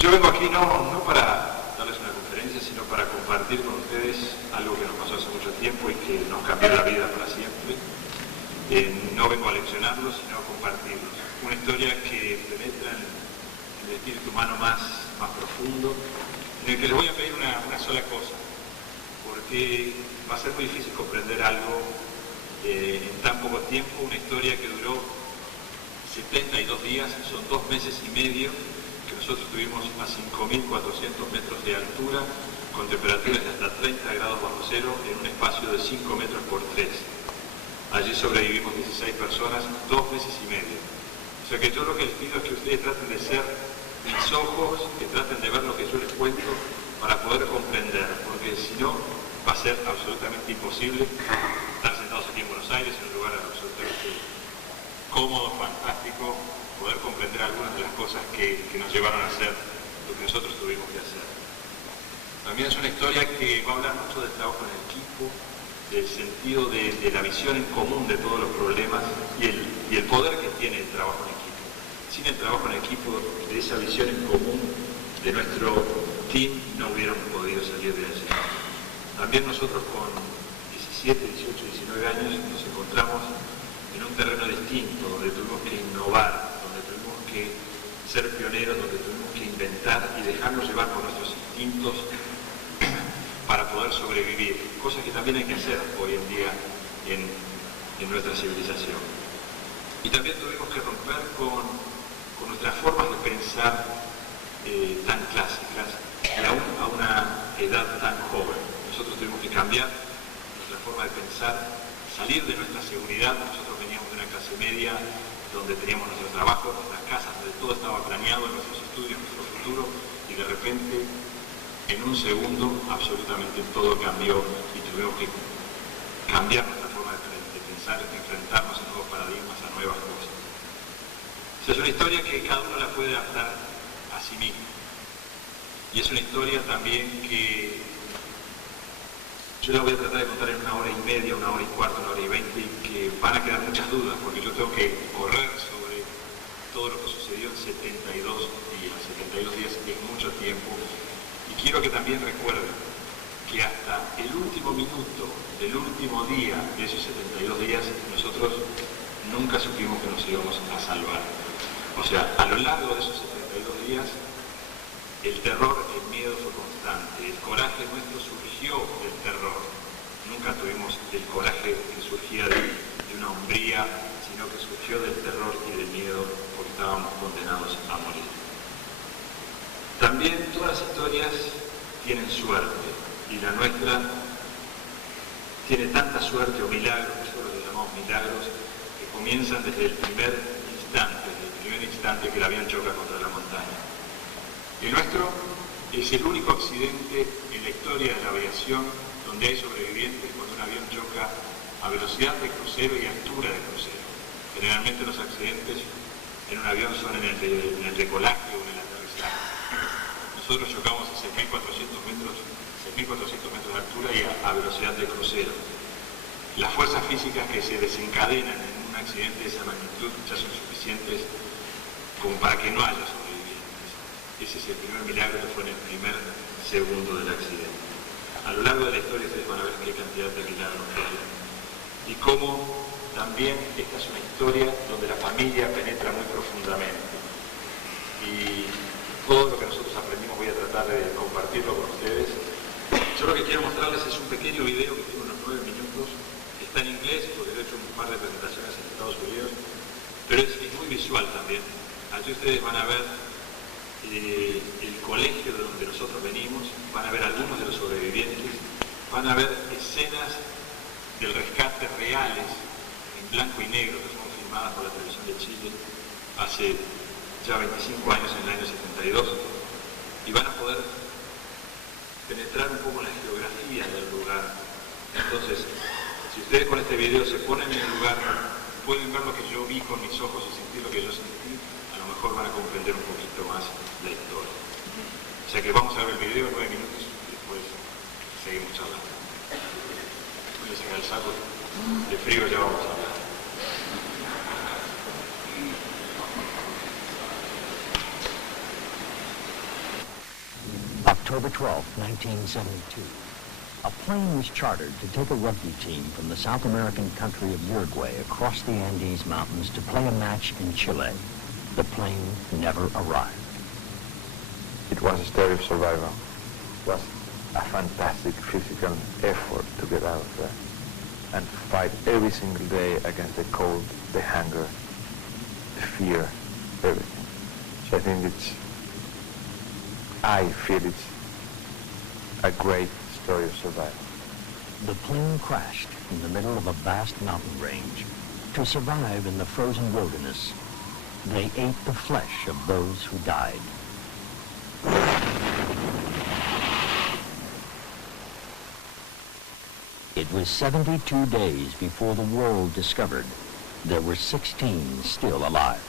Yo vengo aquí no para darles una conferencia, sino para compartir con ustedes algo que nos pasó hace mucho tiempo y que nos cambió la vida para siempre. No vengo a leccionarlos, sino a compartirlos. Una historia que penetra en el espíritu humano más profundo, en el que les voy a pedir una sola cosa, porque va a ser muy difícil comprender algo en tan poco tiempo, una historia que duró 72 días, son 2 meses y medio, que nosotros tuvimos a 5.400 metros de altura, con temperaturas de hasta 30 grados bajo cero, en un espacio de 5 metros por 3. Allí sobrevivimos 16 personas, 2 meses y medio. O sea que yo lo que les pido es que ustedes traten de ser mis ojos, que traten de ver lo que yo les cuento para poder comprender, porque si no, va a ser absolutamente imposible estar sentados aquí en Buenos Aires, en un lugar absolutamente cómodo, fantástico, poder comprender algunas de las cosas que nos llevaron a hacer lo que nosotros tuvimos que hacer. También es una historia que va a hablar mucho del trabajo en equipo, del sentido de la visión en común de todos los problemas y el poder que tiene el trabajo en equipo. Sin el trabajo en equipo, de esa visión en común de nuestro team, no hubiéramos podido salir de allí. También nosotros con 17, 18, 19 años nos encontramos en un terreno distinto, donde tuvimos que innovar, donde tuvimos que ser pioneros, donde tuvimos que inventar y dejarnos llevar por nuestros instintos para poder sobrevivir, cosas que también hay que hacer hoy en día en nuestra civilización. Y también tuvimos que romper con nuestras formas de pensar tan clásicas y aún a una edad tan joven. Nosotros tuvimos que cambiar nuestra forma de pensar, salir de nuestra seguridad. Nosotros veníamos de una clase media donde teníamos nuestro trabajo, nuestras casas, donde todo estaba planeado, nuestros estudios, nuestro futuro, y de repente, en un segundo, absolutamente todo cambió y tuvimos que cambiar nuestra forma de pensar, enfrentarnos a nuevos paradigmas, a nuevas cosas. O sea, es una historia que cada uno la puede adaptar a sí mismo. Y es una historia también que yo la voy a tratar de contar en 1 hora y media, 1 hora y cuarto, 1 hora y 20, y que van a quedar muchas dudas, porque yo tengo que correr sobre todo lo que sucedió en 72 días. 72 días es mucho tiempo. Y quiero que también recuerden que hasta el último minuto del último día de esos 72 días, nosotros nunca supimos que nos íbamos a salvar. O sea, a lo largo de esos 72 días, el terror, el miedo fue constante. El coraje nuestro surgió del terror. Nunca tuvimos el coraje que surgía de una hombría, sino que surgió del terror y del miedo porque estábamos condenados a morir. También todas las historias tienen suerte, y la nuestra tiene tanta suerte o milagros, nosotros los llamamos milagros, que comienzan desde el primer instante que el avión choca contra la montaña. El nuestro es el único accidente en la historia de la aviación donde hay sobrevivientes cuando un avión choca a velocidad de crucero y altura de crucero. Generalmente los accidentes en un avión son en el decolaje o en el aterrizaje. Nosotros chocamos a 6.400 metros de altura y a velocidad de crucero. Las fuerzas físicas que se desencadenan en un accidente de esa magnitud ya son suficientes como para que no haya sobrevivientes. Ese es el primer milagro que fue en el primer segundo del accidente. A lo largo de la historia ustedes van a ver qué cantidad de milagros hay. Y cómo también esta es una historia donde la familia penetra muy profundamente. Y todo lo que nosotros aprendimos voy a tratar de compartirlo con ustedes. Yo lo que quiero mostrarles es un pequeño video que tiene unos 9 minutos. Está en inglés porque he hecho un par de presentaciones en Estados Unidos, pero es muy visual también. Allí ustedes van a ver el colegio de donde nosotros venimos, van a ver algunos de los sobrevivientes, van a ver escenas del rescate reales en blanco y negro que fueron filmadas por la televisión de Chile hace ya 25 años, en el año 72, y van a poder penetrar un poco en la geografía del lugar. Entonces, si ustedes con este video se ponen en el lugar, pueden ver lo que yo vi con mis ojos y sentir lo que yo sentí, a lo mejor van a comprender un poquito más la historia. O sea que vamos a ver el video en 9 minutos y después seguimos charlando. Voy a sacar el saco de frío, ya vamos a hablar. October 12, 1972. A plane was chartered to take a rugby team from the South American country of Uruguay across the Andes Mountains to play a match in Chile. The plane never arrived. It was a story of survival. It was a fantastic physical effort to get out of there and fight every single day against the cold, the hunger, the fear, everything. So I feel it's a great story of survival. The plane crashed in the middle of a vast mountain range. To survive in the frozen wilderness, they ate the flesh of those who died. It was 72 days before the world discovered there were 16 still alive.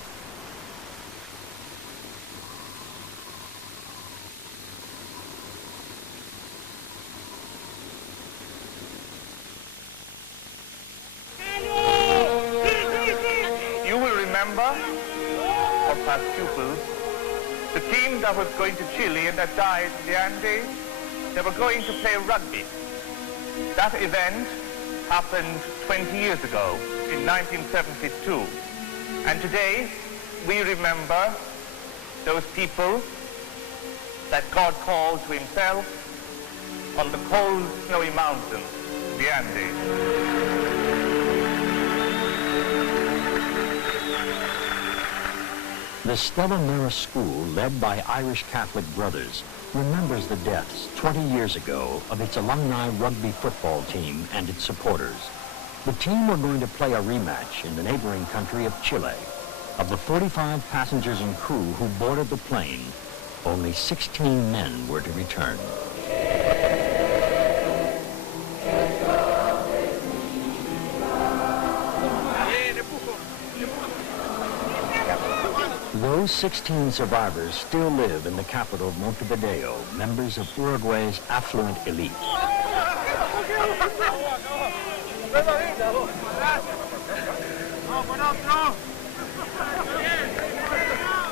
You will remember, for past pupils, the team that was going to Chile and that died in the Andes, they were going to play rugby. That event happened 20 years ago, in 1972. And today, we remember those people that God called to himself on the cold, snowy mountains, the Andes. The Stella Maris School, led by Irish Catholic brothers, remembers the deaths 20 years ago of its alumni rugby football team and its supporters. The team were going to play a rematch in the neighboring country of Chile. Of the 45 passengers and crew who boarded the plane, only 16 men were to return. Those 16 survivors still live in the capital of Montevideo, members of Uruguay's affluent elite.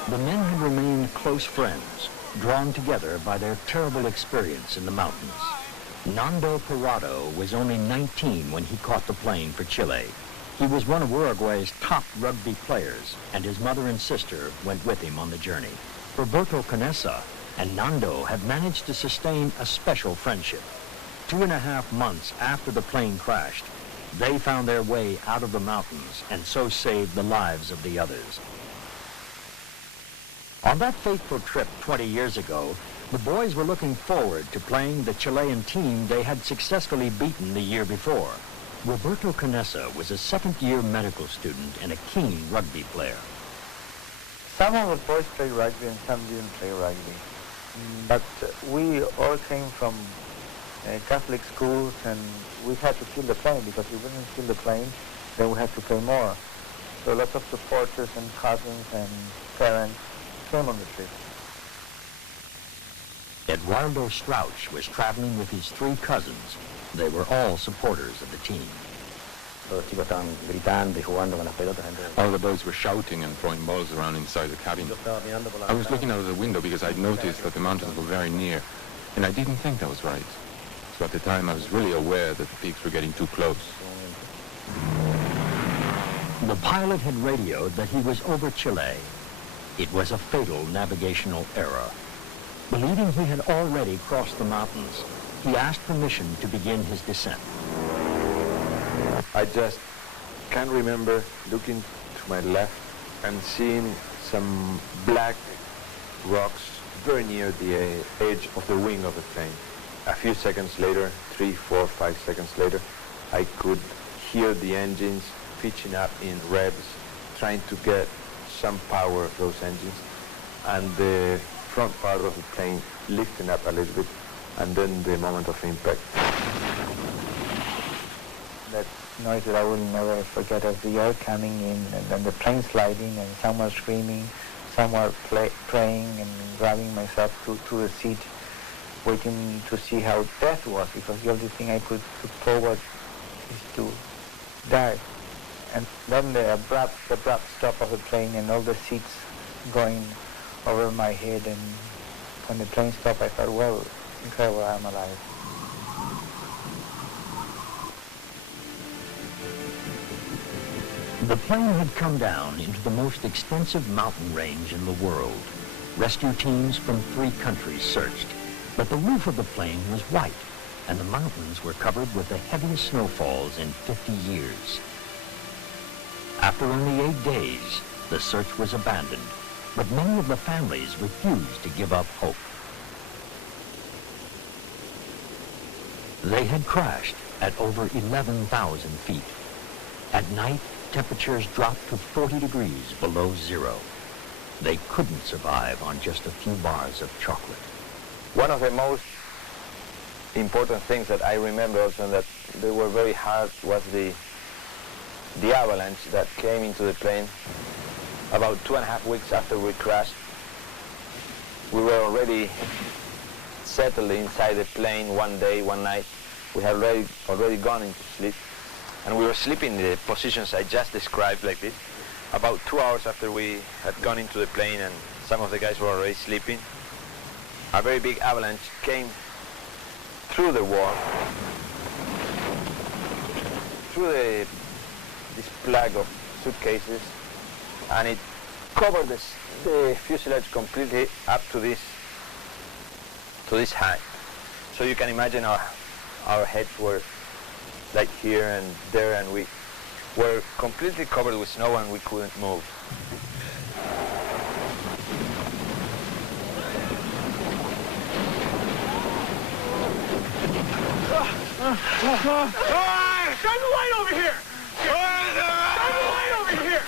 The men had remained close friends, drawn together by their terrible experience in the mountains. Nando Parado was only 19 when he caught the plane for Chile. He was one of Uruguay's top rugby players, and his mother and sister went with him on the journey. Roberto Canessa and Nando had managed to sustain a special friendship. 2.5 months after the plane crashed, they found their way out of the mountains and so saved the lives of the others. On that fateful trip 20 years ago, the boys were looking forward to playing the Chilean team they had successfully beaten the year before. Roberto Canessa was a second-year medical student and a keen rugby player. Some of the boys play rugby and some didn't play rugby. But we all came from Catholic schools and we had to fill the plane because if we didn't fill the plane, then we had to pay more. So lots of supporters and cousins and parents came on the trip. Eduardo Strauch was traveling with his 3 cousins. They were all supporters of the team. All the boys were shouting and throwing balls around inside the cabin. I was looking out of the window because I'd noticed that the mountains were very near, and I didn't think that was right. So at the time I was really aware that the peaks were getting too close. The pilot had radioed that he was over Chile. It was a fatal navigational error. Believing he had already crossed the mountains, he asked permission to begin his descent. I just can remember looking to my left and seeing some black rocks very near the edge of the wing of the plane. A few seconds later, 3, 4, 5 seconds later, I could hear the engines pitching up in revs, trying to get some power of those engines, and the front part of the plane lifting up a little bit, and then the moment of impact. That noise that I will never forget of the air coming in and then the plane sliding and someone screaming, someone praying and grabbing myself to the seat, waiting to see how death was, because the only thing I could look forward is to die. And then the abrupt stop of the plane and all the seats going over my head, and when the plane stopped I thought, well, incredible I'm alive. The plane had come down into the most extensive mountain range in the world. Rescue teams from 3 countries searched, but the roof of the plane was white, and the mountains were covered with the heaviest snowfalls in 50 years. After only 8 days, the search was abandoned, but many of the families refused to give up hope. They had crashed at over 11,000 feet. At night, temperatures dropped to 40 degrees below zero. They couldn't survive on just a few bars of chocolate. One of the most important things that I remember also, and that they were very hard, was the avalanche that came into the plane about 2.5 weeks after we crashed. We were already settled inside the plane one day, one night. We had already gone into sleep. And we were sleeping in the positions I just described like this. About 2 hours after we had gone into the plane and some of the guys were already sleeping, a very big avalanche came through the wall, through this plug of suitcases, and it covered the fuselage completely up to this height. So you can imagine our heads were like here and there, and we were completely covered with snow and we couldn't move. Shine the light over here! Shine the light over here!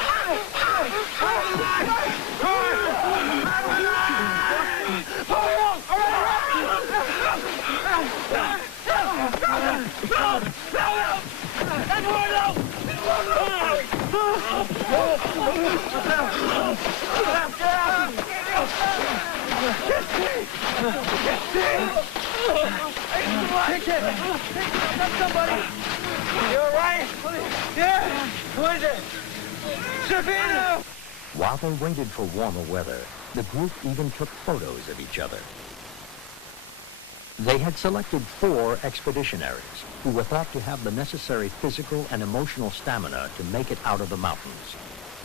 Somebody! You all right? Yeah? Who is it? Savannah! While they waited for warmer weather, the group even took photos of each other. They had selected 4 expeditionaries who were thought to have the necessary physical and emotional stamina to make it out of the mountains.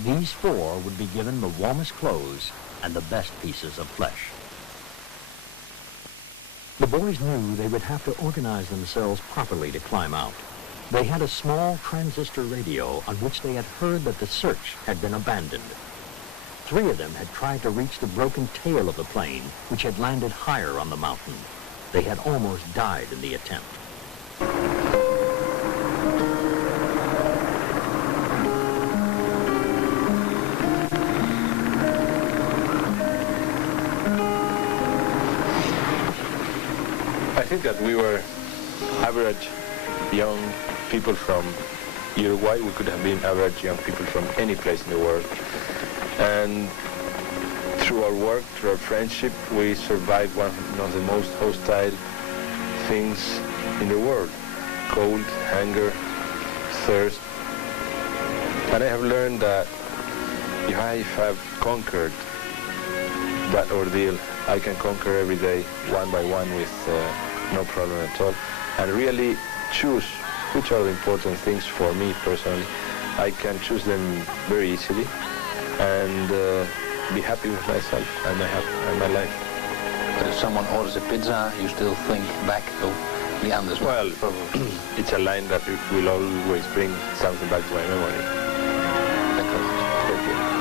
These 4 would be given the warmest clothes and the best pieces of flesh. The boys knew they would have to organize themselves properly to climb out. They had a small transistor radio on which they had heard that the search had been abandoned. 3 of them had tried to reach the broken tail of the plane, which had landed higher on the mountain. They had almost died in the attempt. I think that we were average young people from Uruguay. We could have been average young people from any place in the world. And through our work, through our friendship, we survived one of the most hostile things in the world: cold, hunger, thirst. And I have learned that if I have conquered that ordeal, I can conquer every day one by one with no problem at all, and really choose which are the important things for me personally. I can choose them very easily and be happy with myself and my life. But if someone orders a pizza, you still think back of the Andes? Well, it's a line that will always bring something back to my memory. Thank you. Thank you.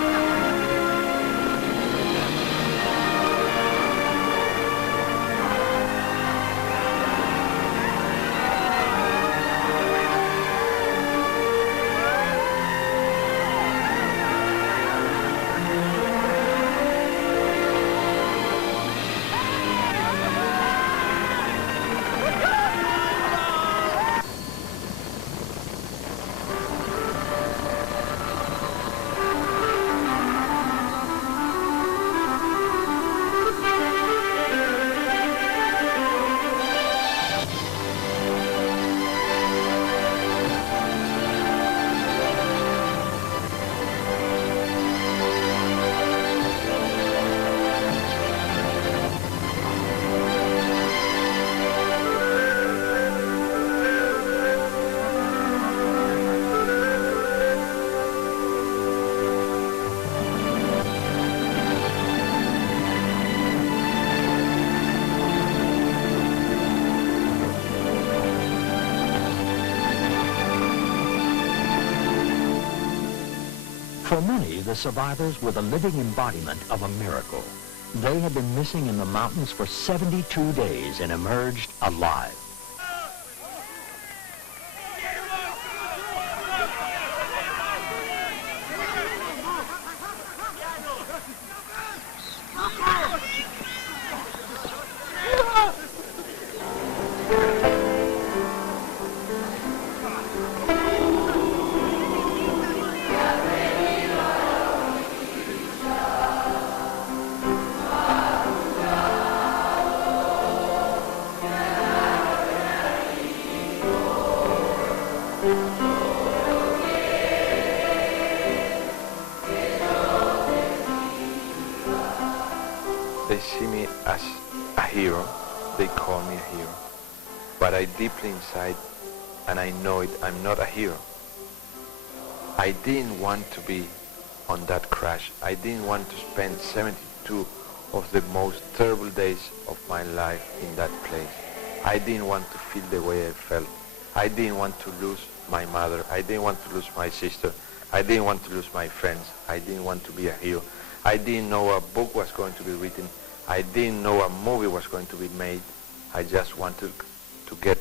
For many, the survivors were the living embodiment of a miracle. They had been missing in the mountains for 72 days and emerged alive. They see me as a hero, they call me a hero. But I deeply inside, and I know it, I'm not a hero. I didn't want to be on that crash. I didn't want to spend 72 of the most terrible days of my life in that place. I didn't want to feel the way I felt. I didn't want to lose my mother. I didn't want to lose my sister. I didn't want to lose my friends. I didn't want to be a hero. I didn't know a book was going to be written. I didn't know a movie was going to be made. I just wanted to get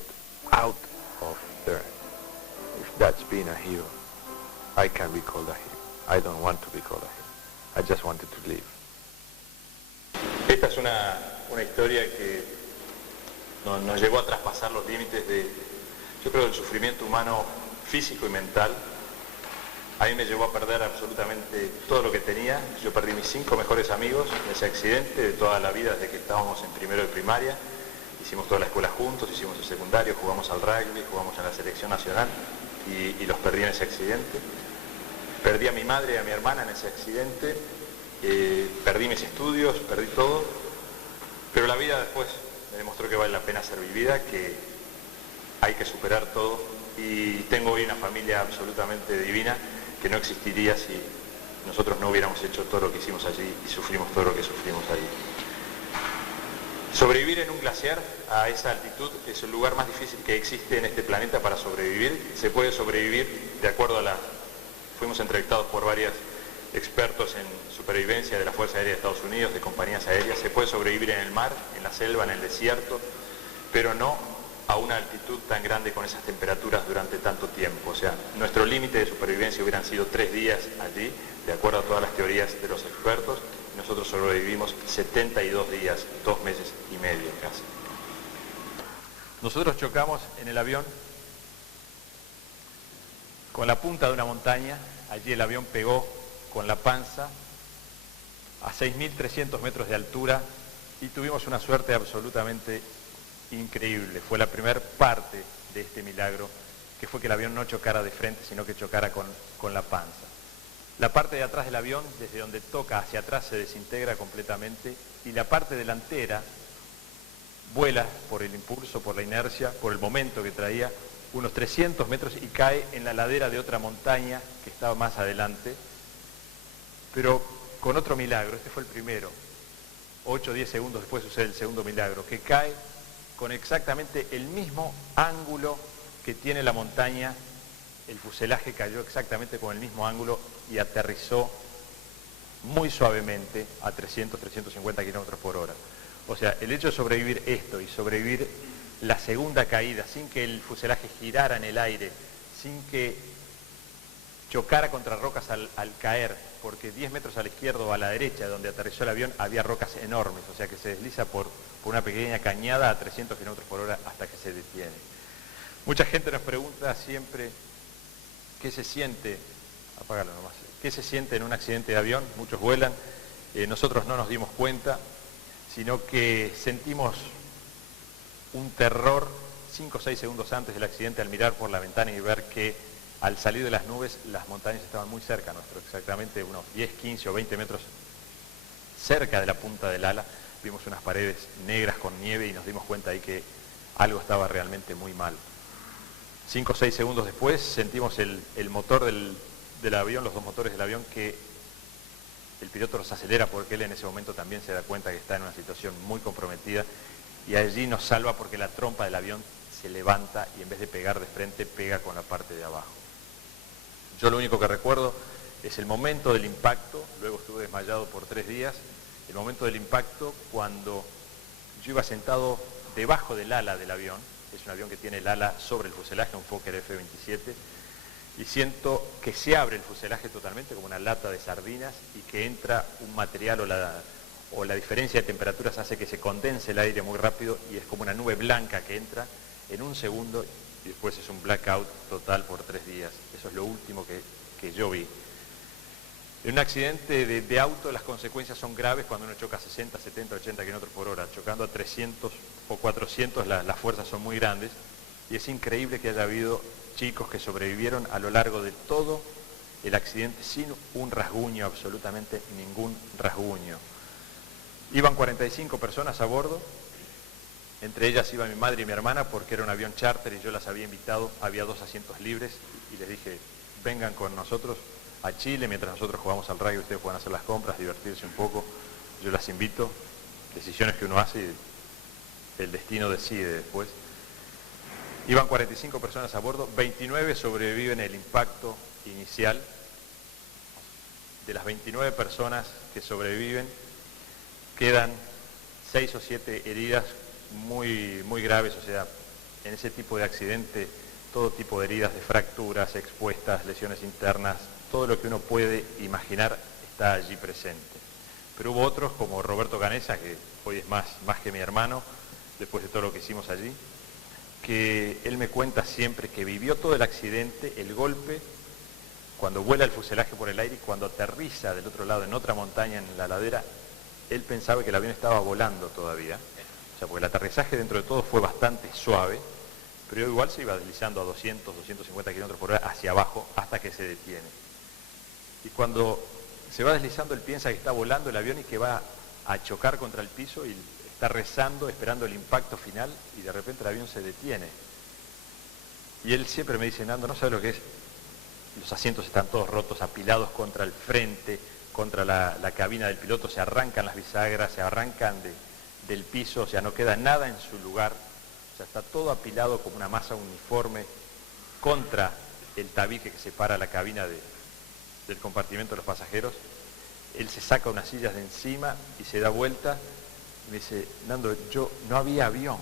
out of there. If that's being a hero, I can be called a hero. I don't want to be called a hero. I just wanted to live. Esta es una historia que nos llevó a traspasar los límites de, yo creo, del sufrimiento humano físico y mental. A mí me llevó a perder absolutamente todo lo que tenía. Yo perdí mis 5 mejores amigos en ese accidente de toda la vida desde que estábamos en primero de primaria. Hicimos toda la escuela juntos, hicimos el secundario, jugamos al rugby, jugamos en la selección nacional y los perdí en ese accidente. Perdí a mi madre y a mi hermana en ese accidente, perdí mis estudios, perdí todo, pero la vida después me demostró que vale la pena ser vivida, que hay que superar todo y tengo hoy una familia absolutamente divina que no existiría si nosotros no hubiéramos hecho todo lo que hicimos allí y sufrimos todo lo que sufrimos allí. Sobrevivir en un glaciar a esa altitud es el lugar más difícil que existe en este planeta para sobrevivir. Se puede sobrevivir de acuerdo a la... Fuimos entrevistados por varios expertos en supervivencia de la Fuerza Aérea de Estados Unidos, de compañías aéreas. Se puede sobrevivir en el mar, en la selva, en el desierto, pero no a una altitud tan grande con esas temperaturas durante tanto tiempo. O sea, nuestro límite de supervivencia hubieran sido 3 días allí, de acuerdo a todas las teorías de los expertos. Nosotros sobrevivimos 72 días, 2 meses y medio casi. Nosotros chocamos en el avión con la punta de una montaña. Allí el avión pegó con la panza a 6.300 metros de altura y tuvimos una suerte absolutamente increíble. Fue la primera parte de este milagro, que fue que el avión no chocara de frente, sino que chocara con la panza. La parte de atrás del avión, desde donde toca hacia atrás, se desintegra completamente y la parte delantera vuela por el impulso, por la inercia, por el momento que traía, unos 300 metros y cae en la ladera de otra montaña que estaba más adelante, pero con otro milagro. Este fue el primero. 8 o 10 segundos después sucede el segundo milagro, que cae con exactamente el mismo ángulo que tiene la montaña. El fuselaje cayó exactamente con el mismo ángulo y aterrizó muy suavemente a 300, 350 kilómetros por hora. O sea, el hecho de sobrevivir esto y sobrevivir la segunda caída sin que el fuselaje girara en el aire, sin que chocara contra rocas al caer, porque 10 metros a la izquierda o a la derecha, donde aterrizó el avión, había rocas enormes, o sea que se desliza por una pequeña cañada a 300 kilómetros por hora hasta que se detiene. Mucha gente nos pregunta siempre qué se siente, apágalo nomás, qué se siente en un accidente de avión. Muchos vuelan, nosotros no nos dimos cuenta, sino que sentimos un terror 5 o 6 segundos antes del accidente al mirar por la ventana y ver que al salir de las nubes las montañas estaban muy cerca nuestro, exactamente unos 10, 15 o 20 metros cerca de la punta del ala. Vimos unas paredes negras con nieve y nos dimos cuenta ahí que algo estaba realmente muy mal. 5 o 6 segundos después sentimos el motor del avión, los 2 motores del avión, que el piloto los acelera porque él en ese momento también se da cuenta que está en una situación muy comprometida y allí nos salva porque la trompa del avión se levanta y en vez de pegar de frente pega con la parte de abajo. Yo lo único que recuerdo es el momento del impacto, luego estuve desmayado por 3 días, el momento del impacto cuando yo iba sentado debajo del ala del avión, es un avión que tiene el ala sobre el fuselaje, un Fokker F-27, y siento que se abre el fuselaje totalmente como una lata de sardinas y que entra un material o la diferencia de temperaturas hace que se condense el aire muy rápido y es como una nube blanca que entra en un segundo y después es un blackout total por 3 días. Eso es lo último que yo vi. En un accidente de auto las consecuencias son graves cuando uno choca a 60, 70, 80 km por hora. Chocando a 300 o 400 las fuerzas son muy grandes y es increíble que haya habido chicos que sobrevivieron a lo largo de todo el accidente sin un rasguño, absolutamente ningún rasguño. Iban 45 personas a bordo, entre ellas iba mi madre y mi hermana porque era un avión charter y yo las había invitado, había 2 asientos libres y les dije, vengan con nosotros a Chile, mientras nosotros jugamos al rugby, ustedes pueden hacer las compras, divertirse un poco, yo las invito, decisiones que uno hace y el destino decide después. Iban 45 personas a bordo, 29 sobreviven el impacto inicial. De las 29 personas que sobreviven, quedan 6 o 7 heridas muy graves, o sea, en ese tipo de accidente, todo tipo de heridas, de fracturas, expuestas, lesiones internas, todo lo que uno puede imaginar está allí presente. Pero hubo otros, como Roberto Canessa, que hoy es más que mi hermano, después de todo lo que hicimos allí, que él me cuenta siempre que vivió todo el accidente, el golpe, cuando vuela el fuselaje por el aire y cuando aterriza del otro lado en otra montaña en la ladera, él pensaba que el avión estaba volando todavía. O sea, porque el aterrizaje dentro de todo fue bastante suave, pero igual se iba deslizando a 200, 250 km por hora hacia abajo hasta que se detiene. Y cuando se va deslizando, él piensa que está volando el avión y que va a chocar contra el piso y está rezando, esperando el impacto final y de repente el avión se detiene. Y él siempre me dice, Nando, ¿no sabes lo que es? Los asientos están todos rotos, apilados contra el frente, contra la cabina del piloto, se arrancan las bisagras, se arrancan del piso, o sea, no queda nada en su lugar, o sea, está todo apilado como una masa uniforme contra el tabique que separa la cabina del compartimento de los pasajeros. Él se saca unas sillas de encima y se da vuelta y me dice, Nando, yo no había avión,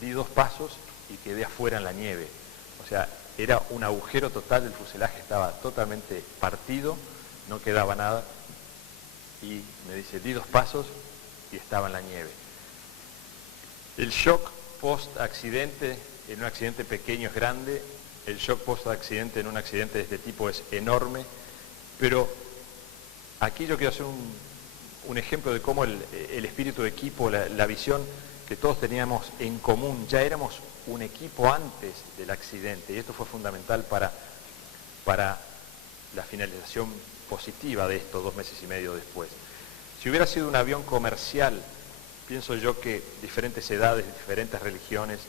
di 2 pasos y quedé afuera en la nieve. O sea, era un agujero total, el fuselaje estaba totalmente partido, no quedaba nada. Y me dice, di 2 pasos y estaba en la nieve. El shock post-accidente, en un accidente pequeño es grande, el shock post-accidente en un accidente de este tipo es enorme, pero aquí yo quiero hacer un ejemplo de cómo el espíritu de equipo, la visión que todos teníamos en común, ya éramos un equipo antes del accidente y esto fue fundamental para la finalización positiva de esto 2 meses y medio después. Si hubiera sido un avión comercial, pienso yo que diferentes edades, diferentes religiones,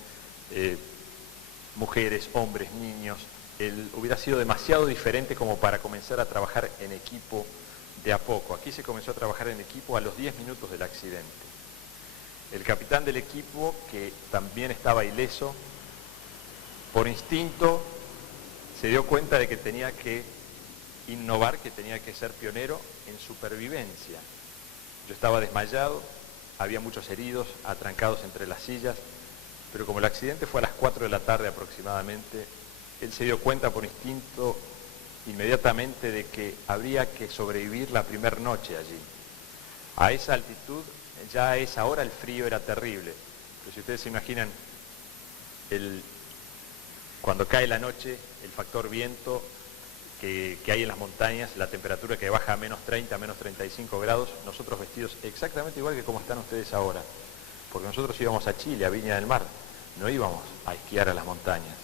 mujeres, hombres, niños, hubiera sido demasiado diferente como para comenzar a trabajar en equipo de a poco. Aquí se comenzó a trabajar en equipo a los 10 minutos del accidente. El capitán del equipo, que también estaba ileso, por instinto se dio cuenta de que tenía que innovar, que tenía que ser pionero en supervivencia. Yo estaba desmayado, había muchos heridos, atrancados entre las sillas, pero como el accidente fue a las 4 de la tarde aproximadamente, él se dio cuenta por instinto inmediatamente de que habría que sobrevivir la primera noche allí. A esa altitud, ya a esa hora el frío era terrible, pero si ustedes se imaginan, cuando cae la noche, el factor viento que hay en las montañas, la temperatura que baja a menos 30, menos 35 grados, nosotros vestidos exactamente igual que como están ustedes ahora, porque nosotros íbamos a Chile, a Viña del Mar, no íbamos a esquiar a las montañas.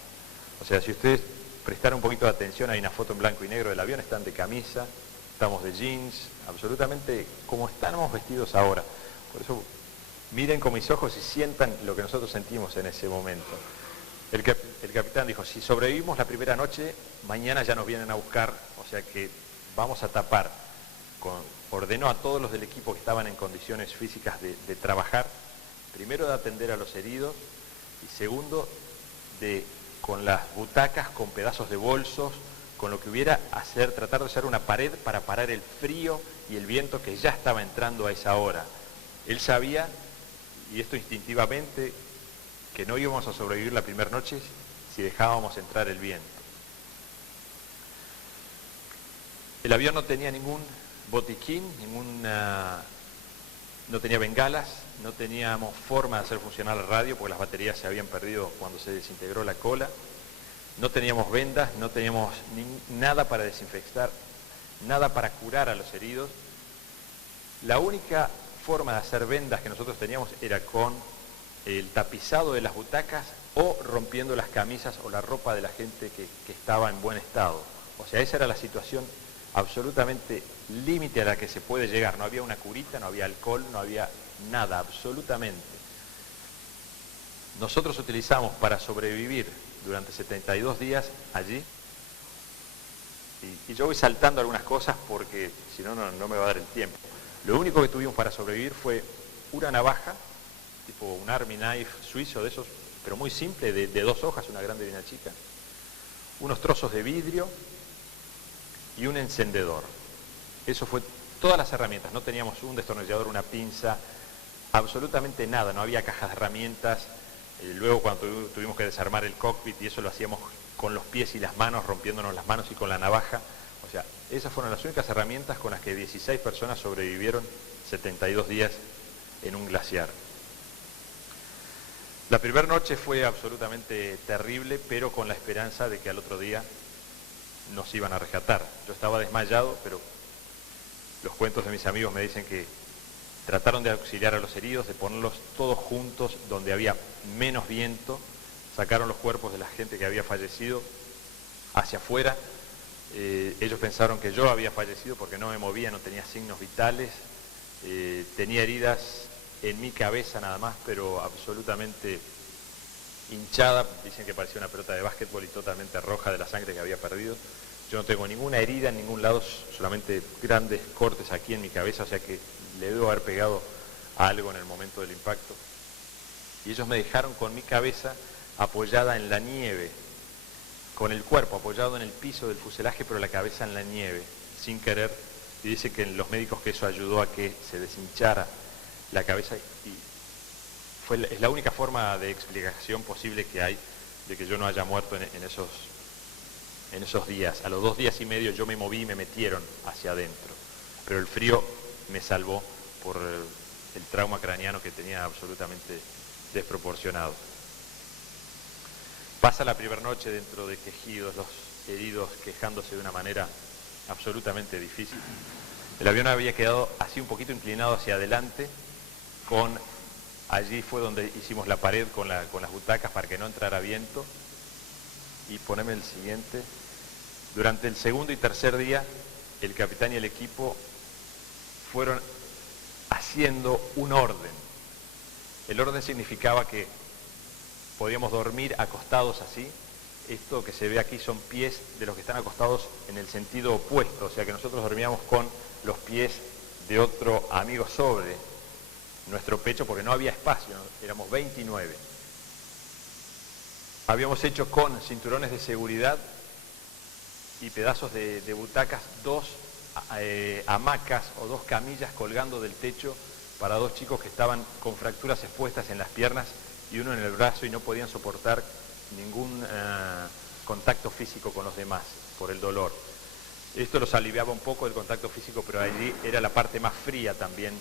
O sea, si ustedes prestaron un poquito de atención, hay una foto en blanco y negro del avión, están de camisa, estamos de jeans, absolutamente como estamos vestidos ahora. Por eso miren con mis ojos y sientan lo que nosotros sentimos en ese momento. El capitán dijo, si sobrevivimos la primera noche, mañana ya nos vienen a buscar, o sea que vamos a tapar. Ordenó a todos los del equipo que estaban en condiciones físicas de trabajar, primero de atender a los heridos y segundo con las butacas, con pedazos de bolsos, con lo que hubiera tratar de hacer una pared para parar el frío y el viento que ya estaba entrando a esa hora. Él sabía, y esto instintivamente, que no íbamos a sobrevivir la primera noche si dejábamos entrar el viento. El avión no tenía ningún botiquín, no tenía bengalas, no teníamos forma de hacer funcionar la radio porque las baterías se habían perdido cuando se desintegró la cola. No teníamos vendas, no teníamos nada para desinfectar, nada para curar a los heridos. La única forma de hacer vendas que nosotros teníamos era con el tapizado de las butacas o rompiendo las camisas o la ropa de la gente que estaba en buen estado. O sea, esa era la situación absolutamente límite a la que se puede llegar. No había una curita, no había alcohol, no había nada, absolutamente. Nosotros utilizamos para sobrevivir durante 72 días allí, y yo voy saltando algunas cosas porque si no, no me va a dar el tiempo. Lo único que tuvimos para sobrevivir fue una navaja, tipo un Army Knife suizo de esos, pero muy simple, de 2 hojas, una grande y una chica, unos trozos de vidrio y un encendedor. Eso fue todas las herramientas. No teníamos un destornillador, una pinza, absolutamente nada. No había cajas de herramientas. Luego cuando tuvimos que desarmar el cockpit, y eso lo hacíamos con los pies y las manos, rompiéndonos las manos y con la navaja. O sea, esas fueron las únicas herramientas con las que 16 personas sobrevivieron 72 días en un glaciar. La primera noche fue absolutamente terrible, pero con la esperanza de que al otro día nos iban a rescatar. Yo estaba desmayado, pero los cuentos de mis amigos me dicen que trataron de auxiliar a los heridos, de ponerlos todos juntos donde había menos viento, sacaron los cuerpos de la gente que había fallecido hacia afuera. Ellos pensaron que yo había fallecido porque no me movía, no tenía signos vitales, tenía heridas en mi cabeza nada más, pero absolutamente hinchada. Dicen que parecía una pelota de básquetbol y totalmente roja de la sangre que había perdido. Yo no tengo ninguna herida en ningún lado, solamente grandes cortes aquí en mi cabeza, o sea que le debo haber pegado a algo en el momento del impacto. Y ellos me dejaron con mi cabeza apoyada en la nieve, con el cuerpo apoyado en el piso del fuselaje, pero la cabeza en la nieve, sin querer. Y dice que los médicos que eso ayudó a que se deshinchara la cabeza, y es la única forma de explicación posible que hay de que yo no haya muerto en esos días. A los 2 días y medio yo me moví y me metieron hacia adentro, pero el frío me salvó por el trauma craneano que tenía absolutamente desproporcionado. Pasa la primera noche dentro de quejidos, los heridos quejándose de una manera absolutamente difícil. El avión había quedado así un poquito inclinado hacia adelante, allí fue donde hicimos la pared con las butacas para que no entrara viento. Y poneme el siguiente. Durante el segundo y tercer día, el capitán y el equipo fueron haciendo un orden. El orden significaba que podíamos dormir acostados así. Esto que se ve aquí son pies de los que están acostados en el sentido opuesto, o sea que nosotros dormíamos con los pies de otro amigo sobre nuestro pecho porque no había espacio, ¿no? Éramos 29. Habíamos hecho con cinturones de seguridad y pedazos de butacas 2 hamacas o 2 camillas colgando del techo para 2 chicos que estaban con fracturas expuestas en las piernas y uno en el brazo y no podían soportar ningún contacto físico con los demás por el dolor. Esto los aliviaba un poco el contacto físico, pero allí era la parte más fría también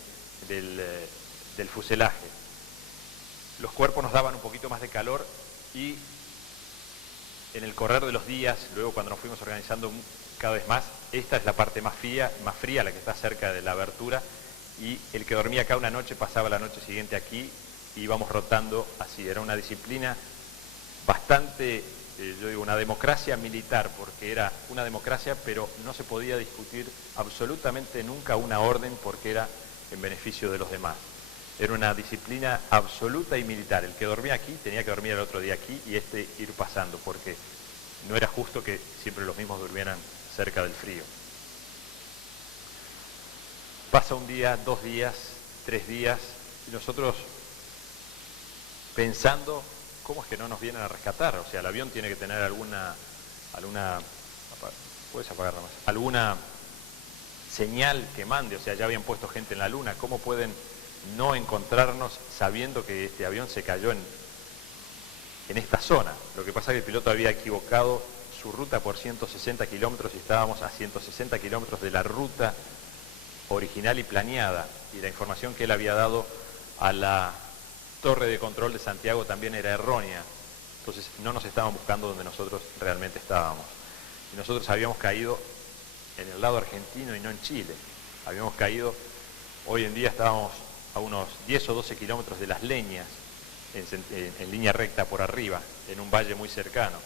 del fuselaje. Los cuerpos nos daban un poquito más de calor y en el correr de los días, luego cuando nos fuimos organizando cada vez más, esta es la parte más fría, la que está cerca de la abertura, y el que dormía acá una noche pasaba la noche siguiente aquí y íbamos rotando así. Era una disciplina bastante, yo digo, una democracia militar, porque era una democracia, pero no se podía discutir absolutamente nunca una orden porque era en beneficio de los demás. Era una disciplina absoluta y militar. El que dormía aquí tenía que dormir el otro día aquí y ir pasando, porque no era justo que siempre los mismos durmieran cerca del frío. Pasa un día, 2 días, 3 días, y nosotros pensando, ¿cómo es que no nos vienen a rescatar? O sea, el avión tiene que tener alguna ¿Puedes apagar más? ¿Alguna señal que mande? O sea, ya habían puesto gente en la Luna. ¿Cómo pueden no encontrarnos sabiendo que este avión se cayó en esta zona? Lo que pasa es que el piloto había equivocado su ruta por 160 kilómetros y estábamos a 160 kilómetros de la ruta original y planeada. Y la información que él había dado a la torre de control de Santiago también era errónea. Entonces no nos estaban buscando donde nosotros realmente estábamos. Y nosotros habíamos caído en el lado argentino y no en Chile. Habíamos caído, hoy en día estábamos a unos 10 o 12 kilómetros de Las Leñas, en línea recta por arriba, en un valle muy cercano.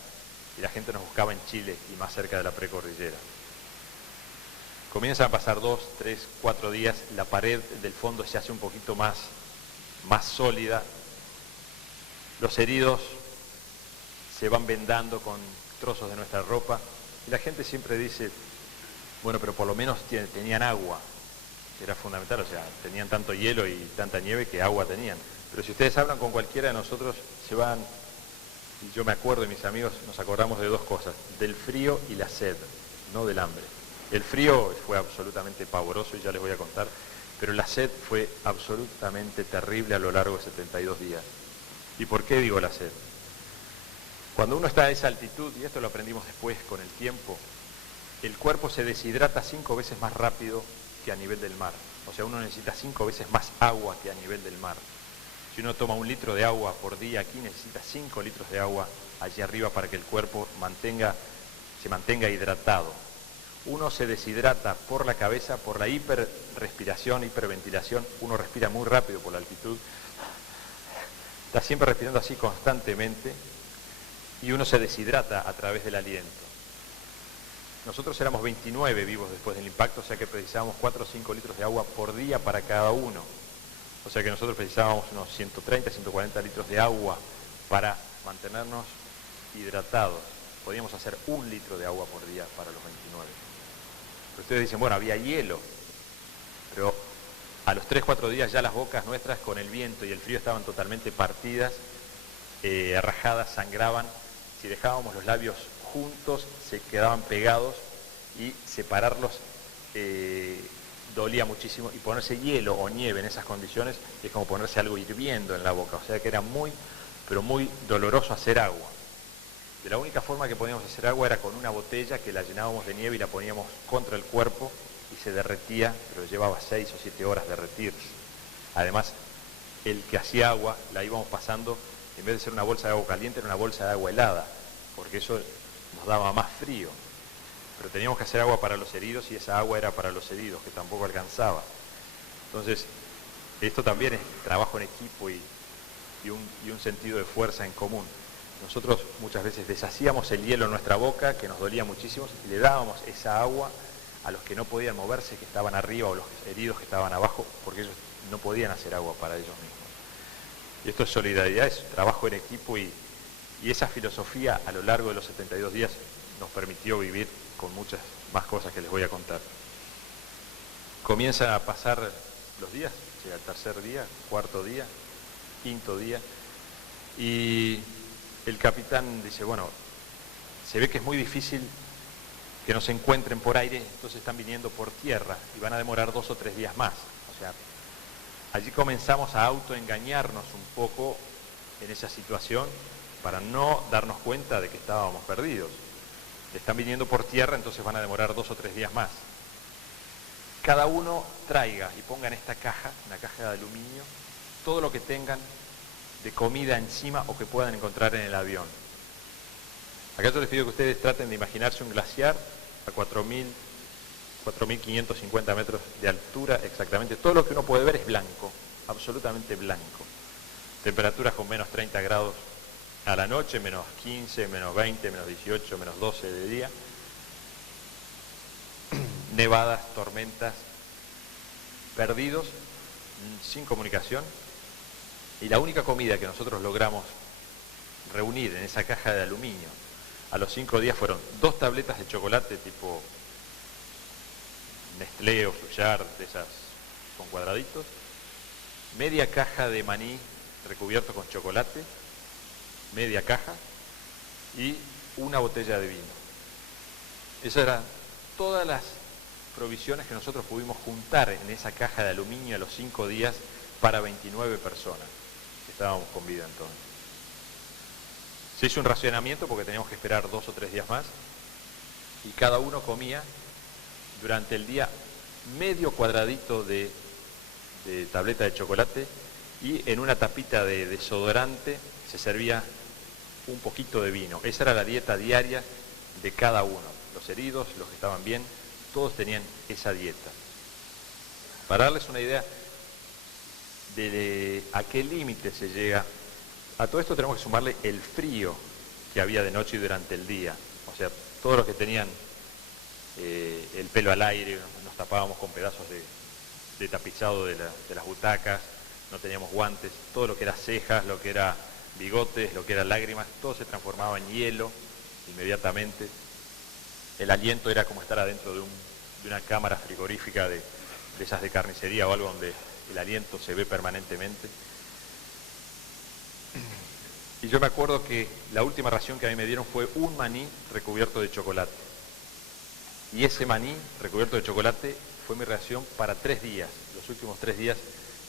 Y la gente nos buscaba en Chile y más cerca de la precordillera. Comienzan a pasar 2, 3, 4 días, la pared del fondo se hace un poquito más sólida. Los heridos se van vendando con trozos de nuestra ropa y la gente siempre dice, bueno, pero por lo menos tenían agua. Era fundamental, o sea, tenían tanto hielo y tanta nieve que agua tenían. Pero si ustedes hablan con cualquiera de nosotros, se van, y yo me acuerdo y mis amigos nos acordamos de dos cosas, del frío y la sed, no del hambre. El frío fue absolutamente pavoroso y ya les voy a contar, pero la sed fue absolutamente terrible a lo largo de 72 días. ¿Y por qué digo la sed? Cuando uno está a esa altitud, y esto lo aprendimos después con el tiempo, el cuerpo se deshidrata 5 veces más rápido que a nivel del mar. O sea, uno necesita 5 veces más agua que a nivel del mar. Si uno toma 1 litro de agua por día aquí, necesita 5 litros de agua allí arriba para que el cuerpo se mantenga hidratado. Uno se deshidrata por la cabeza, por la hiperrespiración, hiperventilación. Uno respira muy rápido por la altitud. Está siempre respirando así constantemente. Y uno se deshidrata a través del aliento. Nosotros éramos 29 vivos después del impacto, o sea que precisábamos 4 o 5 litros de agua por día para cada uno. O sea que nosotros precisábamos unos 130, 140 litros de agua para mantenernos hidratados. Podíamos hacer 1 litro de agua por día para los 29. Pero ustedes dicen, bueno, había hielo, pero a los 3 o 4 días ya las bocas nuestras con el viento y el frío estaban totalmente partidas, rajadas, sangraban. Si dejábamos los labios juntos, se quedaban pegados y separarlos dolía muchísimo. Y ponerse hielo o nieve en esas condiciones es como ponerse algo hirviendo en la boca. O sea que era muy, pero muy doloroso hacer agua. De la única forma que podíamos hacer agua era con una botella que la llenábamos de nieve y la poníamos contra el cuerpo y se derretía, pero llevaba 6 o 7 horas derretirse. Además, el que hacía agua la íbamos pasando, en vez de ser una bolsa de agua caliente, era una bolsa de agua helada, porque eso nos daba más frío. Pero teníamos que hacer agua para los heridos y esa agua era para los heridos, que tampoco alcanzaba. Entonces, esto también es trabajo en equipo y un sentido de fuerza en común. Nosotros muchas veces deshacíamos el hielo en nuestra boca, que nos dolía muchísimo, y le dábamos esa agua a los que no podían moverse, que estaban arriba, o los heridos que estaban abajo, porque ellos no podían hacer agua para ellos mismos. Y esto es solidaridad, es trabajo en equipo y esa filosofía a lo largo de los 72 días nos permitió vivir con muchas más cosas que les voy a contar. Comienzan a pasar los días, llega el 3er día, 4.º día, 5.º día, y el capitán dice, bueno, se ve que es muy difícil que nos encuentren por aire, entonces están viniendo por tierra y van a demorar 2 o 3 días más. O sea, allí comenzamos a autoengañarnos un poco en esa situación para no darnos cuenta de que estábamos perdidos. Están viniendo por tierra, entonces van a demorar 2 o 3 días más. Cada uno traiga y ponga en esta caja, una caja de aluminio, todo lo que tengan de comida encima o que puedan encontrar en el avión. Acá yo les pido que ustedes traten de imaginarse un glaciar a 4.550 metros de altura exactamente. Todo lo que uno puede ver es blanco, absolutamente blanco. Temperaturas con menos 30 grados a la noche, menos 15, menos 20, menos 18, menos 12 de día. Nevadas, tormentas, perdidos, sin comunicación. Y la única comida que nosotros logramos reunir en esa caja de aluminio a los 5 días fueron 2 tabletas de chocolate tipo Nestlé o Fluyar, de esas con cuadraditos, media caja de maní recubierto con chocolate, media caja, y una botella de vino. Esas eran todas las provisiones que nosotros pudimos juntar en esa caja de aluminio a los 5 días para 29 personas que estábamos con vida entonces. Se hizo un racionamiento porque teníamos que esperar 2 o 3 días más y cada uno comía durante el día medio cuadradito de tableta de chocolate y en una tapita de desodorante se servía un poquito de vino. Esa era la dieta diaria de cada uno. Los heridos, los que estaban bien, todos tenían esa dieta. Para darles una idea de a qué límite se llega, a todo esto tenemos que sumarle el frío que había de noche y durante el día. O sea, todos los que tenían el pelo al aire, nos tapábamos con pedazos de tapizado de las butacas, no teníamos guantes, todo lo que era cejas, lo que era bigotes, lo que era lágrimas, todo se transformaba en hielo inmediatamente. El aliento era como estar adentro de una cámara frigorífica de esas de carnicería o algo donde el aliento se ve permanentemente. Y yo me acuerdo que la última ración que a mí me dieron fue un maní recubierto de chocolate. Y ese maní recubierto de chocolate fue mi ración para 3 días, los últimos 3 días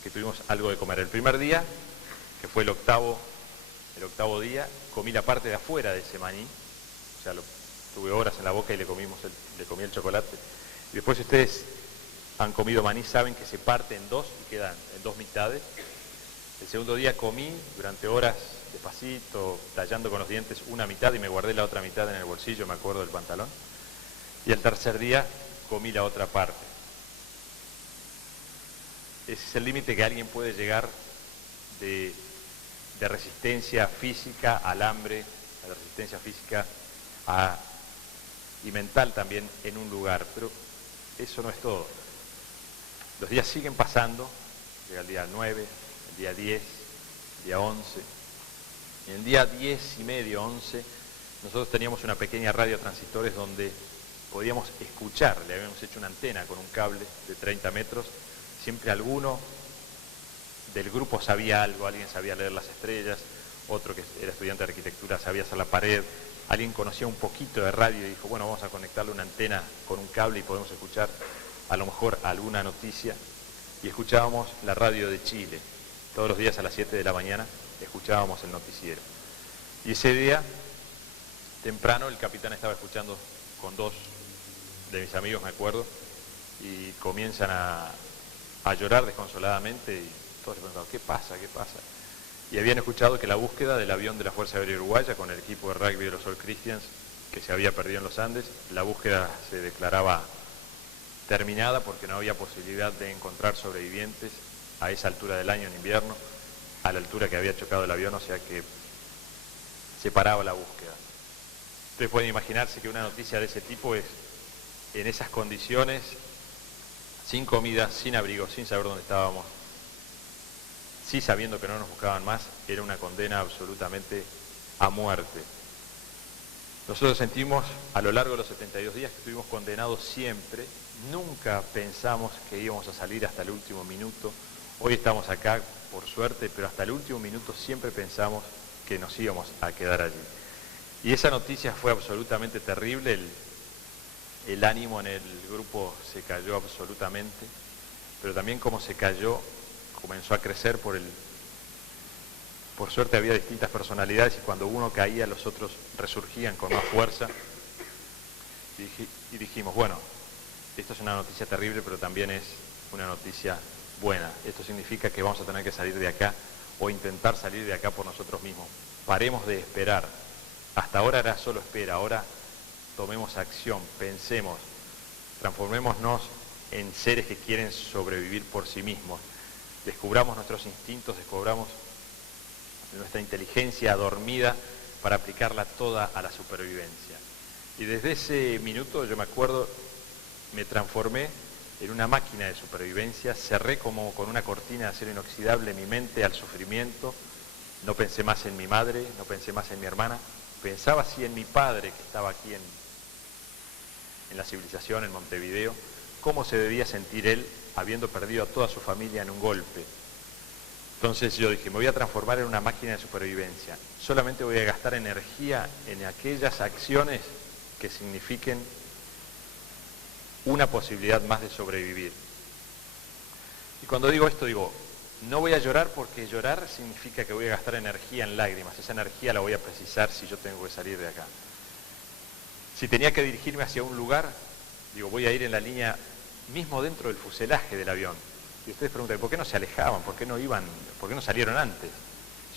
que tuvimos algo de comer. El primer día, que fue el octavo día, comí la parte de afuera de ese maní, o sea, tuve horas en la boca y le comí el chocolate. Y después, si ustedes han comido maní, saben que se parte en 2 y quedan en 2 mitades. El segundo día comí durante horas despacito, tallando con los dientes una mitad y me guardé la otra mitad en el bolsillo, me acuerdo del pantalón. Y el tercer día comí la otra parte. Ese es el límite que alguien puede llegar de resistencia física al hambre, a la resistencia física y mental también en un lugar. Pero eso no es todo. Los días siguen pasando, llega el día 9, el día 10, el día 11. Y en el día 10 y medio, 11, nosotros teníamos una pequeña radio transistores donde podíamos escuchar, le habíamos hecho una antena con un cable de 30 metros, siempre alguno del grupo sabía algo, alguien sabía leer las estrellas, otro que era estudiante de arquitectura sabía hacer la pared, alguien conocía un poquito de radio y dijo, bueno, vamos a conectarle una antena con un cable y podemos escuchar a lo mejor alguna noticia. Y escuchábamos la radio de Chile, todos los días a las 7 de la mañana escuchábamos el noticiero. Y ese día, temprano, el capitán estaba escuchando con 2 de mis amigos, me acuerdo, y comienzan a llorar desconsoladamente y todos se preguntaban, ¿qué pasa? ¿Qué pasa? Y habían escuchado que la búsqueda del avión de la Fuerza Aérea Uruguaya con el equipo de rugby de los All Christians que se había perdido en los Andes, la búsqueda se declaraba terminada porque no había posibilidad de encontrar sobrevivientes a esa altura del año en invierno, a la altura que había chocado el avión, o sea que se paraba la búsqueda. Ustedes pueden imaginarse que una noticia de ese tipo es, en esas condiciones, sin comida, sin abrigo, sin saber dónde estábamos, sí sabiendo que no nos buscaban más, era una condena absolutamente a muerte. Nosotros sentimos a lo largo de los 72 días que estuvimos condenados siempre, nunca pensamos que íbamos a salir hasta el último minuto. Hoy estamos acá por suerte, pero hasta el último minuto siempre pensamos que nos íbamos a quedar allí. Y esa noticia fue absolutamente terrible, el ánimo en el grupo se cayó absolutamente, pero también como se cayó, comenzó a crecer por suerte había distintas personalidades y cuando uno caía los otros resurgían con más fuerza y dijimos, bueno, esto es una noticia terrible pero también es una noticia buena. Esto significa que vamos a tener que salir de acá o intentar salir de acá por nosotros mismos. Paremos de esperar. Hasta ahora era solo espera, ahora tomemos acción, pensemos, transformémonos en seres que quieren sobrevivir por sí mismos. Descubramos nuestros instintos, descubramos nuestra inteligencia dormida para aplicarla toda a la supervivencia. Y desde ese minuto, yo me acuerdo, me transformé en una máquina de supervivencia, cerré como con una cortina de acero inoxidable mi mente al sufrimiento, no pensé más en mi madre, no pensé más en mi hermana, pensaba así en mi padre que estaba aquí en la civilización, en Montevideo, cómo se debía sentir él habiendo perdido a toda su familia en un golpe. Entonces yo dije, me voy a transformar en una máquina de supervivencia. Solamente voy a gastar energía en aquellas acciones que signifiquen una posibilidad más de sobrevivir. Y cuando digo esto, digo, no voy a llorar porque llorar significa que voy a gastar energía en lágrimas. Esa energía la voy a precisar si yo tengo que salir de acá. Si tenía que dirigirme hacia un lugar, digo, voy a ir en la línea mismo dentro del fuselaje del avión. Y ustedes preguntan, ¿por qué no se alejaban? ¿Por qué no iban? ¿Por qué no salieron antes?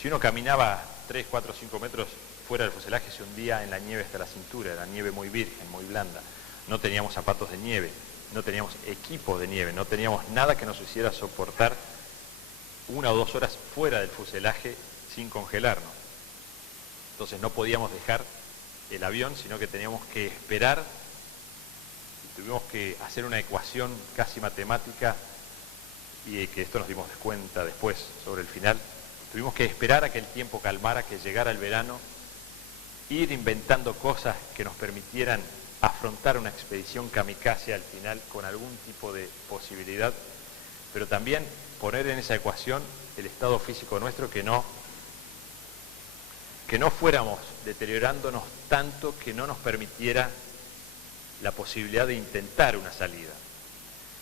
Si uno caminaba 3, 4, 5 metros fuera del fuselaje, se hundía en la nieve hasta la cintura, era nieve muy virgen, muy blanda. No teníamos zapatos de nieve, no teníamos equipo de nieve, no teníamos nada que nos hiciera soportar 1 o 2 horas fuera del fuselaje sin congelarnos. Entonces no podíamos dejar el avión, sino que teníamos que esperar y tuvimos que hacer una ecuación casi matemática, y que esto nos dimos cuenta después, sobre el final. Tuvimos que esperar a que el tiempo calmara, que llegara el verano, ir inventando cosas que nos permitieran afrontar una expedición kamikaze al final con algún tipo de posibilidad, pero también poner en esa ecuación el estado físico nuestro, que no fuéramos deteriorándonos tanto que no nos permitiera la posibilidad de intentar una salida.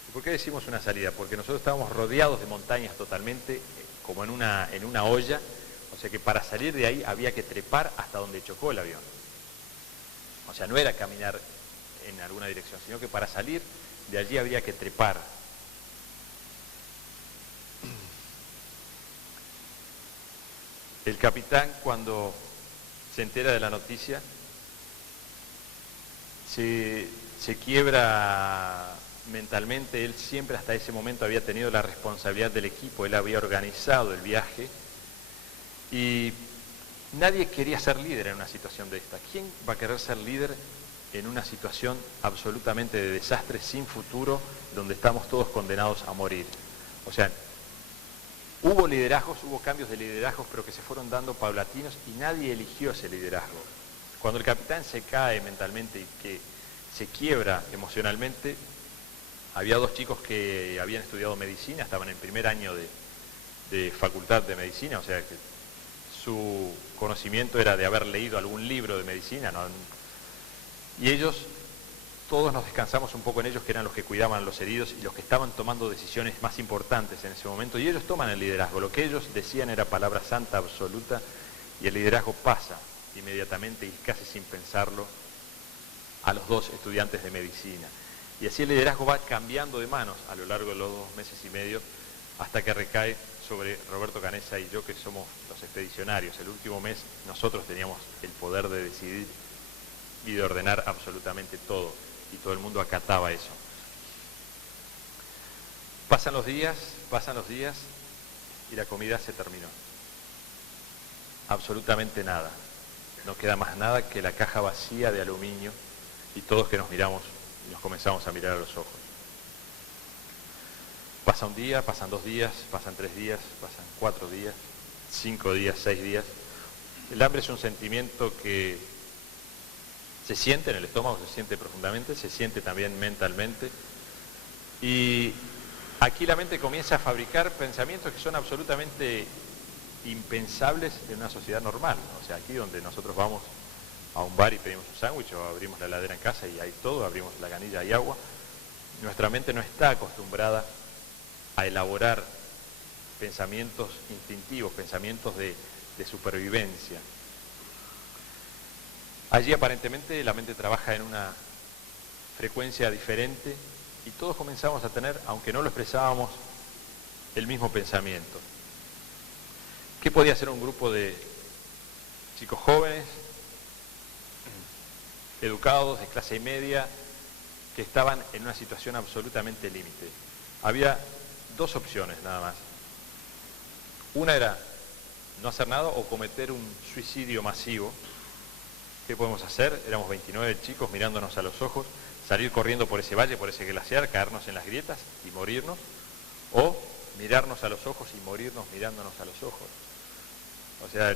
¿Y por qué decimos una salida? Porque nosotros estábamos rodeados de montañas totalmente, como en una olla, o sea que para salir de ahí había que trepar hasta donde chocó el avión. O sea, no era caminar en alguna dirección, sino que para salir de allí había que trepar. El capitán, cuando se entera de la noticia, se quiebra mentalmente. Él siempre hasta ese momento había tenido la responsabilidad del equipo, él había organizado el viaje y nadie quería ser líder en una situación de esta. ¿Quién va a querer ser líder en una situación absolutamente de desastre, sin futuro, donde estamos todos condenados a morir? O sea, hubo liderazgos, hubo cambios de liderazgos, pero que se fueron dando paulatinos y nadie eligió ese liderazgo. Cuando el capitán se cae mentalmente y que se quiebra emocionalmente, había 2 chicos que habían estudiado medicina, estaban en primer año de facultad de medicina, o sea que su conocimiento era de haber leído algún libro de medicina, ¿no? Y ellos, todos nos descansamos un poco en ellos, que eran los que cuidaban a los heridos y los que estaban tomando decisiones más importantes en ese momento, y ellos toman el liderazgo. Lo que ellos decían era palabra santa absoluta, y el liderazgo pasa inmediatamente y casi sin pensarlo a los 2 estudiantes de medicina. Y así el liderazgo va cambiando de manos a lo largo de los 2 meses y medio, hasta que recae sobre Roberto Canessa y yo, que somos los expedicionarios. El último mes nosotros teníamos el poder de decidir y de ordenar absolutamente todo, y todo el mundo acataba eso. Pasan los días, y la comida se terminó. Absolutamente nada. No queda más nada que la caja vacía de aluminio, y todos que nos miramos y nos comenzamos a mirar a los ojos. Pasa un día, pasan 2 días, pasan 3 días, pasan 4 días, 5 días, 6 días. El hambre es un sentimiento que se siente en el estómago, se siente profundamente, se siente también mentalmente. Y aquí la mente comienza a fabricar pensamientos que son absolutamente impensables en una sociedad normal. O sea, aquí donde nosotros vamos a un bar y pedimos un sándwich, o abrimos la heladera en casa y hay todo, abrimos la canilla y agua, nuestra mente no está acostumbrada a elaborar pensamientos instintivos, pensamientos de supervivencia. Allí aparentemente la mente trabaja en una frecuencia diferente y todos comenzamos a tener, aunque no lo expresábamos, el mismo pensamiento. ¿Qué podía hacer un grupo de chicos jóvenes, educados, de clase media, que estaban en una situación absolutamente límite? Había 2 opciones nada más. Una era no hacer nada o cometer un suicidio masivo. ¿Qué podemos hacer? Éramos 29 chicos mirándonos a los ojos, salir corriendo por ese valle, por ese glaciar, caernos en las grietas y morirnos, o mirarnos a los ojos y morirnos mirándonos a los ojos. O sea,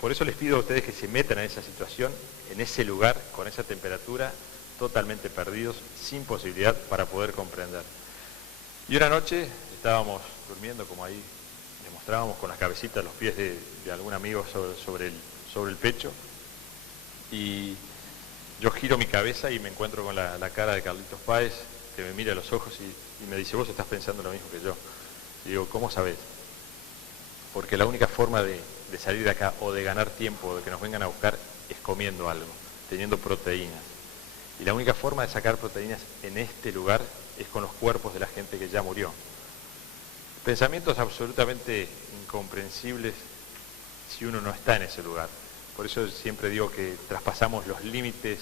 por eso les pido a ustedes que se metan en esa situación, en ese lugar, con esa temperatura, totalmente perdidos, sin posibilidad para poder comprender. Y una noche estábamos durmiendo, como ahí les mostrábamos, con las cabecitas, los pies de algún amigo sobre el pecho, y Yo giro mi cabeza y me encuentro con la cara de Carlitos Páez, que me mira a los ojos y me dice, vos estás pensando lo mismo que yo. Y digo, ¿cómo sabés? Porque la única forma de salir de acá o de ganar tiempo o de que nos vengan a buscar es comiendo algo, teniendo proteínas. Y la única forma de sacar proteínas en este lugar es con los cuerpos de la gente que ya murió. Pensamientos absolutamente incomprensibles si uno no está en ese lugar. Por eso siempre digo que traspasamos los límites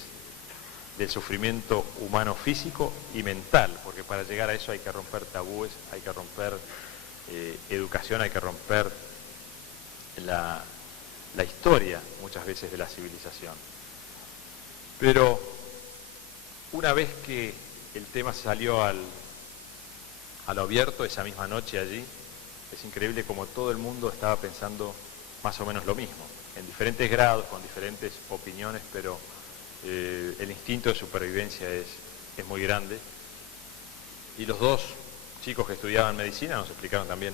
del sufrimiento humano físico y mental, porque para llegar a eso hay que romper tabúes, hay que romper educación, hay que romper la historia muchas veces de la civilización. Pero una vez que el tema salió a lo abierto esa misma noche allí, es increíble como todo el mundo estaba pensando más o menos lo mismo, en diferentes grados, con diferentes opiniones, pero el instinto de supervivencia es muy grande. Y los dos chicos que estudiaban medicina nos explicaron también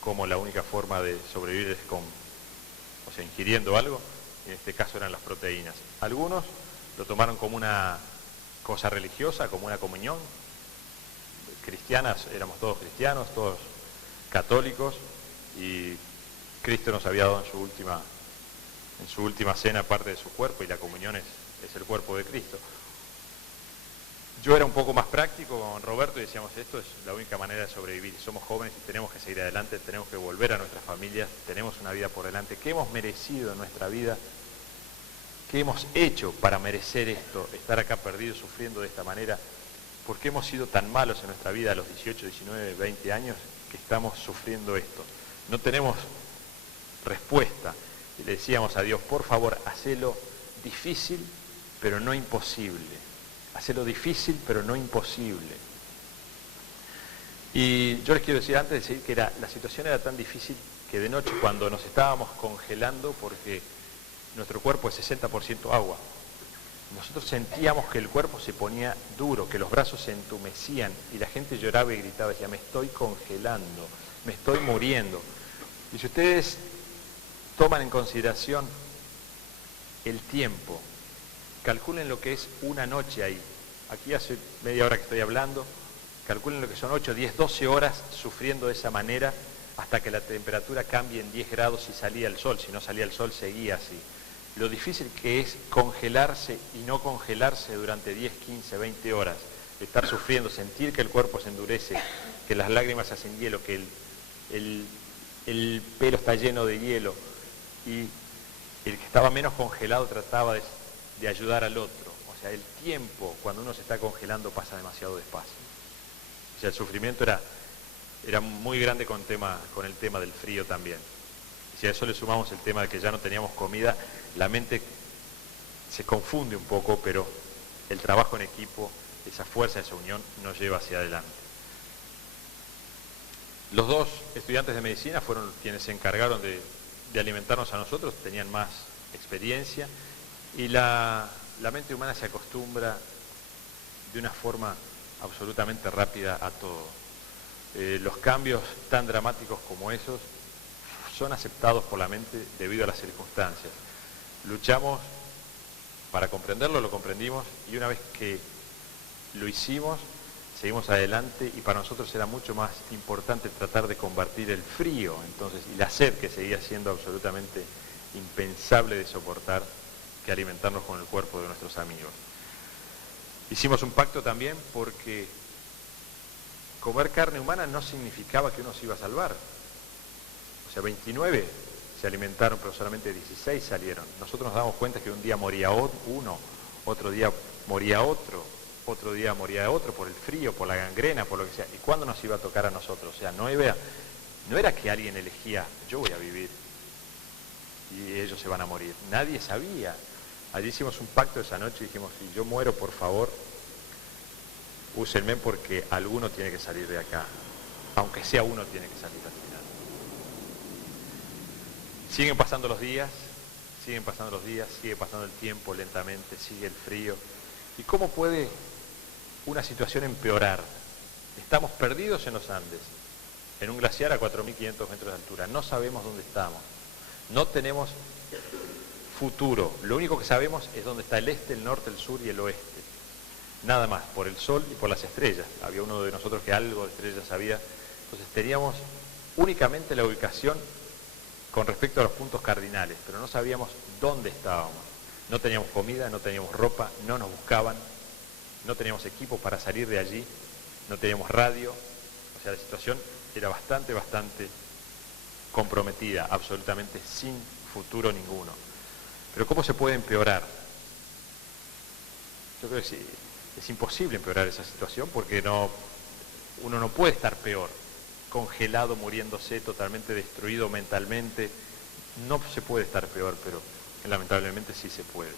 cómo la única forma de sobrevivir es ingiriendo algo, y en este caso eran las proteínas. Algunos lo tomaron como una cosa religiosa, como una comunión cristiana, éramos todos cristianos, todos católicos, y Cristo nos había dado en su última cena parte de su cuerpo, y la comunión es el cuerpo de Cristo. Yo era un poco más práctico con Roberto y decíamos, esto es la única manera de sobrevivir, somos jóvenes y tenemos que seguir adelante, tenemos que volver a nuestras familias, tenemos una vida por delante. ¿Qué hemos merecido en nuestra vida? ¿Qué hemos hecho para merecer esto, estar acá perdidos, sufriendo de esta manera? ¿Por qué hemos sido tan malos en nuestra vida a los 18, 19, 20 años que estamos sufriendo esto? No tenemos respuesta. Y le decíamos a Dios, por favor, hacelo difícil, pero no imposible. Hacelo difícil, pero no imposible. Y yo les quiero decir antes de seguir que la situación era tan difícil que de noche, cuando nos estábamos congelando, porque nuestro cuerpo es 60% agua, nosotros sentíamos que el cuerpo se ponía duro, que los brazos se entumecían, y la gente lloraba y gritaba, decía, me estoy congelando, me estoy muriendo. Y si ustedes toman en consideración el tiempo, calculen lo que es una noche ahí. Aquí hace media hora que estoy hablando, calculen lo que son 8, 10, 12 horas sufriendo de esa manera hasta que la temperatura cambie en 10 grados si salía el sol. Si no salía el sol seguía así. Lo difícil que es congelarse y no congelarse durante 10, 15, 20 horas. Estar sufriendo, sentir que el cuerpo se endurece, que las lágrimas hacen hielo, que el pelo está lleno de hielo, y el que estaba menos congelado trataba de ayudar al otro. O sea, el tiempo cuando uno se está congelando pasa demasiado despacio. O sea, el sufrimiento era muy grande con el tema del frío también. Y si a eso le sumamos el tema de que ya no teníamos comida, la mente se confunde un poco, pero el trabajo en equipo, esa fuerza, esa unión, nos lleva hacia adelante. Los dos estudiantes de medicina fueron quienes se encargaron de alimentarnos a nosotros, tenían más experiencia, y la mente humana se acostumbra de una forma absolutamente rápida a todo. Los cambios tan dramáticos como esos son aceptados por la mente debido a las circunstancias. Luchamos para comprenderlo, lo comprendimos, y una vez que lo hicimos, seguimos adelante, y para nosotros era mucho más importante tratar de combatir el frío, entonces, y la sed, que seguía siendo absolutamente impensable de soportar, que alimentarnos con el cuerpo de nuestros amigos. Hicimos un pacto también porque comer carne humana no significaba que uno se iba a salvar. O sea, 29 se alimentaron, pero solamente 16 salieron. Nosotros nos damos cuenta que un día moría uno, otro día moría otro día moría otro por el frío, por la gangrena, por lo que sea. ¿Y cuándo nos iba a tocar a nosotros? O sea, no era que alguien elegía, yo voy a vivir y ellos se van a morir. Nadie sabía. Allí hicimos un pacto esa noche y dijimos, si yo muero, por favor, úsenme porque alguno tiene que salir de acá. Aunque sea uno, tiene que salir al final. Siguen pasando los días, sigue pasando el tiempo lentamente, sigue el frío. ¿Y cómo puede una situación empeorar? Estamos perdidos en los Andes, en un glaciar a 4.500 metros de altura. No sabemos dónde estamos. No tenemos futuro. Lo único que sabemos es dónde está el este, el norte, el sur y el oeste. Nada más, por el sol y por las estrellas. Había uno de nosotros que algo de estrellas sabía. Entonces teníamos únicamente la ubicación con respecto a los puntos cardinales, pero no sabíamos dónde estábamos. No teníamos comida, no teníamos ropa, no nos buscaban, no teníamos equipo para salir de allí, no teníamos radio. O sea, la situación era bastante comprometida, absolutamente sin futuro ninguno. Pero ¿cómo se puede empeorar? Yo creo que sí, es imposible empeorar esa situación porque uno no puede estar peor, congelado, muriéndose, totalmente destruido mentalmente. No se puede estar peor, pero lamentablemente sí se puede.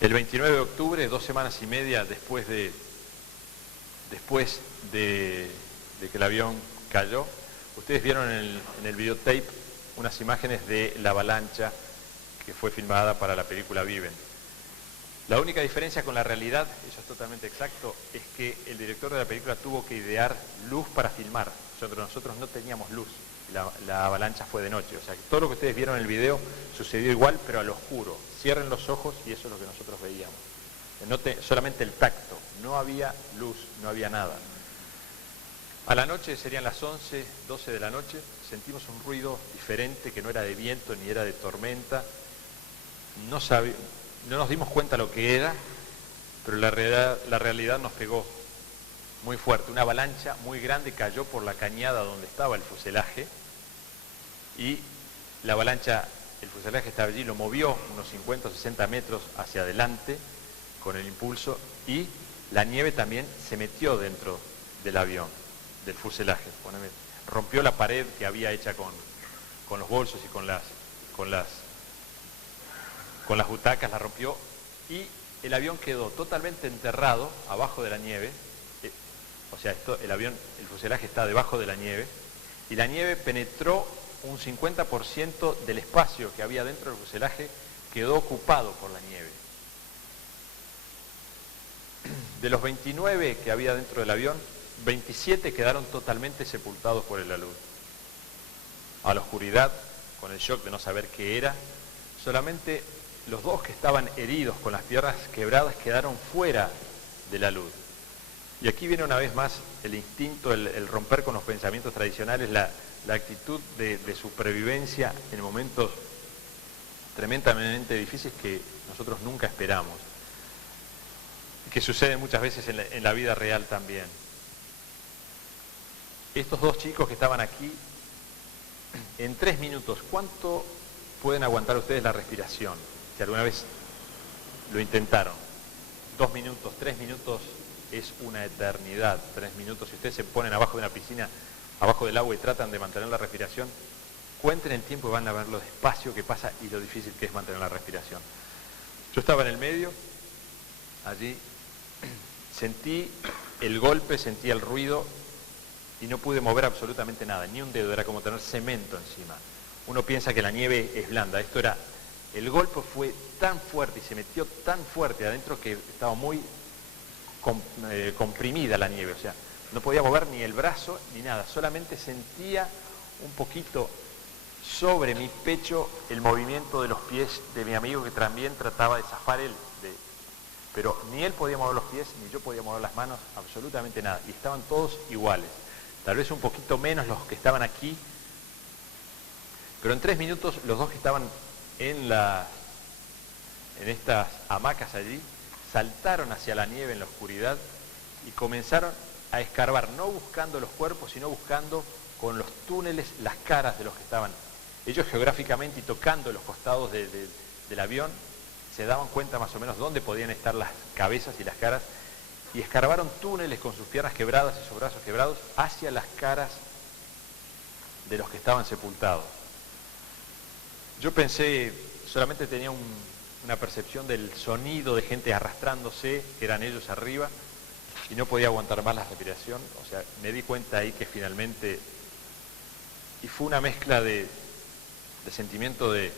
El 29 de octubre, 2 semanas y media después de que el avión cayó, ustedes vieron en el videotape unas imágenes de la avalancha que fue filmada para la película Viven. La única diferencia con la realidad, eso es totalmente exacto, es que el director de la película tuvo que idear luz para filmar. Nosotros no teníamos luz, la avalancha fue de noche. O sea, que todo lo que ustedes vieron en el video sucedió igual, pero al oscuro. Cierren los ojos y eso es lo que nosotros veíamos. Solamente el tacto, no había luz, no había nada. A la noche, serían las 11, 12 de la noche, sentimos un ruido diferente que no era de viento ni era de tormenta. No nos dimos cuenta lo que era, pero la realidad nos pegó muy fuerte. Una avalancha muy grande cayó por la cañada donde estaba el fuselaje y la avalancha, el fuselaje estaba allí, lo movió unos 50 o 60 metros hacia adelante con el impulso y la nieve también se metió dentro del avión, del fuselaje. Rompió la pared que había hecha con los bolsos y con las butacas, la rompió y el avión quedó totalmente enterrado abajo de la nieve. O sea, el fuselaje está debajo de la nieve y la nieve penetró un 50% del espacio que había dentro del fuselaje, quedó ocupado por la nieve. De los 29 que había dentro del avión, 27 quedaron totalmente sepultados por el alud. A la oscuridad, con el shock de no saber qué era, solamente los 2 que estaban heridos con las piernas quebradas quedaron fuera del alud. Y aquí viene una vez más el instinto, el romper con los pensamientos tradicionales, la actitud de supervivencia en momentos tremendamente difíciles que nosotros nunca esperamos, que suceden muchas veces en la vida real también. Estos 2 chicos que estaban aquí, en 3 minutos, ¿cuánto pueden aguantar ustedes la respiración? Si alguna vez lo intentaron. 2 minutos, 3 minutos es una eternidad. 3 minutos, si ustedes se ponen abajo de una piscina, abajo del agua y tratan de mantener la respiración, cuenten el tiempo y van a ver lo despacio que pasa y lo difícil que es mantener la respiración. Yo estaba en el medio, allí, sentí el golpe, sentí el ruido y no pude mover absolutamente nada, ni un dedo, era como tener cemento encima. Uno piensa que la nieve es blanda, el golpe fue tan fuerte y se metió tan fuerte adentro que estaba muy comprimida la nieve, o sea, no podía mover ni el brazo ni nada, solamente sentía un poquito sobre mi pecho el movimiento de los pies de mi amigo que también trataba de zafar él, pero ni él podía mover los pies ni yo podía mover las manos, absolutamente nada, y estaban todos iguales, tal vez un poquito menos los que estaban aquí, pero en 3 minutos los 2 que estaban en estas hamacas allí saltaron hacia la nieve en la oscuridad y comenzaron a escarbar, no buscando los cuerpos, sino buscando con los túneles las caras de los que estaban. Ellos geográficamente y tocando los costados del avión se daban cuenta más o menos dónde podían estar las cabezas y las caras y escarbaron túneles con sus piernas quebradas y sus brazos quebrados hacia las caras de los que estaban sepultados. Yo pensé, solamente tenía una percepción del sonido de gente arrastrándose, que eran ellos arriba, y no podía aguantar más la respiración. O sea, me di cuenta ahí que finalmente, y fue una mezcla de sentimiento de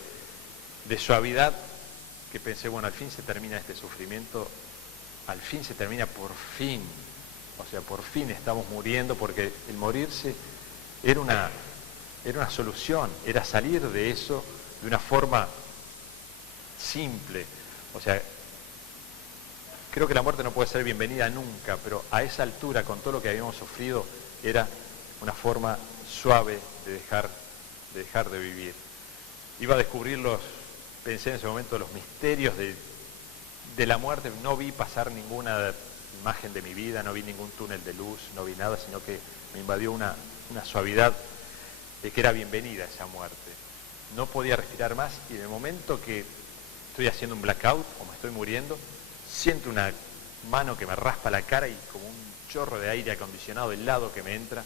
suavidad, que pensé, bueno, al fin se termina este sufrimiento, al fin se termina por fin, o sea, por fin estamos muriendo, porque el morirse era una solución, era salir de eso de una forma simple. O sea, creo que la muerte no puede ser bienvenida nunca, pero a esa altura, con todo lo que habíamos sufrido, era una forma suave de dejar de vivir. Iba a descubrir pensé en ese momento, los misterios de la muerte. No vi pasar ninguna imagen de mi vida, no vi ningún túnel de luz, no vi nada, sino que me invadió una suavidad de que era bienvenida esa muerte. No podía respirar más y en el momento que estoy haciendo un blackout o me estoy muriendo, siento una mano que me raspa la cara y como un chorro de aire acondicionado helado que me entra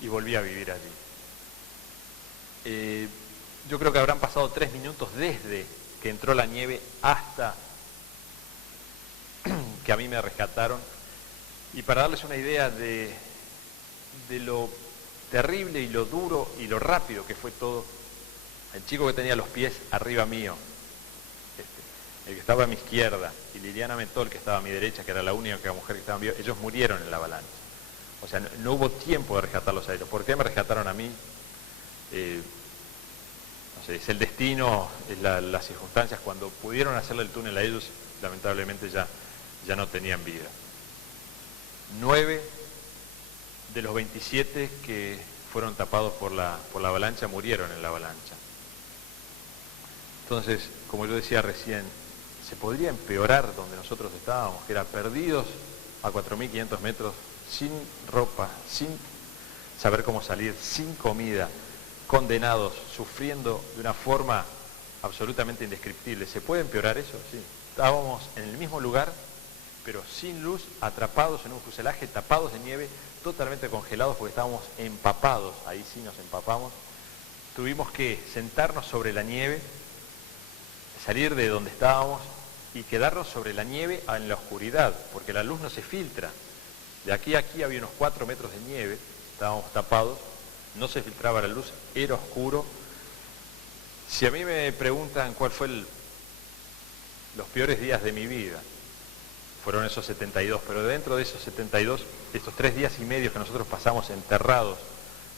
y volví a vivir allí. Yo creo que habrán pasado 3 minutos desde que entró la nieve hasta que a mí me rescataron. Y para darles una idea de lo terrible y lo duro y lo rápido que fue todo, el chico que tenía los pies arriba mío, el que estaba a mi izquierda, y Liliana Mentol, que estaba a mi derecha, que era la única mujer que estaba viva, ellos murieron en la avalancha. O sea, no hubo tiempo de rescatarlos a ellos. ¿Por qué me rescataron a mí? No sé, es el destino, es las circunstancias. Cuando pudieron hacerle el túnel a ellos, lamentablemente ya no tenían vida. 9 de los 27 que fueron tapados por la avalancha murieron en la avalancha. Entonces, como yo decía recién, se podría empeorar donde nosotros estábamos, que era perdidos a 4.500 metros, sin ropa, sin saber cómo salir, sin comida, condenados, sufriendo de una forma absolutamente indescriptible. ¿Se puede empeorar eso? Sí. Estábamos en el mismo lugar, pero sin luz, atrapados en un fuselaje, tapados de nieve, totalmente congelados porque estábamos empapados, ahí sí nos empapamos. Tuvimos que sentarnos sobre la nieve, salir de donde estábamos y quedarnos sobre la nieve en la oscuridad, porque la luz no se filtra. De aquí a aquí había unos 4 metros de nieve, estábamos tapados, no se filtraba la luz, era oscuro. Si a mí me preguntan cuál fue los peores días de mi vida, fueron esos 72, pero dentro de esos 72, estos 3 días y medio que nosotros pasamos enterrados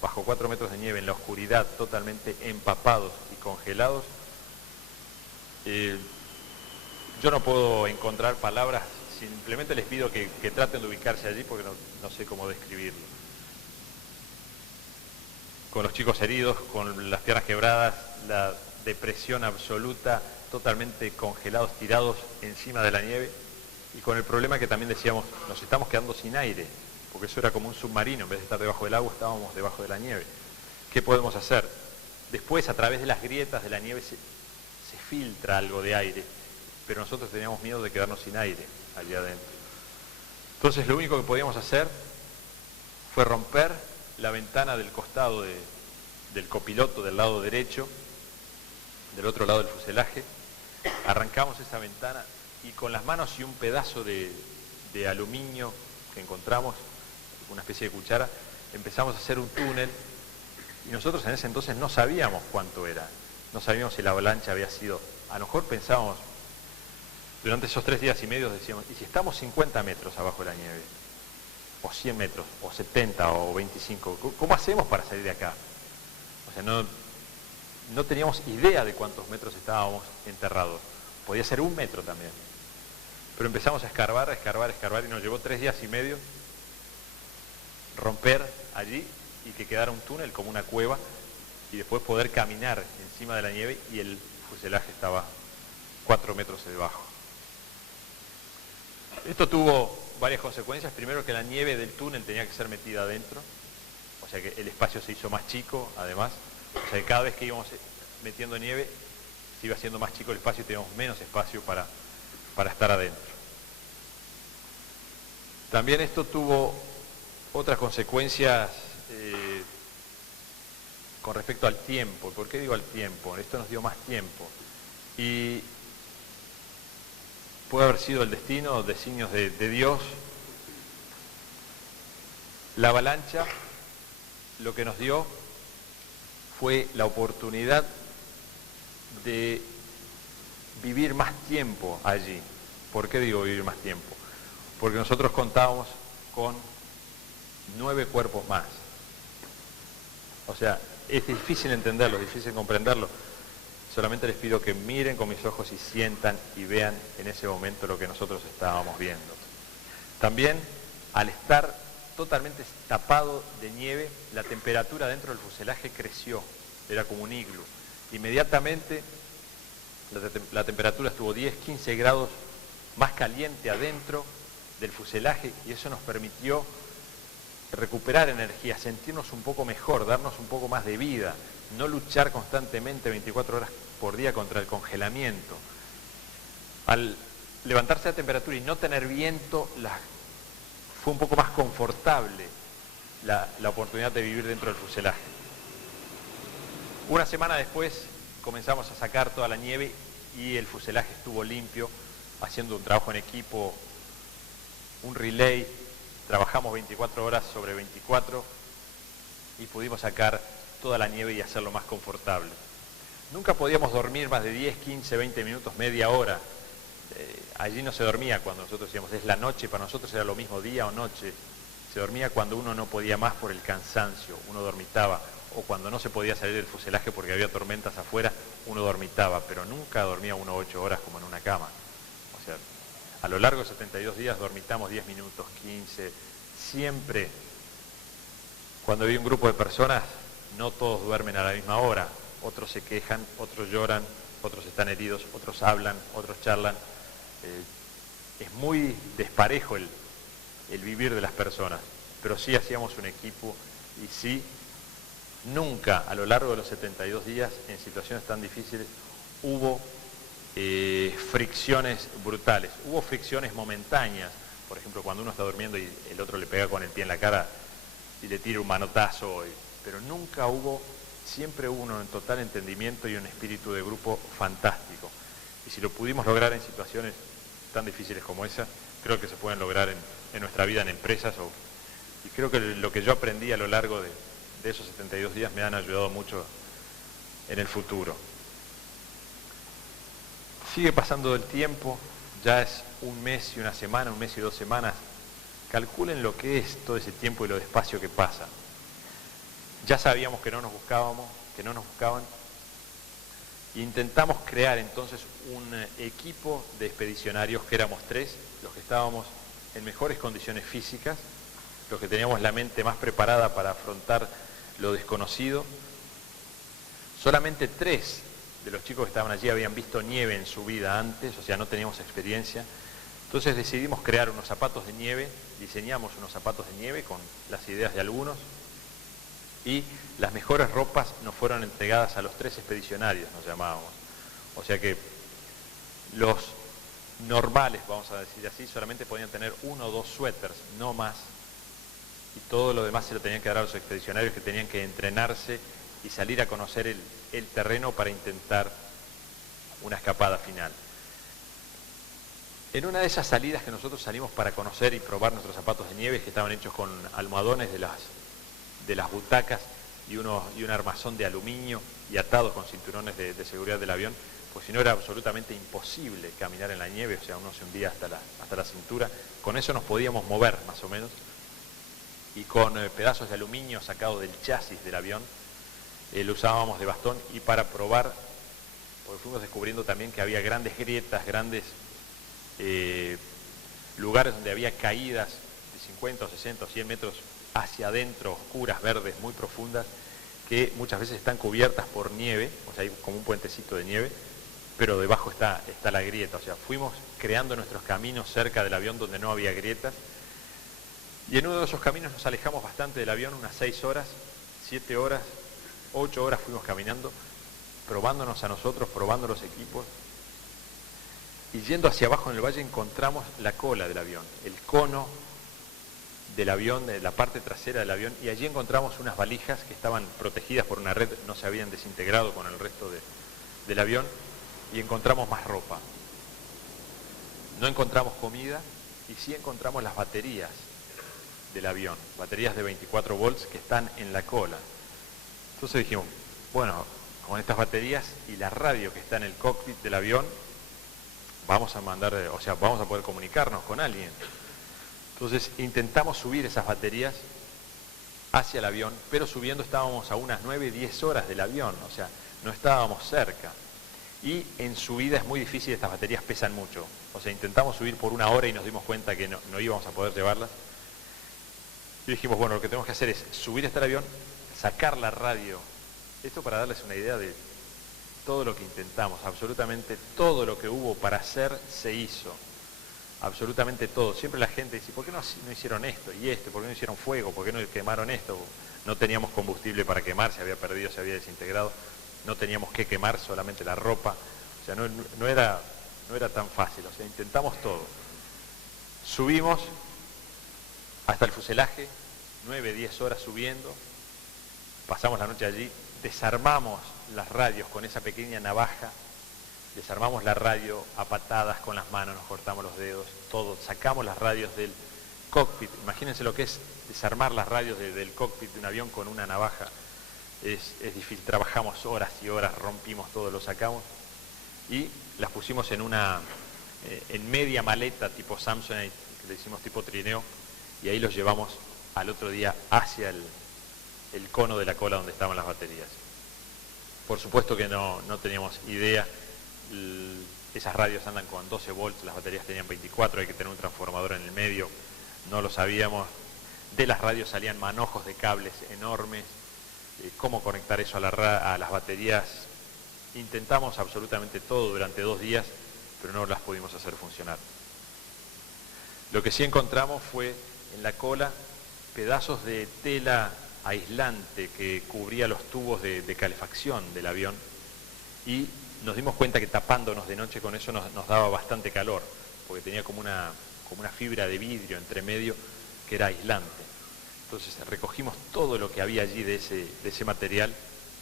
bajo 4 metros de nieve en la oscuridad, totalmente empapados y congelados, yo no puedo encontrar palabras, simplemente les pido que traten de ubicarse allí porque no sé cómo describirlo. Con los chicos heridos, con las piernas quebradas, la depresión absoluta, totalmente congelados, tirados encima de la nieve, y con el problema que también decíamos, nos estamos quedando sin aire, porque eso era como un submarino, en vez de estar debajo del agua, estábamos debajo de la nieve. ¿Qué podemos hacer? Después, a través de las grietas de la nieve, se filtra algo de aire, pero nosotros teníamos miedo de quedarnos sin aire allí adentro. Entonces, lo único que podíamos hacer fue romper la ventana del costado del copiloto, del lado derecho, del otro lado del fuselaje. Arrancamos esa ventana y con las manos y un pedazo de aluminio que encontramos, una especie de cuchara, empezamos a hacer un túnel y nosotros en ese entonces no sabíamos cuánto era, no sabíamos si la avalancha había sido, a lo mejor pensábamos, durante esos 3 días y medio decíamos, ¿y si estamos 50 metros abajo de la nieve? O 100 metros, o 70, o 25, ¿cómo hacemos para salir de acá? O sea, no teníamos idea de cuántos metros estábamos enterrados, podía ser 1 metro también. Pero empezamos a escarbar y nos llevó 3 días y medio romper allí y que quedara un túnel como una cueva y después poder caminar encima de la nieve y el fuselaje estaba 4 metros debajo. Esto tuvo varias consecuencias. Primero, que la nieve del túnel tenía que ser metida adentro, o sea que el espacio se hizo más chico además, o sea que cada vez que íbamos metiendo nieve se iba haciendo más chico el espacio y teníamos menos espacio para estar adentro. También esto tuvo otras consecuencias con respecto al tiempo. ¿Por qué digo al tiempo? Esto nos dio más tiempo. Y puede haber sido el destino, designios de Dios. La avalancha lo que nos dio fue la oportunidad de vivir más tiempo allí. ¿Por qué digo vivir más tiempo? Porque nosotros contábamos con 9 cuerpos más. O sea, es difícil entenderlo, es difícil comprenderlo. Solamente les pido que miren con mis ojos y sientan y vean en ese momento lo que nosotros estábamos viendo. También, al estar totalmente tapado de nieve, la temperatura dentro del fuselaje creció, era como un iglú. Inmediatamente la temperatura estuvo 10-15 grados más caliente adentro del fuselaje y eso nos permitió recuperar energía, sentirnos un poco mejor, darnos un poco más de vida, no luchar constantemente 24 horas por día contra el congelamiento. Al levantarse la temperatura y no tener viento, fue un poco más confortable la oportunidad de vivir dentro del fuselaje. Una semana después comenzamos a sacar toda la nieve y el fuselaje estuvo limpio, haciendo un trabajo en equipo, un relay. Trabajamos 24 horas sobre 24 y pudimos sacar toda la nieve y hacerlo más confortable. Nunca podíamos dormir más de 10, 15, 20 minutos, media hora. Allí no se dormía cuando nosotros decíamos, es la noche, para nosotros era lo mismo día o noche. Se dormía cuando uno no podía más por el cansancio, uno dormitaba. O cuando no se podía salir del fuselaje porque había tormentas afuera, uno dormitaba, pero nunca dormía uno 8 horas como en una cama. O sea, a lo largo de 72 días dormitamos 10 minutos, 15, siempre. Cuando hay un grupo de personas, no todos duermen a la misma hora. Otros se quejan, otros lloran, otros están heridos, otros hablan, otros charlan. Es muy desparejo el vivir de las personas, pero sí hacíamos un equipo y sí, nunca a lo largo de los 72 días, en situaciones tan difíciles, hubo fricciones brutales. Hubo fricciones momentáneas, por ejemplo, cuando uno está durmiendo y el otro le pega con el pie en la cara y le tira un manotazo, pero nunca hubo, siempre hubo un total entendimiento y un espíritu de grupo fantástico. Y si lo pudimos lograr en situaciones tan difíciles como esa, creo que se pueden lograr en nuestra vida en empresas. Y creo que lo que yo aprendí a lo largo de esos 72 días me han ayudado mucho en el futuro. Sigue pasando el tiempo, ya es un mes y una semana, un mes y 2 semanas. Calculen lo que es todo ese tiempo y lo despacio que pasa. Ya sabíamos que no nos buscaban. E intentamos crear entonces un equipo de expedicionarios que éramos 3, los que estábamos en mejores condiciones físicas, los que teníamos la mente más preparada para afrontar lo desconocido. Solamente 3 de los chicos que estaban allí habían visto nieve en su vida antes, o sea, no teníamos experiencia. Entonces decidimos crear unos zapatos de nieve, diseñamos unos zapatos de nieve con las ideas de algunos y las mejores ropas nos fueron entregadas a los 3 expedicionarios, nos llamábamos. O sea que los normales, vamos a decir así, solamente podían tener 1 o 2 suéteres, no más. Y todo lo demás se lo tenían que dar a los expedicionarios que tenían que entrenarse y salir a conocer el terreno para intentar una escapada final. En una de esas salidas que nosotros salimos para conocer y probar nuestros zapatos de nieve, que estaban hechos con almohadones de las butacas y un armazón de aluminio y atados con cinturones de seguridad del avión, pues si no era absolutamente imposible caminar en la nieve, o sea, uno se hundía hasta la cintura. Con eso nos podíamos mover, más o menos, y con pedazos de aluminio sacados del chasis del avión, lo usábamos de bastón y para probar, porque fuimos descubriendo también que había grandes grietas, grandes lugares donde había caídas de 50 o 60 o 100 metros hacia adentro, oscuras, verdes, muy profundas, que muchas veces están cubiertas por nieve, o sea, hay como un puentecito de nieve, pero debajo está la grieta. O sea, fuimos creando nuestros caminos cerca del avión donde no había grietas, y en uno de esos caminos nos alejamos bastante del avión, unas 6 horas, 7 horas, 8 horas fuimos caminando, probándonos a nosotros, probando los equipos, y yendo hacia abajo en el valle encontramos la cola del avión, el cono del avión, de la parte trasera del avión, y allí encontramos unas valijas que estaban protegidas por una red, no se habían desintegrado con el resto del avión, y encontramos más ropa. No encontramos comida, y sí encontramos las baterías del avión, baterías de 24 volts que están en la cola. Entonces dijimos, bueno, con estas baterías y la radio que está en el cockpit del avión, vamos a poder comunicarnos con alguien. Entonces intentamos subir esas baterías hacia el avión, pero subiendo estábamos a unas 9-10 horas del avión, o sea, no estábamos cerca. Y en subida es muy difícil, estas baterías pesan mucho. O sea, intentamos subir por 1 hora y nos dimos cuenta que no íbamos a poder llevarlas. Y dijimos, bueno, lo que tenemos que hacer es subir hasta el avión, sacar la radio. Esto para darles una idea de todo lo que intentamos, absolutamente todo lo que hubo para hacer se hizo. Absolutamente todo. Siempre la gente dice, ¿por qué no hicieron esto y esto? ¿Por qué no hicieron fuego? ¿Por qué no quemaron esto? No teníamos combustible para quemar, se había perdido, se había desintegrado. No teníamos que quemar, solamente la ropa. O sea, no era tan fácil. O sea, intentamos todo. Subimos hasta el fuselaje, 9, 10 horas subiendo. Pasamos la noche allí, desarmamos las radios con esa pequeña navaja. Desarmamos la radio a patadas con las manos, nos cortamos los dedos, todo. Sacamos las radios del cockpit. Imagínense lo que es desarmar las radios del cockpit de un avión con una navaja. Es difícil. Trabajamos horas y horas, rompimos todo, lo sacamos y las pusimos en media maleta tipo Samsonite, que le hicimos tipo trineo, y ahí los llevamos al otro día hacia el cono de la cola donde estaban las baterías. Por supuesto que no teníamos idea. Esas radios andan con 12 volts, las baterías tenían 24, hay que tener un transformador en el medio, no lo sabíamos. De las radios salían manojos de cables enormes, cómo conectar eso a las baterías. Intentamos absolutamente todo durante 2 días, pero no las pudimos hacer funcionar. Lo que sí encontramos fue en la cola pedazos de tela aislante que cubría los tubos de calefacción del avión, y nos dimos cuenta que tapándonos de noche con eso nos daba bastante calor, porque tenía como una fibra de vidrio entre medio que era aislante. Entonces recogimos todo lo que había allí de ese material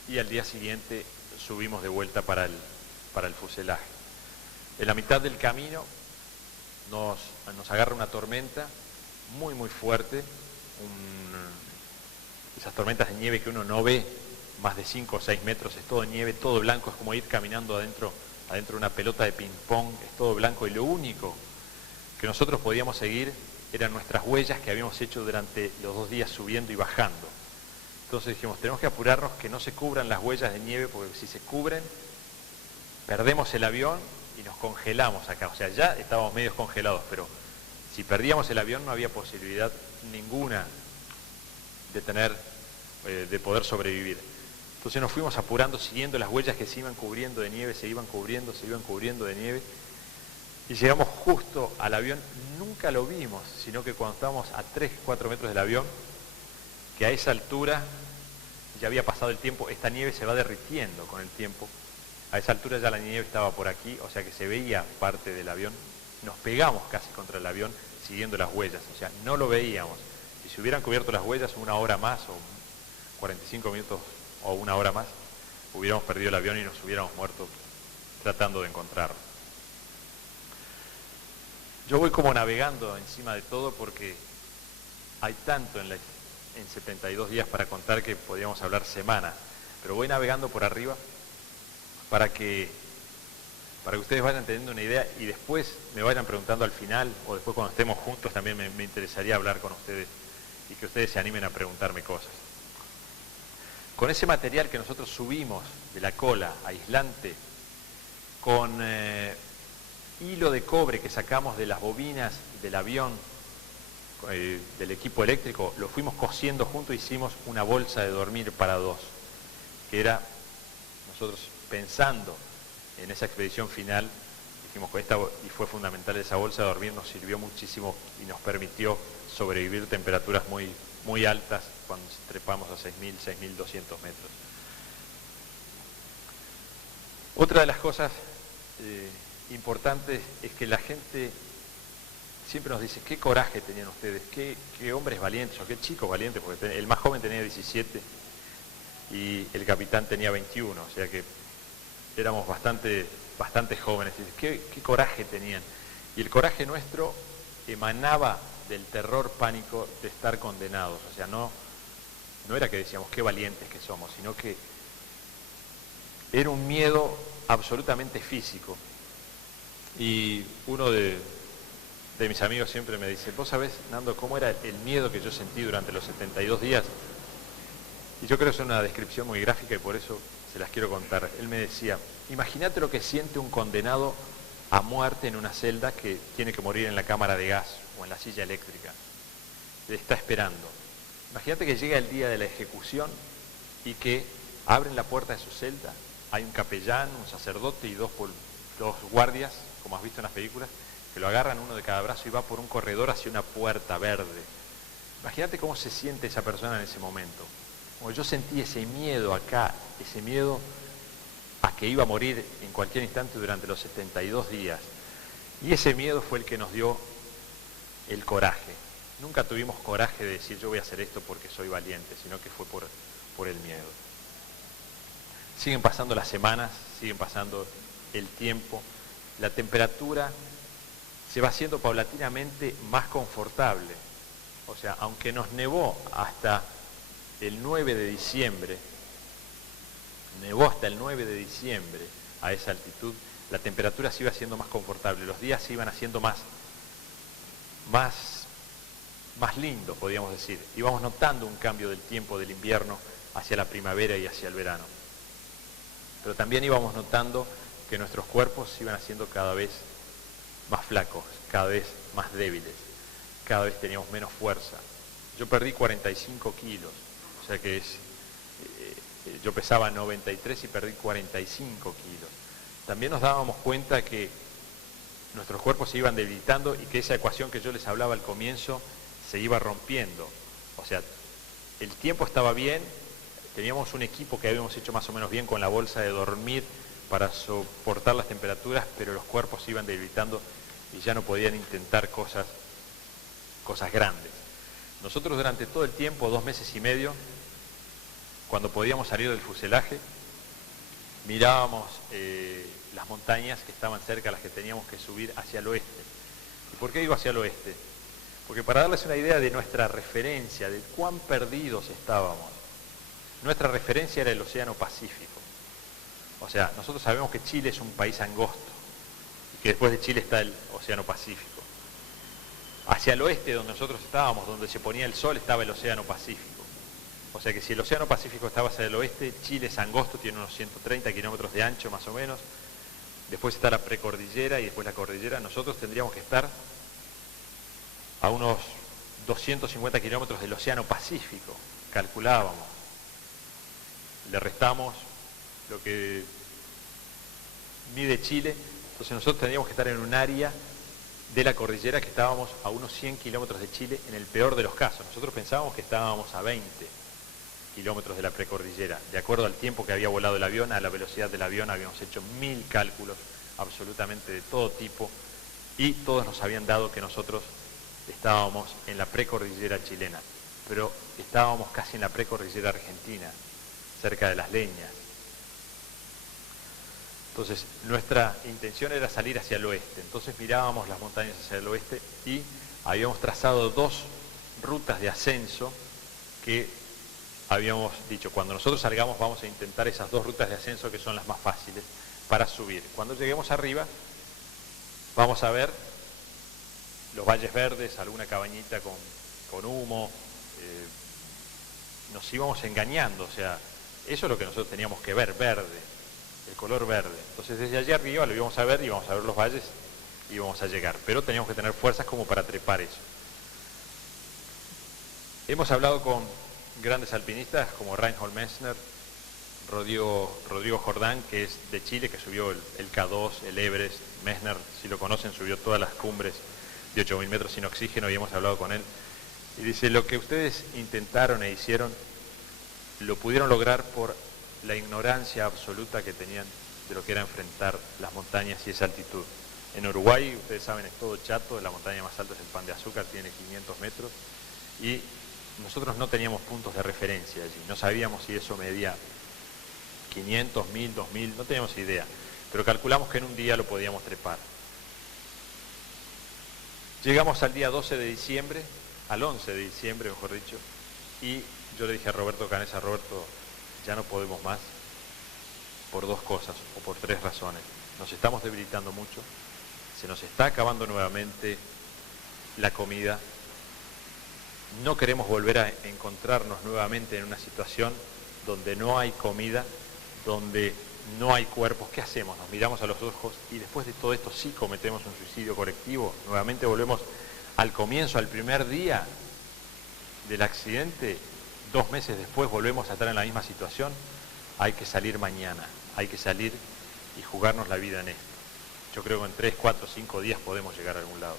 y al día siguiente subimos de vuelta para el fuselaje. En la mitad del camino nos agarra una tormenta muy muy fuerte, esas tormentas de nieve que uno no ve más de 5 o 6 metros, es todo nieve, todo blanco, es como ir caminando adentro de una pelota de ping-pong, es todo blanco, y lo único que nosotros podíamos seguir eran nuestras huellas que habíamos hecho durante los 2 días subiendo y bajando. Entonces dijimos, tenemos que apurarnos que no se cubran las huellas de nieve, porque si se cubren, perdemos el avión y nos congelamos acá. O sea, ya estábamos medio congelados, pero si perdíamos el avión no había posibilidad ninguna de poder sobrevivir. Entonces nos fuimos apurando, siguiendo las huellas que se iban cubriendo de nieve, se iban cubriendo de nieve, y llegamos justo al avión. Nunca lo vimos, sino que cuando estábamos a 3, 4 metros del avión, que a esa altura ya había pasado el tiempo, esta nieve se va derritiendo con el tiempo, a esa altura ya la nieve estaba por aquí, o sea que se veía parte del avión, nos pegamos casi contra el avión siguiendo las huellas, o sea, no lo veíamos. Si se hubieran cubierto las huellas 1 hora más, o 45 minutos o 1 hora más, hubiéramos perdido el avión y nos hubiéramos muerto tratando de encontrarlo. Yo voy como navegando encima de todo porque hay tanto en 72 días para contar que podríamos hablar semanas, pero voy navegando por arriba para que ustedes vayan teniendo una idea y después me vayan preguntando al final, o después cuando estemos juntos también me interesaría hablar con ustedes y que ustedes se animen a preguntarme cosas. Con ese material que nosotros subimos de la cola, aislante, con hilo de cobre que sacamos de las bobinas del avión, del equipo eléctrico, lo fuimos cosiendo juntos, hicimos una bolsa de dormir para 2, que era, nosotros pensando en esa expedición final, dijimos que y fue fundamental esa bolsa de dormir, nos sirvió muchísimo y nos permitió sobrevivir temperaturas muy, muy altas cuando trepamos a 6.000, 6.200 metros. Otra de las cosas importantes es que la gente siempre nos dice, qué coraje tenían ustedes, qué hombres valientes, o qué chicos valientes, porque el más joven tenía 17 y el capitán tenía 21, o sea que éramos bastante jóvenes. ¿Qué coraje tenían? Y el coraje nuestro emanaba del terror, pánico de estar condenados. O sea, no era que decíamos qué valientes que somos, sino que era un miedo absolutamente físico. Y uno de mis amigos siempre me dice, ¿vos sabés, Nando, cómo era el miedo que yo sentí durante los 72 días? Y yo creo que es una descripción muy gráfica y por eso se las quiero contar. Él me decía, imagínate lo que siente un condenado a muerte en una celda que tiene que morir en la cámara de gas o en la silla eléctrica. Le está esperando. Imagínate que llega el día de la ejecución y que abren la puerta de su celda, hay un capellán, un sacerdote y dos guardias, como has visto en las películas, que lo agarran uno de cada brazo y va por un corredor hacia una puerta verde. Imagínate cómo se siente esa persona en ese momento. Como yo sentí ese miedo acá, ese miedo a que iba a morir en cualquier instante durante los 72 días. Y ese miedo fue el que nos dio el coraje. Nunca tuvimos coraje de decir yo voy a hacer esto porque soy valiente, sino que fue por el miedo. Siguen pasando las semanas, siguen pasando el tiempo, la temperatura se va haciendo paulatinamente más confortable. O sea, aunque nos nevó hasta el 9 de diciembre, a esa altitud, la temperatura se iba haciendo más confortable, los días se iban haciendo más lindos, podríamos decir. Íbamos notando un cambio del tiempo del invierno hacia la primavera y hacia el verano. Pero también íbamos notando que nuestros cuerpos se iban haciendo cada vez más flacos, cada vez más débiles, cada vez teníamos menos fuerza. Yo perdí 45 kilos, o sea que yo pesaba 93 y perdí 45 kilos. También nos dábamos cuenta que nuestros cuerpos se iban debilitando y que esa ecuación que yo les hablaba al comienzo se iba rompiendo. O sea, el tiempo estaba bien, teníamos un equipo que habíamos hecho más o menos bien con la bolsa de dormir para soportar las temperaturas, pero los cuerpos se iban debilitando y ya no podían intentar cosas grandes. Nosotros durante todo el tiempo, 2 meses y medio, cuando podíamos salir del fuselaje, mirábamos las montañas que estaban cerca, las que teníamos que subir hacia el oeste. ¿Y por qué digo hacia el oeste? Porque para darles una idea de nuestra referencia, de cuán perdidos estábamos, nuestra referencia era el Océano Pacífico. O sea, nosotros sabemos que Chile es un país angosto y que después de Chile está el Océano Pacífico. Hacia el oeste, donde nosotros estábamos, donde se ponía el sol, estaba el Océano Pacífico. O sea que si el Océano Pacífico estaba hacia el oeste, Chile es angosto, tiene unos 130 kilómetros de ancho más o menos. Después está la precordillera y después la cordillera. Nosotros tendríamos que estar a unos 250 kilómetros del Océano Pacífico, calculábamos. Le restamos lo que mide Chile, entonces nosotros tendríamos que estar en un área de la cordillera que estábamos a unos 100 kilómetros de Chile en el peor de los casos. Nosotros pensábamos que estábamos a 20 kilómetros de la precordillera. De acuerdo al tiempo que había volado el avión, a la velocidad del avión, habíamos hecho 1000 cálculos absolutamente de todo tipo y todos nos habían dado que nosotros estábamos en la precordillera chilena, pero estábamos casi en la precordillera argentina, cerca de Las Leñas. Entonces, nuestra intención era salir hacia el oeste. Entonces mirábamos las montañas hacia el oeste y habíamos trazado 2 rutas de ascenso que habíamos dicho, cuando nosotros salgamos vamos a intentar esas 2 rutas de ascenso que son las más fáciles para subir. Cuando lleguemos arriba vamos a ver los valles verdes, alguna cabañita con humo. Nos íbamos engañando, o sea, eso es lo que nosotros teníamos que ver, verde, el color verde. Entonces desde allá arriba lo íbamos a ver los valles y íbamos a llegar, pero teníamos que tener fuerzas como para trepar eso. Hemos hablado con grandes alpinistas como Reinhold Messner, Rodrigo Jordán, que es de Chile, que subió el K2, el Everest. Messner, si lo conocen, subió todas las cumbres de 8000 metros sin oxígeno y hemos hablado con él. Y dice, lo que ustedes intentaron e hicieron, lo pudieron lograr por la ignorancia absoluta que tenían de lo que era enfrentar las montañas y esa altitud. En Uruguay, ustedes saben, es todo chato, la montaña más alta es el Pan de Azúcar, tiene 500 metros, y nosotros no teníamos puntos de referencia allí, no sabíamos si eso medía 500, 1000, 2000, no teníamos idea, pero calculamos que en un día lo podíamos trepar. Llegamos al día 12 de diciembre, al 11 de diciembre, mejor dicho, y yo le dije a Roberto Canesa, Roberto, ya no podemos más por 2 cosas o por 3 razones. Nos estamos debilitando mucho, se nos está acabando nuevamente la comida, no queremos volver a encontrarnos nuevamente en una situación donde no hay comida, donde no hay cuerpos. ¿Qué hacemos? Nos miramos a los ojos y después de todo esto sí cometemos un suicidio colectivo. Nuevamente volvemos al comienzo, al primer día del accidente. 2 meses después volvemos a estar en la misma situación. Hay que salir mañana, hay que salir y jugarnos la vida en esto. Yo creo que en 3, 4, 5 días podemos llegar a algún lado.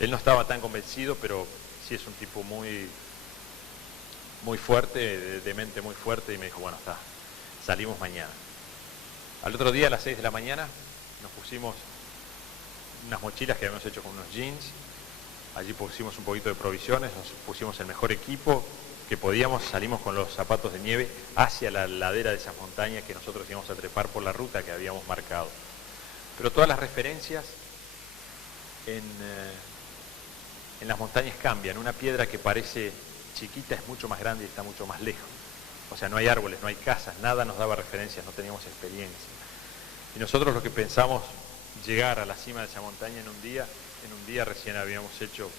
Él no estaba tan convencido, pero sí es un tipo muy fuerte, de mente muy fuerte, y me dijo, bueno, está, salimos mañana. Al otro día, a las 6 de la mañana, nos pusimos unas mochilas que habíamos hecho con unos jeans, allí pusimos un poquito de provisiones, nos pusimos el mejor equipo que podíamos, salimos con los zapatos de nieve hacia la ladera de esas montañas que nosotros íbamos a trepar por la ruta que habíamos marcado. Pero todas las referencias en las montañas cambian. Una piedra que parece chiquita es mucho más grande y está mucho más lejos. O sea, no hay árboles, no hay casas, nada nos daba referencias, no teníamos experiencia. Y nosotros lo que pensamos llegar a la cima de esa montaña en un día recién habíamos hecho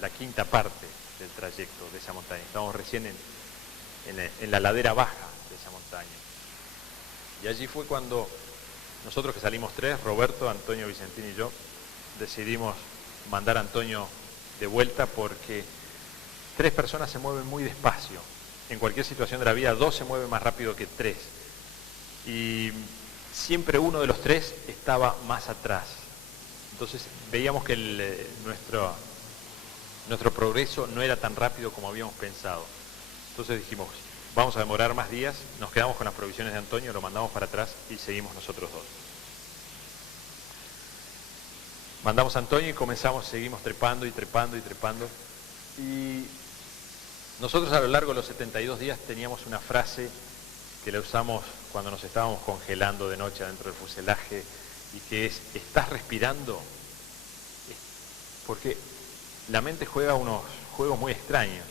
la 5ª parte del trayecto de esa montaña. Estábamos recién en la ladera baja de esa montaña. Y allí fue cuando nosotros, que salimos 3, Roberto, Antonio, Vicentini y yo, decidimos mandar a Antonio de vuelta porque 3 personas se mueven muy despacio. En cualquier situación de la vida, 2 se mueven más rápido que 3. Y siempre uno de los 3 estaba más atrás. Entonces veíamos que nuestro progreso no era tan rápido como habíamos pensado. Entonces dijimos, vamos a demorar más días, nos quedamos con las provisiones de Antonio, lo mandamos para atrás y seguimos nosotros 2. Mandamos a Antonio y seguimos trepando y trepando y trepando. Y nosotros a lo largo de los 72 días teníamos una frase que la usamos cuando nos estábamos congelando de noche adentro del fuselaje, y que es, ¿estás respirando? Porque la mente juega unos juegos muy extraños.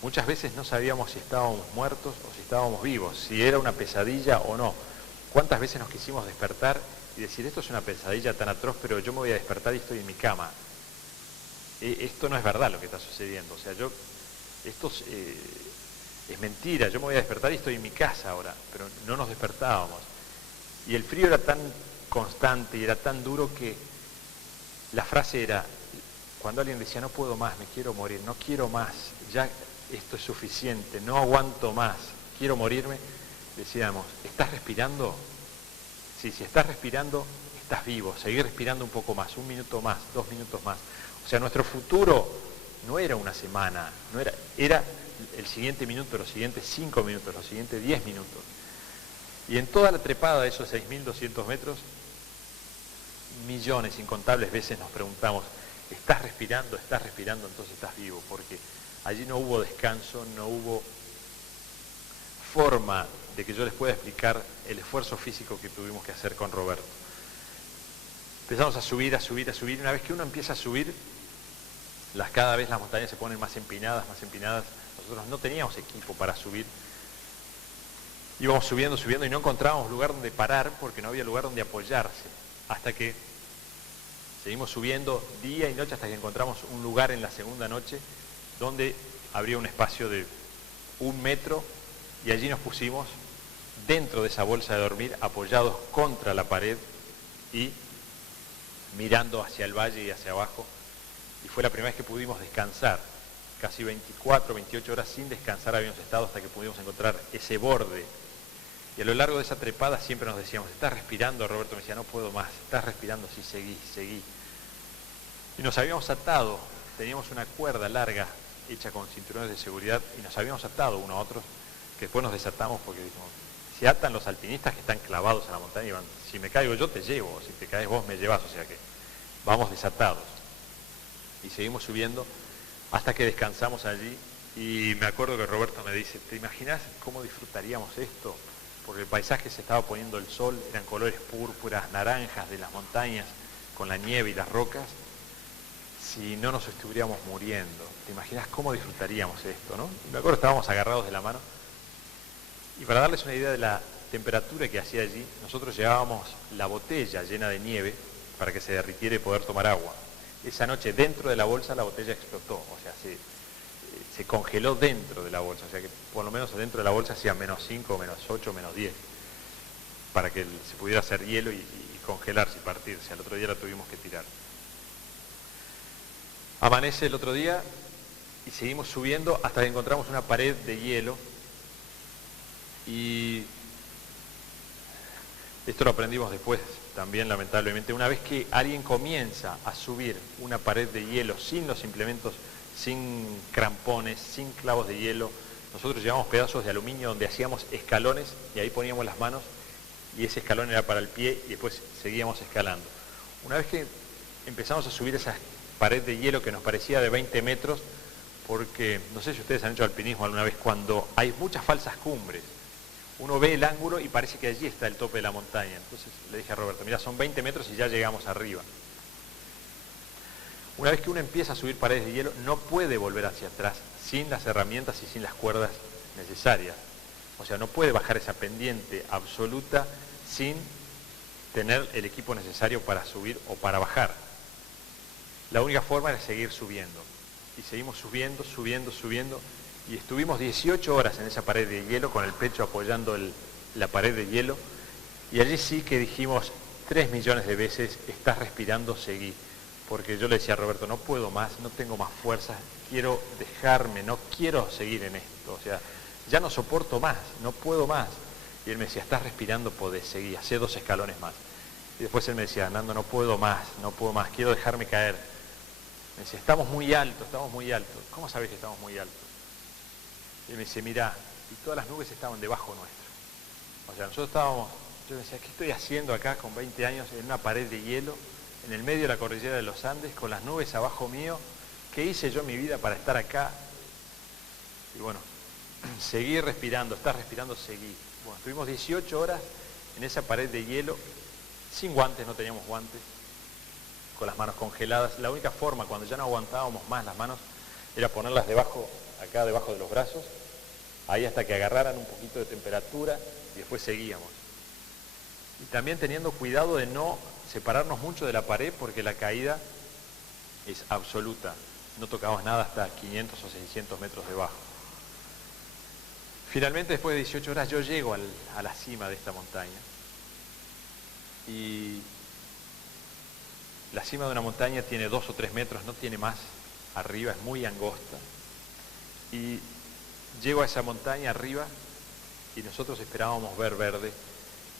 Muchas veces no sabíamos si estábamos muertos o si estábamos vivos, si era una pesadilla o no. ¿Cuántas veces nos quisimos despertar y decir, esto es una pesadilla tan atroz, pero yo me voy a despertar y estoy en mi cama? Esto no es verdad lo que está sucediendo. O sea, esto es mentira, yo me voy a despertar y estoy en mi casa ahora, pero no nos despertábamos. Y el frío era tan constante y era tan duro que la frase era, cuando alguien decía, no puedo más, me quiero morir, no quiero más, ya esto es suficiente, no aguanto más, quiero morirme, decíamos, ¿estás respirando? Sí, si estás respirando, estás vivo, seguir respirando un poco más, 1 minuto más, 2 minutos más. O sea, nuestro futuro no era una semana, era el siguiente minuto, los siguientes 5 minutos, los siguientes 10 minutos. Y en toda la trepada de esos 6.200 metros, millones, incontables veces nos preguntamos, ¿estás respirando? ¿Estás respirando? Entonces estás vivo, porque allí no hubo descanso, no hubo forma de que yo les pueda explicar el esfuerzo físico que tuvimos que hacer con Roberto. Empezamos a subir, a subir, a subir. Una vez que uno empieza a subir, cada vez las montañas se ponen más empinadas, más empinadas. Nosotros no teníamos equipo para subir. Íbamos subiendo, subiendo y no encontrábamos lugar donde parar porque no había lugar donde apoyarse. Hasta que seguimos subiendo día y noche hasta que encontramos un lugar en la segunda noche donde habría un espacio de 1 metro y allí nos pusimos dentro de esa bolsa de dormir, apoyados contra la pared y mirando hacia el valle y hacia abajo. Y fue la primera vez que pudimos descansar. Casi 24, 28 horas sin descansar habíamos estado hasta que pudimos encontrar ese borde. Y a lo largo de esa trepada siempre nos decíamos, ¿estás respirando? Roberto me decía, no puedo más. ¿Estás respirando? Sí, seguí, seguí. Y nos habíamos atado, teníamos una cuerda larga hecha con cinturones de seguridad y nos habíamos atado unos a otros, que después nos desatamos porque dijimos, se atan los alpinistas que están clavados a la montaña y van, si me caigo yo te llevo, si te caes vos me llevas, o sea que vamos desatados. Y seguimos subiendo hasta que descansamos allí y me acuerdo que Roberto me dice, ¿te imaginas cómo disfrutaríamos esto? Porque el paisaje se estaba poniendo el sol, eran colores púrpuras, naranjas de las montañas, con la nieve y las rocas, si no nos estuviéramos muriendo. ¿Te imaginas cómo disfrutaríamos esto, no? Y me acuerdo que estábamos agarrados de la mano, y para darles una idea de la temperatura que hacía allí, nosotros llevábamos la botella llena de nieve para que se derritiera y poder tomar agua. Esa noche dentro de la bolsa la botella explotó, o sea, se congeló dentro de la bolsa, o sea que por lo menos dentro de la bolsa hacía -5, -8, -10, para que se pudiera hacer hielo y congelarse y partirse. Al otro día la tuvimos que tirar. Amanece el otro día y seguimos subiendo hasta que encontramos una pared de hielo, y esto lo aprendimos después también, lamentablemente. Una vez que alguien comienza a subir una pared de hielo sin los implementos, sin crampones, sin clavos de hielo, nosotros llevamos pedazos de aluminio donde hacíamos escalones y ahí poníamos las manos y ese escalón era para el pie y después seguíamos escalando. Una vez que empezamos a subir esa pared de hielo que nos parecía de 20 metros, porque no sé si ustedes han hecho alpinismo alguna vez, cuando hay muchas falsas cumbres, uno ve el ángulo y parece que allí está el tope de la montaña. Entonces le dije a Roberto, mira, son 20 metros y ya llegamos arriba. Una vez que uno empieza a subir paredes de hielo, no puede volver hacia atrás sin las herramientas y sin las cuerdas necesarias. O sea, no puede bajar esa pendiente absoluta sin tener el equipo necesario para subir o para bajar. La única forma era seguir subiendo. Y seguimos subiendo, subiendo, subiendo. Y estuvimos 18 horas en esa pared de hielo, con el pecho apoyando la pared de hielo. Y allí sí que dijimos 3 millones de veces, estás respirando, seguí. Porque yo le decía a Roberto, no puedo más, no tengo más fuerzas, quiero dejarme, no quiero seguir en esto. O sea, ya no soporto más, no puedo más. Y él me decía, estás respirando, podés seguir, hacé 2 escalones más. Y después él me decía, Nando, no puedo más, quiero dejarme caer. Me decía, estamos muy altos. ¿Cómo sabés que estamos muy altos? Y él me dice, mirá, y todas las nubes estaban debajo nuestro. O sea, yo decía, ¿qué estoy haciendo acá con 20 años en una pared de hielo, en el medio de la cordillera de los Andes, con las nubes abajo mío? ¿Qué hice yo en mi vida para estar acá? Y bueno, seguí respirando, estás respirando, seguí. Bueno, estuvimos 18 horas en esa pared de hielo, sin guantes, no teníamos guantes, con las manos congeladas. La única forma, cuando ya no aguantábamos más las manos, era ponerlas acá debajo de los brazos, ahí hasta que agarraran un poquito de temperatura y después seguíamos. Y también teniendo cuidado de no separarnos mucho de la pared, porque la caída es absoluta. No tocamos nada hasta 500 o 600 metros debajo. Finalmente, después de 18 horas, yo llego a la cima de esta montaña. Y la cima de una montaña tiene 2 o 3 metros, no tiene más. Arriba es muy angosta. Y llego a esa montaña arriba y nosotros esperábamos ver verde.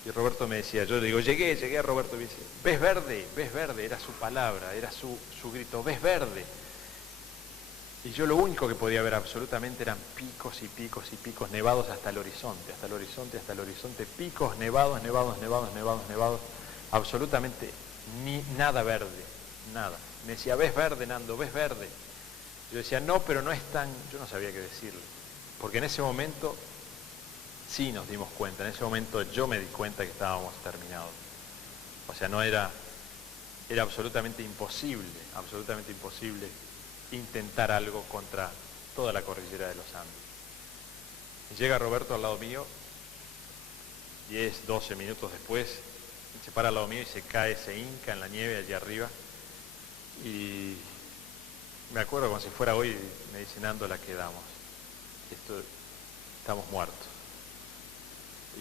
Y Roberto me decía, yo le digo, llegué a Roberto y me dice, ves verde, era su palabra, era su grito, ves verde. Y yo lo único que podía ver absolutamente eran picos y picos y picos nevados hasta el horizonte, picos nevados, absolutamente nada verde, nada. Me decía, ves verde, Nando, ves verde. Yo decía, no, pero no es tan, yo no sabía qué decirle, porque en ese momento sí nos dimos cuenta, en ese momento yo me di cuenta que estábamos terminados. O sea, era absolutamente imposible intentar algo contra toda la cordillera de los Andes. Y llega Roberto al lado mío, 10, 12 minutos después, se para al lado mío y se cae, se hinca en la nieve allí arriba. Y me acuerdo como si fuera hoy, me dice, Nando, la quedamos. Estamos muertos.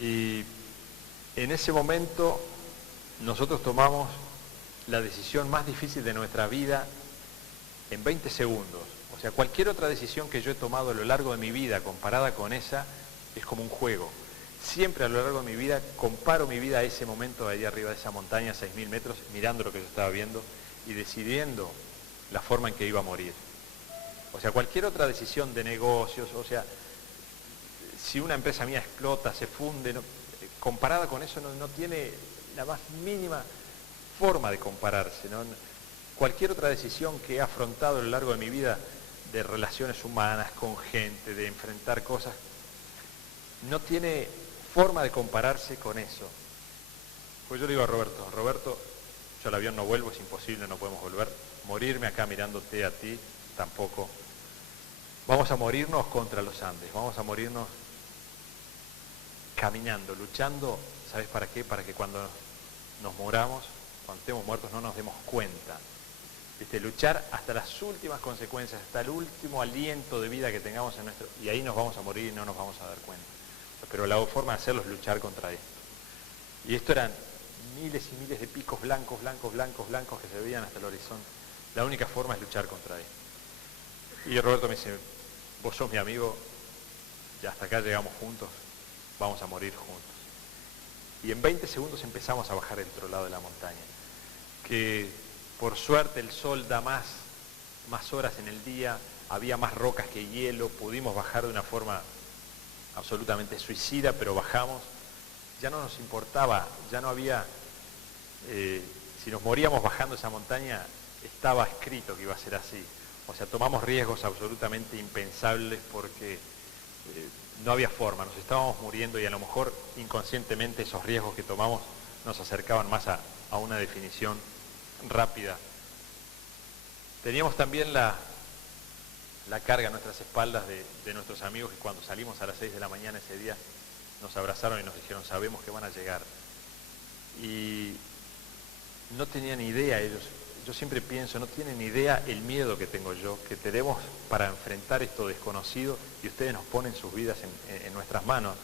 Y en ese momento nosotros tomamos la decisión más difícil de nuestra vida en 20 segundos. O sea, cualquier otra decisión que yo he tomado a lo largo de mi vida comparada con esa es como un juego. Siempre a lo largo de mi vida comparo mi vida a ese momento de ahí arriba de esa montaña, 6.000 metros, mirando lo que yo estaba viendo y decidiendo la forma en que iba a morir. O sea, cualquier otra decisión de negocios, o sea, si una empresa mía explota, se funde, comparada con eso no tiene la más mínima forma de compararse, ¿no? Cualquier otra decisión que he afrontado a lo largo de mi vida, de relaciones humanas, con gente, de enfrentar cosas, no tiene forma de compararse con eso. Pues yo le digo a Roberto, yo al avión no vuelvo, es imposible, no podemos volver. Morirme acá mirándote a ti, tampoco. Vamos a morirnos contra los Andes, vamos a morirnos caminando, luchando, ¿sabes para qué? Para que cuando nos moramos, cuando estemos muertos, no nos demos cuenta ¿Viste? Luchar hasta las últimas consecuencias, hasta el último aliento de vida que tengamos en nuestro... Y ahí nos vamos a morir y no nos vamos a dar cuenta. Pero la forma de hacerlo es luchar contra esto. Y esto eran miles y miles de picos blancos, blancos, blancos, blancos que se veían hasta el horizonte. La única forma es luchar contra esto. Y Roberto me dice, vos sos mi amigo, ya hasta acá llegamos juntos, vamos a morir juntos. Y en 20 segundos empezamos a bajar el otro lado de la montaña. Que por suerte el sol da más horas en el día, había más rocas que hielo, pudimos bajar de una forma absolutamente suicida, pero bajamos. Ya no nos importaba, ya no había, si nos moríamos bajando esa montaña, estaba escrito que iba a ser así. O sea, tomamos riesgos absolutamente impensables porque no había forma, nos estábamos muriendo y a lo mejor inconscientemente esos riesgos que tomamos nos acercaban más a una definición rápida. Teníamos también la carga en nuestras espaldas de nuestros amigos que cuando salimos a las 6 de la mañana ese día nos abrazaron y nos dijeron, sabemos que van a llegar. Y no tenían ni idea ellos, yo siempre pienso, no tienen ni idea el miedo que tengo yo, que tenemos para enfrentar esto desconocido y ustedes nos ponen sus vidas en nuestras manos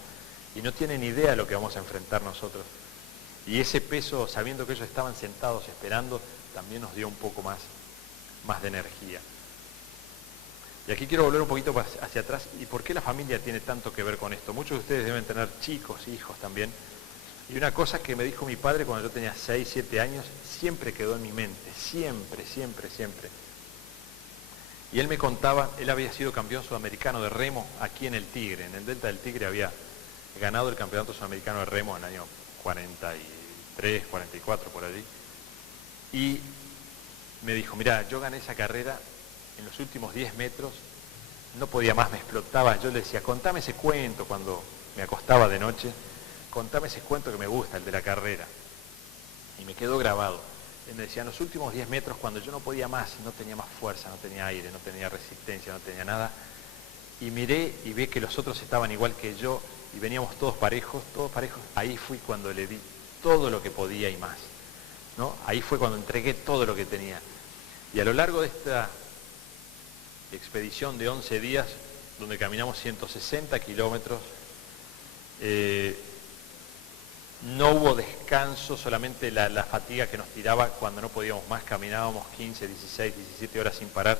y no tienen ni idea de lo que vamos a enfrentar nosotros. Y ese peso, sabiendo que ellos estaban sentados esperando, también nos dio un poco más de energía. Y aquí quiero volver un poquito hacia atrás. ¿Y por qué la familia tiene tanto que ver con esto? Muchos de ustedes deben tener chicos, hijos también. Y una cosa que me dijo mi padre cuando yo tenía 6, 7 años, siempre quedó en mi mente, siempre, siempre, siempre. Y él me contaba, él había sido campeón sudamericano de remo aquí en el Tigre, en el Delta del Tigre había ganado el campeonato sudamericano de remo en el año 43, 44 por allí. Y me dijo, mira, yo gané esa carrera en los últimos 10 metros, no podía más, me explotaba. Yo le decía, contame ese cuento cuando me acostaba de noche, contame ese cuento que me gusta, el de la carrera. Y me quedó grabado. Él me decía, en los últimos 10 metros, cuando yo no podía más, no tenía más fuerza, no tenía aire, no tenía resistencia, no tenía nada, y miré y vi que los otros estaban igual que yo, y veníamos todos parejos, ahí fui cuando le di todo lo que podía y más, ¿no? Ahí fue cuando entregué todo lo que tenía. Y a lo largo de esta expedición de 11 días, donde caminamos 160 kilómetros, no hubo descanso, solamente la fatiga que nos tiraba cuando no podíamos más, caminábamos 15, 16, 17 horas sin parar.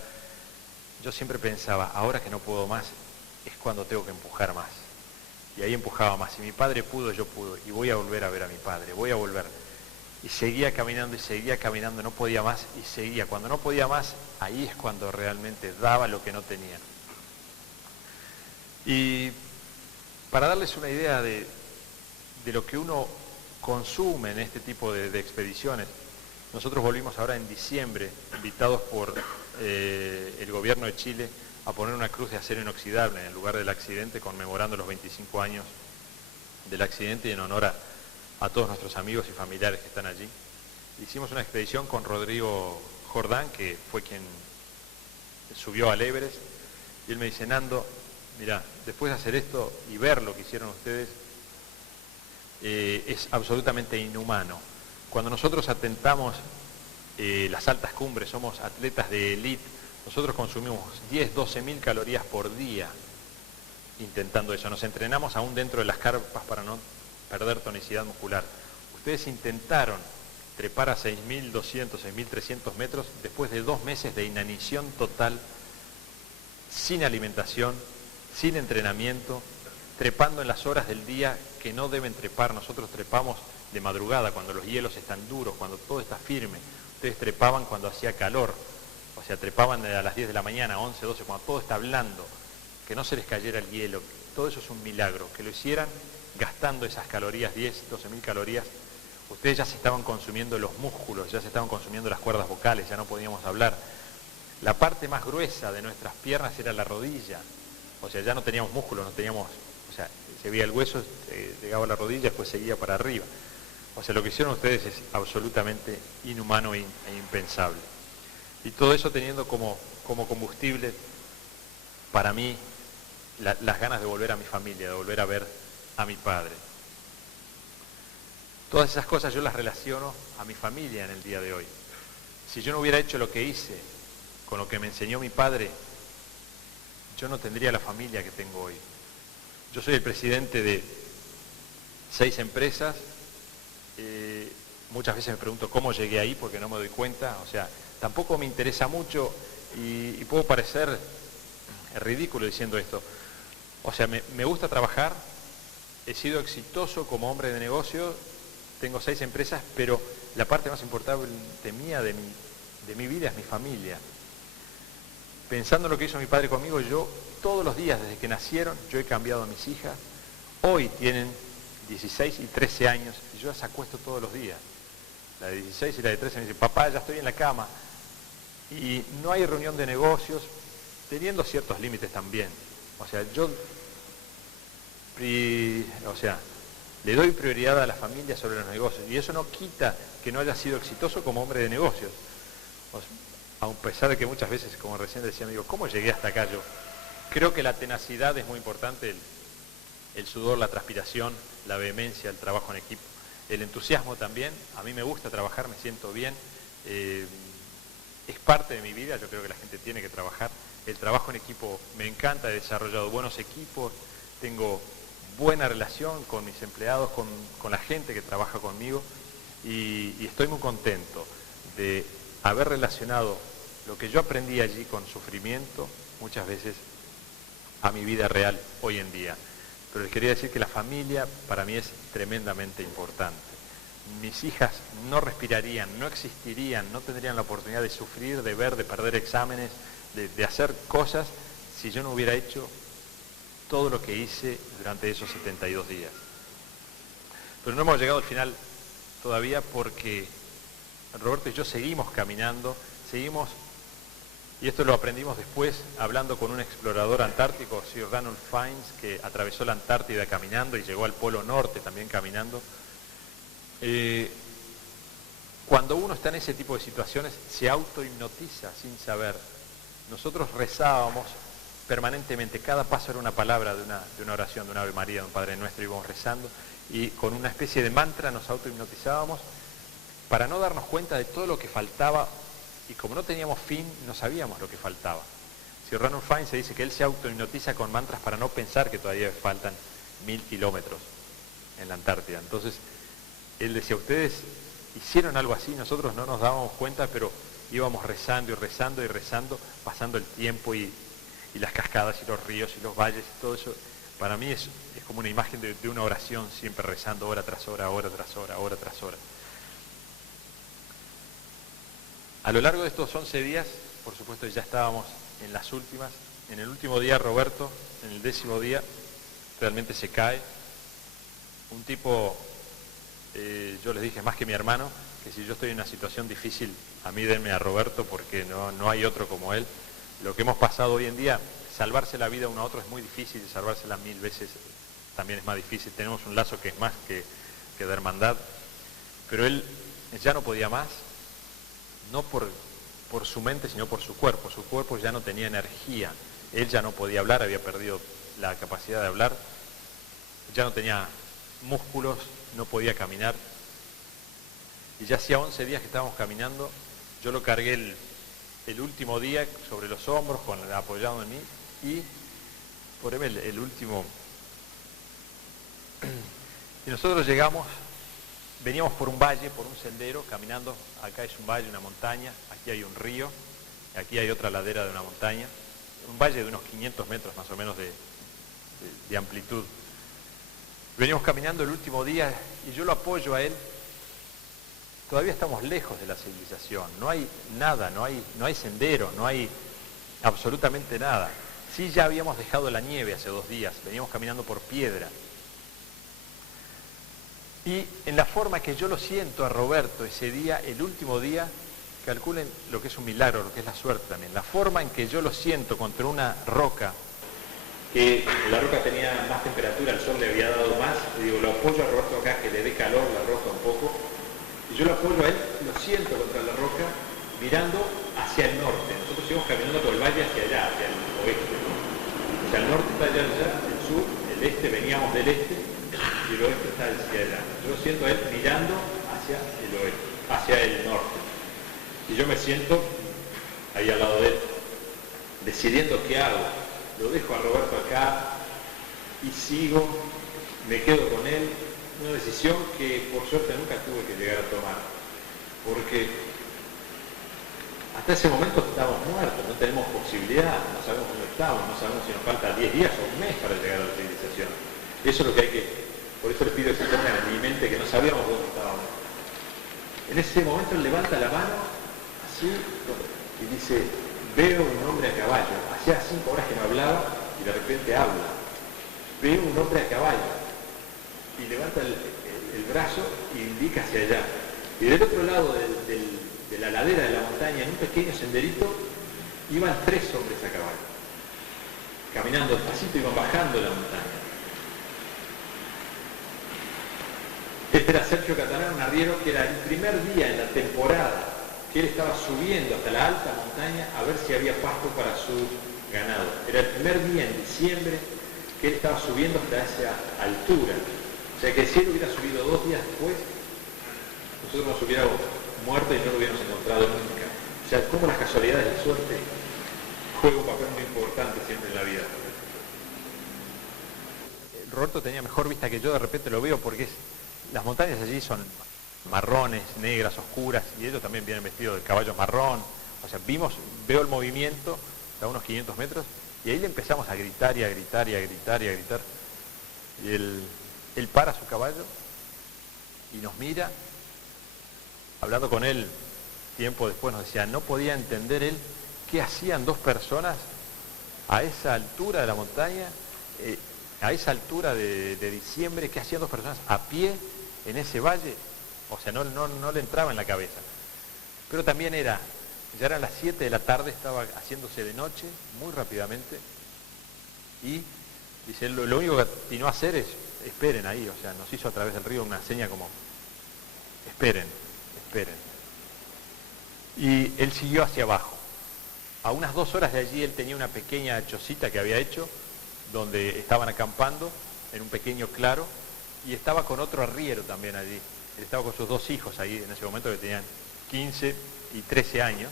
Yo siempre pensaba, ahora que no puedo más, es cuando tengo que empujar más. Y ahí empujaba más. Si mi padre pudo, yo pudo. Y voy a volver a ver a mi padre, voy a volver. Y seguía caminando, no podía más y seguía. Cuando no podía más, ahí es cuando realmente daba lo que no tenía. Y para darles una idea de lo que uno consume en este tipo de expediciones, nosotros volvimos ahora en diciembre, invitados por el gobierno de Chile, a poner una cruz de acero inoxidable en el lugar del accidente, conmemorando los 25 años del accidente y en honor a todos nuestros amigos y familiares que están allí. Hicimos una expedición con Rodrigo Jordán, que fue quien subió al Everest, y él me dice, Nando, mira, después de hacer esto y ver lo que hicieron ustedes, es absolutamente inhumano. Cuando nosotros atentamos las altas cumbres, somos atletas de élite, nosotros consumimos 10, 12 mil calorías por día intentando eso. Nos entrenamos aún dentro de las carpas para no perder tonicidad muscular. Ustedes intentaron trepar a 6.200, 6.300 metros después de 2 meses de inanición total, sin alimentación, sin entrenamiento, trepando en las horas del día que no deben trepar. Nosotros trepamos de madrugada, cuando los hielos están duros, cuando todo está firme. Ustedes trepaban cuando hacía calor, o sea, trepaban a las 10 de la mañana, 11, 12, cuando todo está blando, que no se les cayera el hielo. Todo eso es un milagro, que lo hicieran gastando esas calorías, 10, 12 mil calorías. Ustedes ya se estaban consumiendo los músculos, ya se estaban consumiendo las cuerdas vocales, ya no podíamos hablar. La parte más gruesa de nuestras piernas era la rodilla, o sea, ya no teníamos músculos, no teníamos, o sea, se veía el hueso, llegaba a la rodilla, después seguía para arriba. O sea, lo que hicieron ustedes es absolutamente inhumano e impensable. Y todo eso teniendo como combustible, para mí, las ganas de volver a mi familia, de volver a ver a mi padre. Todas esas cosas yo las relaciono a mi familia en el día de hoy. Si yo no hubiera hecho lo que hice con lo que me enseñó mi padre, yo no tendría la familia que tengo hoy. Yo soy el presidente de 6 empresas. Muchas veces me pregunto cómo llegué ahí porque no me doy cuenta. O sea, tampoco me interesa mucho y puedo parecer ridículo diciendo esto. O sea, me gusta trabajar, he sido exitoso como hombre de negocio, tengo 6 empresas, pero la parte más importante mía de mi vida es mi familia. Pensando en lo que hizo mi padre conmigo, yo todos los días desde que nacieron, yo he cambiado a mis hijas. Hoy tienen 16 y 13 años y yo las acuesto todos los días. La de 16 y la de 13 me dice, papá, ya estoy en la cama. Y no hay reunión de negocios, teniendo ciertos límites también. O sea, le doy prioridad a la familia sobre los negocios. Y eso no quita que no haya sido exitoso como hombre de negocios. A pesar de que muchas veces, como recién decía amigo, ¿cómo llegué hasta acá yo? Creo que la tenacidad es muy importante, el sudor, la transpiración, la vehemencia, el trabajo en equipo. El entusiasmo también, a mí me gusta trabajar, me siento bien, es parte de mi vida, yo creo que la gente tiene que trabajar. El trabajo en equipo me encanta, he desarrollado buenos equipos, tengo buena relación con mis empleados, con la gente que trabaja conmigo y estoy muy contento de haber relacionado lo que yo aprendí allí con sufrimiento, muchas veces, a mi vida real hoy en día. Pero les quería decir que la familia para mí es tremendamente importante. Mis hijas no respirarían, no existirían, no tendrían la oportunidad de sufrir, de ver, de perder exámenes, de hacer cosas si yo no hubiera hecho todo lo que hice durante esos 72 días. Pero no hemos llegado al final todavía porque Roberto y yo seguimos caminando, y esto lo aprendimos después hablando con un explorador antártico, Sir Ranulph Fiennes, que atravesó la Antártida caminando y llegó al Polo Norte también caminando. Cuando uno está en ese tipo de situaciones se autohipnotiza sin saber. Nosotros rezábamos permanentemente, cada paso era una palabra de una oración, de una Ave María, de un Padre Nuestro, íbamos rezando y con una especie de mantra nos autohipnotizábamos para no darnos cuenta de todo lo que faltaba y como no teníamos fin, no sabíamos lo que faltaba. Sir Ranulph Fiennes se dice que él se autohipnotiza con mantras para no pensar que todavía faltan 1000 kilómetros en la Antártida. Entonces, él decía, ustedes hicieron algo así, nosotros no nos dábamos cuenta, pero íbamos rezando y rezando y rezando, pasando el tiempo y las cascadas y los ríos y los valles y todo eso. Para mí es como una imagen de una oración, siempre rezando hora tras hora, hora tras hora, hora tras hora. A lo largo de estos 11 días, por supuesto ya estábamos en las últimas. En el último día, Roberto, en el 10º día, realmente se cae. Un tipo, yo les dije más que mi hermano, que si yo estoy en una situación difícil, a mí denme a Roberto porque no hay otro como él. Lo que hemos pasado hoy en día, salvarse la vida uno a otro es muy difícil, salvársela 1000 veces también es más difícil. Tenemos un lazo que es más que de hermandad, pero él ya no podía más. No por su mente, sino por su cuerpo. Su cuerpo ya no tenía energía. Él ya no podía hablar, había perdido la capacidad de hablar. Ya no tenía músculos, no podía caminar. Y ya hacía 11 días que estábamos caminando. Yo lo cargué el último día sobre los hombros, apoyado en mí. Y por el último... Y nosotros llegamos... Veníamos por un valle, por un sendero, caminando. Acá es un valle, una montaña, aquí hay un río, aquí hay otra ladera de una montaña. Un valle de unos 500 metros más o menos de amplitud. Veníamos caminando el último día y yo lo apoyo a él. Todavía estamos lejos de la civilización, no hay nada, no hay sendero, no hay absolutamente nada. Sí, ya habíamos dejado la nieve hace 2 días, veníamos caminando por piedra. Y en la forma que yo lo siento a Roberto ese día, el último día, calculen lo que es un milagro, lo que es la suerte también. La forma en que yo lo siento contra una roca, que la roca tenía más temperatura, el sol le había dado más, y digo, lo apoyo a Roberto acá, que le dé calor la roca un poco, y yo lo apoyo a él, lo siento contra la roca, mirando hacia el norte. Nosotros íbamos caminando por el valle hacia allá, hacia el oeste, ¿no? O sea, el norte está allá, el sur, el este, veníamos del este, y el oeste está hacia allá. Yo siento a él mirando hacia el oeste, hacia el norte. Y yo me siento ahí al lado de él, decidiendo qué hago. Lo dejo a Roberto acá y sigo, me quedo con él. Una decisión que por suerte nunca tuve que llegar a tomar, porque hasta ese momento estábamos muertos, no tenemos posibilidad, no sabemos dónde estamos, no sabemos si nos falta 10 días o un mes para llegar a la civilización. Eso es lo que hay que, por eso les pido que se pongan en mi mente que no sabíamos dónde estábamos. En ese momento él levanta la mano, así, y dice, veo un hombre a caballo. Hacía 5 horas que no hablaba y de repente habla. Veo un hombre a caballo. Y levanta el brazo y indica hacia allá. Y del otro lado de la ladera de la montaña, en un pequeño senderito, iban 3 hombres a caballo. Caminando despacito, iban bajando la montaña. Este era Sergio Catalán, un arriero que era el primer día en la temporada que él estaba subiendo hasta la alta montaña a ver si había pasto para su ganado. Era el primer día en diciembre que él estaba subiendo hasta esa altura. O sea que si él hubiera subido 2 días después, nosotros nos hubiéramos muerto y no lo hubiéramos encontrado nunca. O sea, cómo las casualidades de suerte juegan un papel muy importante siempre en la vida. Roberto tenía mejor vista que yo, de repente lo veo porque las montañas allí son marrones, negras, oscuras, y ellos también vienen vestidos de caballo marrón. O sea, veo el movimiento a unos 500 metros, y ahí le empezamos a gritar y a gritar y a gritar y a gritar. Y él para su caballo y nos mira. Hablando con él tiempo después nos decía, no podía entender él qué hacían 2 personas a esa altura de la montaña, a esa altura de diciembre, qué hacían 2 personas a pie en ese valle. O sea, no le entraba en la cabeza. Pero también ya eran las 7 de la tarde, estaba haciéndose de noche, muy rápidamente, y dice, lo único que atinó a hacer es, esperen ahí, o sea, nos hizo a través del río una seña como, esperen. Y él siguió hacia abajo. A unas 2 horas de allí él tenía una pequeña chocita que había hecho, donde estaban acampando, en un pequeño claro, y estaba con otro arriero también allí. Él estaba con sus 2 hijos ahí en ese momento, que tenían 15 y 13 años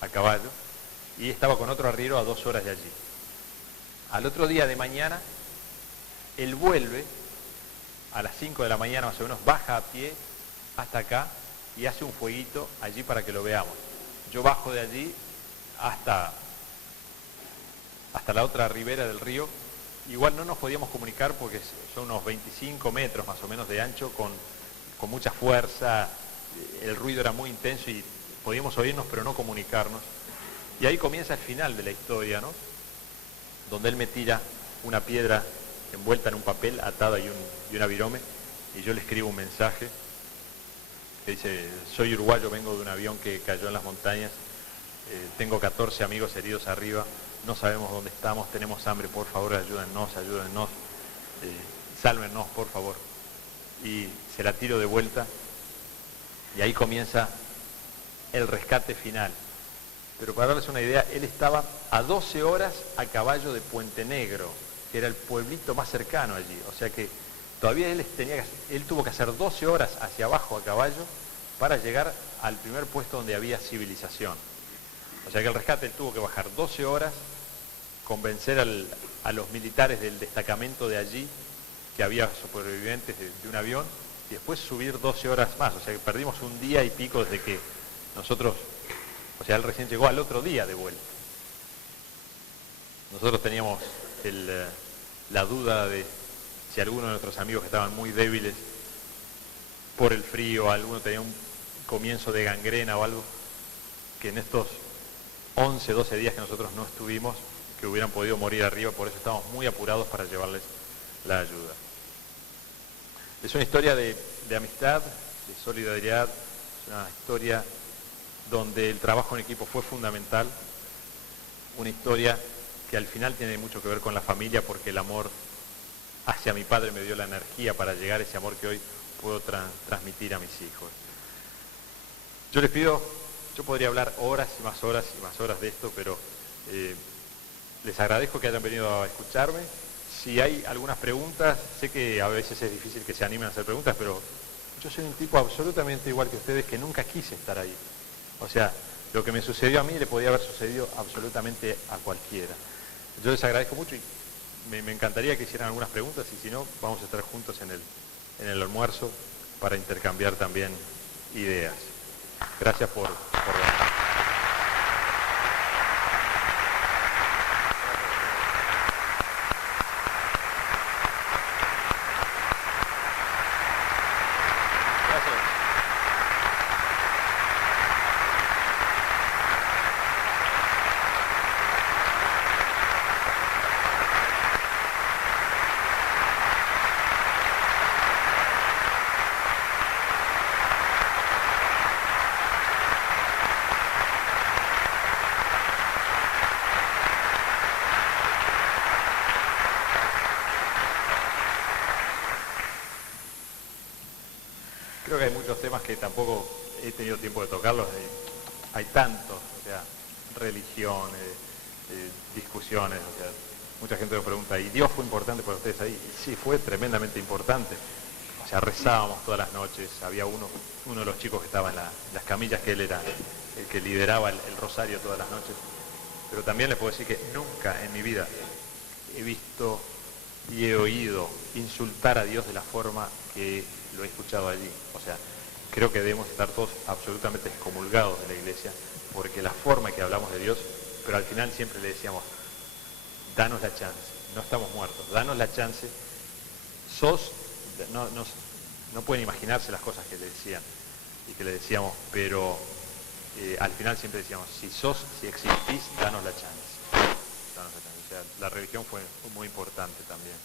a caballo, y estaba con otro arriero a 2 horas de allí. Al otro día de mañana, él vuelve, a las 5 de la mañana más o menos, baja a pie hasta acá y hace un fueguito allí para que lo veamos. Yo bajo de allí hasta la otra ribera del río. Igual no nos podíamos comunicar porque son unos 25 metros más o menos de ancho, con mucha fuerza, el ruido era muy intenso y podíamos oírnos pero no comunicarnos. Y ahí comienza el final de la historia, ¿no? Donde él me tira una piedra envuelta en un papel, atada y un avirome, y yo le escribo un mensaje que dice, soy uruguayo, vengo de un avión que cayó en las montañas, tengo 14 amigos heridos arriba, no sabemos dónde estamos, tenemos hambre, por favor ayúdennos, sálvennos, por favor. Y se la tiro de vuelta y ahí comienza el rescate final. Pero para darles una idea, él estaba a 12 horas a caballo de Puente Negro, que era el pueblito más cercano allí. O sea que todavía él tuvo que hacer 12 horas hacia abajo a caballo para llegar al primer puesto donde había civilización. O sea que el rescate tuvo que bajar 12 horas, convencer a los militares del destacamento de allí, que había supervivientes de un avión, y después subir 12 horas más. O sea que perdimos un día y pico desde que nosotros, o sea, él recién llegó al otro día de vuelta. Nosotros teníamos la duda de si alguno de nuestros amigos que estaban muy débiles por el frío, alguno tenía un comienzo de gangrena o algo, que en estos 11, 12 días que nosotros no estuvimos, que hubieran podido morir arriba, por eso estamos muy apurados para llevarles la ayuda. Es una historia de amistad, de solidaridad, es una historia donde el trabajo en equipo fue fundamental, una historia que al final tiene mucho que ver con la familia, porque el amor hacia mi padre me dio la energía para llegar a ese amor que hoy puedo transmitir a mis hijos. Yo les pido, yo podría hablar horas y más horas y más horas de esto, pero les agradezco que hayan venido a escucharme. Si hay algunas preguntas, sé que a veces es difícil que se animen a hacer preguntas, pero yo soy un tipo absolutamente igual que ustedes, que nunca quise estar ahí. O sea, lo que me sucedió a mí le podía haber sucedido absolutamente a cualquiera. Yo les agradezco mucho y me encantaría que hicieran algunas preguntas y si no, vamos a estar juntos en el almuerzo para intercambiar también ideas. Gracias por venir. Creo que hay muchos temas que tampoco he tenido tiempo de tocarlos. Hay tantos, o sea, religión, discusiones, o sea, mucha gente me pregunta, ¿y Dios fue importante para ustedes ahí? Y sí, fue tremendamente importante. O sea, rezábamos todas las noches, había uno de los chicos que estaba en las camillas, que él era el que lideraba el rosario todas las noches. Pero también les puedo decir que nunca en mi vida he visto y he oído insultar a Dios de la forma que lo he escuchado allí. O sea, creo que debemos estar todos absolutamente excomulgados de la iglesia, porque la forma en que hablamos de Dios, pero al final siempre le decíamos, danos la chance, no estamos muertos, danos la chance, no pueden imaginarse las cosas que le decían y que le decíamos, pero al final siempre decíamos, si existís, danos la chance. O sea, la religión fue muy importante también.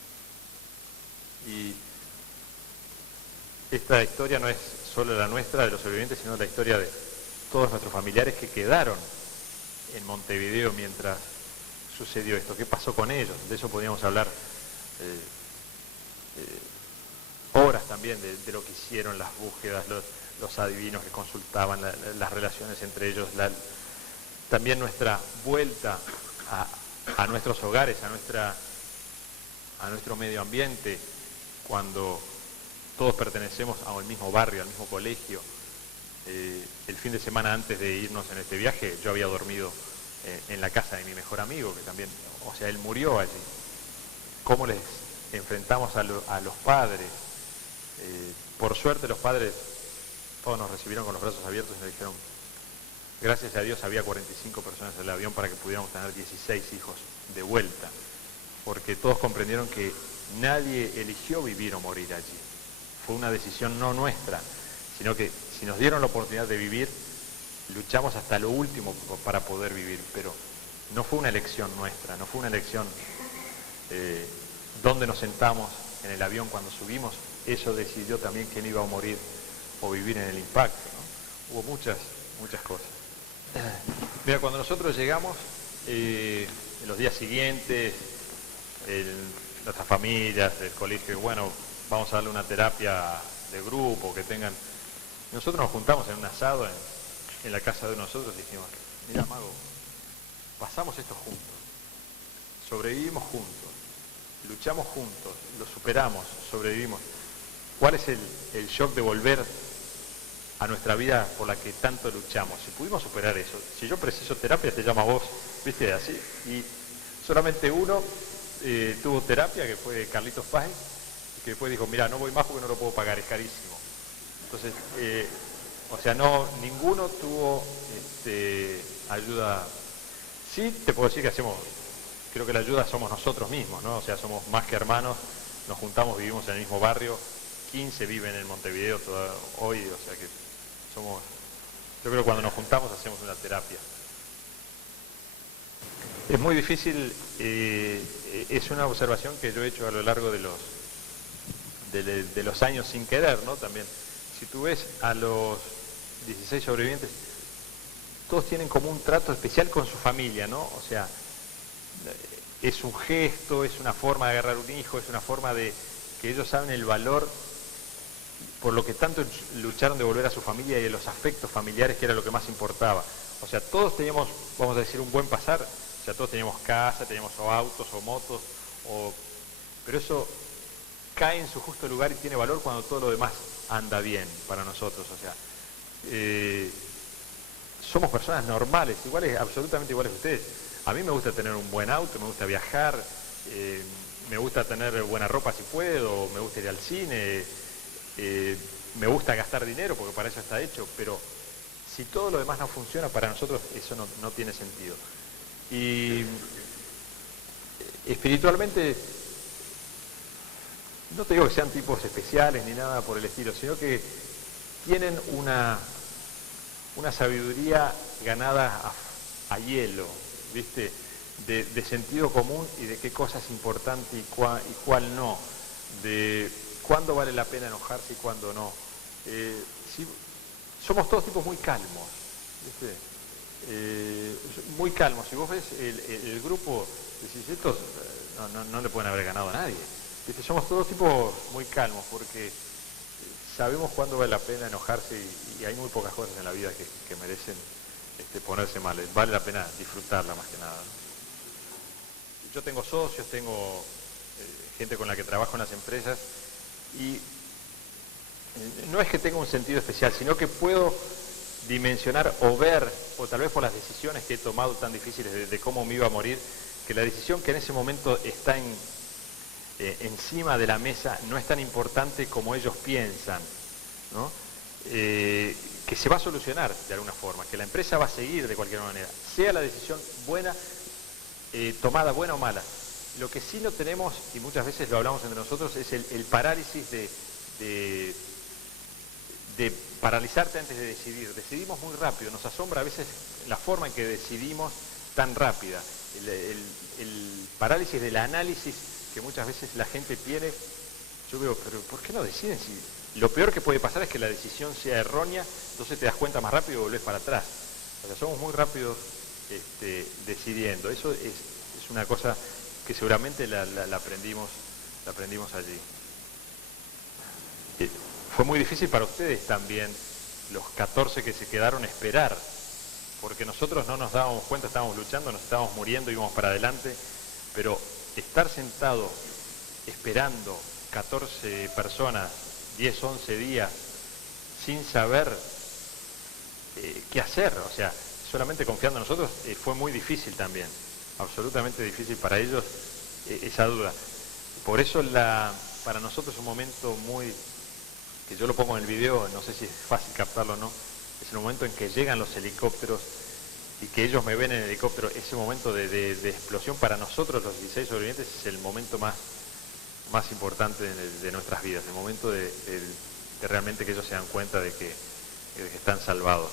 Y esta historia no es solo la nuestra, de los sobrevivientes, sino la historia de todos nuestros familiares que quedaron en Montevideo mientras sucedió esto. ¿Qué pasó con ellos? De eso podríamos hablar horas también, de lo que hicieron, las búsquedas, los adivinos que consultaban, las relaciones entre ellos, también nuestra vuelta a nuestros hogares, a nuestro medio ambiente, cuando todos pertenecemos al mismo barrio, al mismo colegio. El fin de semana antes de irnos en este viaje, yo había dormido en la casa de mi mejor amigo, que también, o sea, él murió allí. ¿Cómo les enfrentamos a los padres? Por suerte los padres todos nos recibieron con los brazos abiertos y nos dijeron, gracias a Dios había 45 personas en el avión para que pudiéramos tener 16 hijos de vuelta, porque todos comprendieron que nadie eligió vivir o morir allí. Fue una decisión no nuestra, sino que si nos dieron la oportunidad de vivir, luchamos hasta lo último para poder vivir, pero no fue una elección nuestra, no fue una elección dónde nos sentamos en el avión cuando subimos, eso decidió también quién iba a morir o vivir en el impacto, ¿no? Hubo muchas cosas. Mira, cuando nosotros llegamos, en los días siguientes, nuestras familias, el colegio, bueno, vamos a darle una terapia de grupo, que tengan... Nosotros nos juntamos en un asado en la casa de nosotros y dijimos, mira, Mago, pasamos esto juntos, sobrevivimos juntos, luchamos juntos, lo superamos, sobrevivimos. ¿Cuál es el shock de volver a nuestra vida por la que tanto luchamos? Si pudimos superar eso, si yo preciso terapia, te llamo a vos, ¿viste? Así. Y solamente uno tuvo terapia, que fue Carlitos Páez, que después dijo, mira, no voy más porque no lo puedo pagar, es carísimo. Entonces, o sea, ninguno tuvo ayuda. Sí, te puedo decir que creo que la ayuda somos nosotros mismos, ¿no? O sea, somos más que hermanos, nos juntamos, vivimos en el mismo barrio, 15 viven en Montevideo hoy, o sea que yo creo que cuando nos juntamos hacemos una terapia. Es muy difícil, es una observación que yo he hecho a lo largo de los años sin querer, ¿no? También, si tú ves a los 16 sobrevivientes, todos tienen como un trato especial con su familia, ¿no? O sea, es un gesto, es una forma de agarrar un hijo, es una forma de que ellos saben el valor por lo que tanto lucharon de volver a su familia y de los afectos familiares, que era lo que más importaba. O sea, todos teníamos, vamos a decir, un buen pasar, o sea, todos teníamos casa, teníamos o autos o motos, pero eso cae en su justo lugar y tiene valor cuando todo lo demás anda bien para nosotros. O sea, somos personas normales, iguales, absolutamente iguales que ustedes. A mí me gusta tener un buen auto, me gusta viajar, me gusta tener buena ropa si puedo, me gusta ir al cine, me gusta gastar dinero porque para eso está hecho, pero si todo lo demás no funciona, para nosotros eso no tiene sentido. Y espiritualmente, no te digo que sean tipos especiales ni nada por el estilo, sino que tienen una sabiduría ganada a hielo, ¿viste? De sentido común y de qué cosa es importante y cuál no, de cuándo vale la pena enojarse y cuándo no. Somos todos tipos muy calmos, ¿viste? Muy calmos. Si vos ves el grupo, decís, estos no le pueden haber ganado a nadie. ¿Viste? Somos todos tipos muy calmos porque sabemos cuándo vale la pena enojarse y hay muy pocas cosas en la vida que merecen ponerse mal. Vale la pena disfrutarla más que nada. Yo tengo socios, tengo gente con la que trabajo en las empresas y no es que tenga un sentido especial, sino que puedo dimensionar o ver, o tal vez por las decisiones que he tomado tan difíciles de cómo me iba a morir, que la decisión que en ese momento está encima de la mesa no es tan importante como ellos piensan, ¿no? Que se va a solucionar de alguna forma, que la empresa va a seguir de cualquier manera, sea la decisión buena, tomada buena o mala. Lo que sí no tenemos, y muchas veces lo hablamos entre nosotros, es el parálisis de paralizarte antes de decidir. Decidimos muy rápido, nos asombra a veces la forma en que decidimos tan rápida. El parálisis del análisis que muchas veces la gente tiene, yo veo, pero ¿por qué no deciden? Si lo peor que puede pasar es que la decisión sea errónea, entonces te das cuenta más rápido y volvés para atrás. O sea, somos muy rápidos decidiendo. Eso es una cosa que seguramente la aprendimos allí. Fue muy difícil para ustedes también, los 14 que se quedaron, esperar, porque nosotros no nos dábamos cuenta, estábamos luchando, nos estábamos muriendo, íbamos para adelante, pero estar sentado esperando 14 personas, 10, 11 días, sin saber qué hacer, o sea, solamente confiando en nosotros, fue muy difícil también, absolutamente difícil para ellos esa duda. Por eso para nosotros es un momento muy, que yo lo pongo en el video, no sé si es fácil captarlo o no, es el momento en que llegan los helicópteros y que ellos me ven en el helicóptero. Ese momento de explosión para nosotros los 16 sobrevivientes es el momento más importante de nuestras vidas, el momento de realmente que ellos se dan cuenta de que están salvados.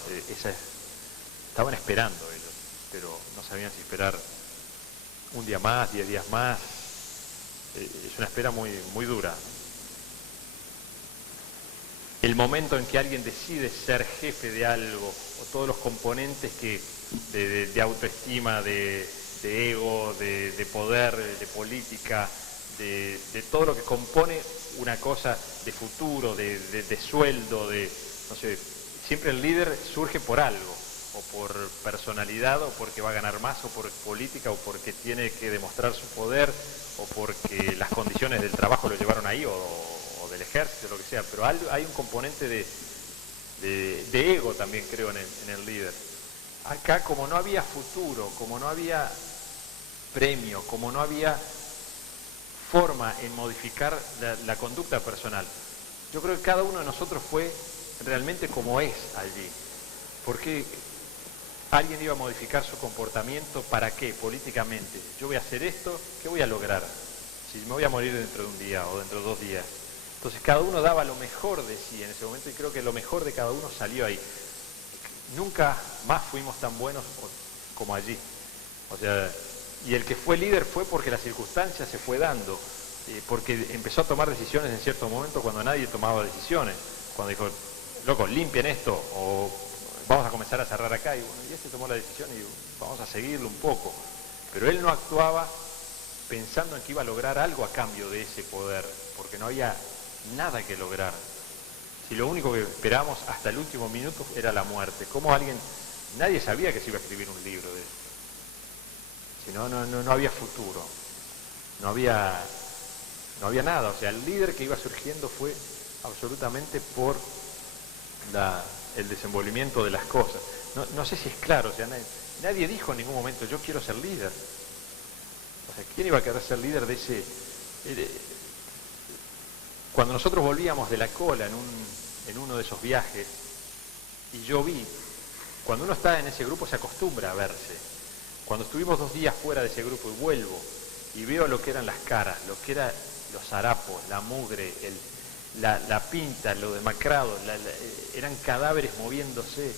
Estaban esperando ellos, pero no sabían si esperar un día más, 10 días más. Es una espera muy, muy dura. El momento en que alguien decide ser jefe de algo, o todos los componentes de autoestima, de ego, de poder, de política, de todo lo que compone una cosa de futuro, de sueldo, no sé, siempre el líder surge por algo, o por personalidad, o porque va a ganar más, o por política, o porque tiene que demostrar su poder, o porque las condiciones del trabajo lo llevaron ahí, o del ejército, lo que sea, pero hay un componente de ego también, creo, en el líder. Acá, como no había futuro, como no había premio, como no había forma en modificar la conducta personal, yo creo que cada uno de nosotros fue realmente como es allí. Porque alguien iba a modificar su comportamiento, ¿para qué? Políticamente. Yo voy a hacer esto, ¿qué voy a lograr? Si me voy a morir dentro de un día o dentro de 2 días. Entonces cada uno daba lo mejor de sí en ese momento y creo que lo mejor de cada uno salió ahí. Nunca más fuimos tan buenos como allí. O sea, y el que fue líder fue porque la circunstancia se fue dando, porque empezó a tomar decisiones en cierto momento cuando nadie tomaba decisiones. Cuando dijo, loco, limpien esto, o vamos a comenzar a cerrar acá, y bueno, y este tomó la decisión y vamos a seguirlo un poco. Pero él no actuaba pensando en que iba a lograr algo a cambio de ese poder, porque no había nada que lograr. Si lo único que esperábamos hasta el último minuto era la muerte. ¿Cómo nadie sabía que se iba a escribir un libro de esto? Si no había futuro, no había nada. O sea, el líder que iba surgiendo fue absolutamente por el desenvolvimiento de las cosas. no sé si es claro, o sea, nadie dijo en ningún momento, yo quiero ser líder. O sea, ¿quién iba a querer ser líder de ese...? Cuando nosotros volvíamos de la cola en uno de esos viajes, y yo vi, cuando uno está en ese grupo se acostumbra a verse. Cuando estuvimos 2 días fuera de ese grupo y vuelvo, y veo lo que eran las caras, lo que eran los harapos, la mugre, la pinta, lo demacrado, eran cadáveres moviéndose.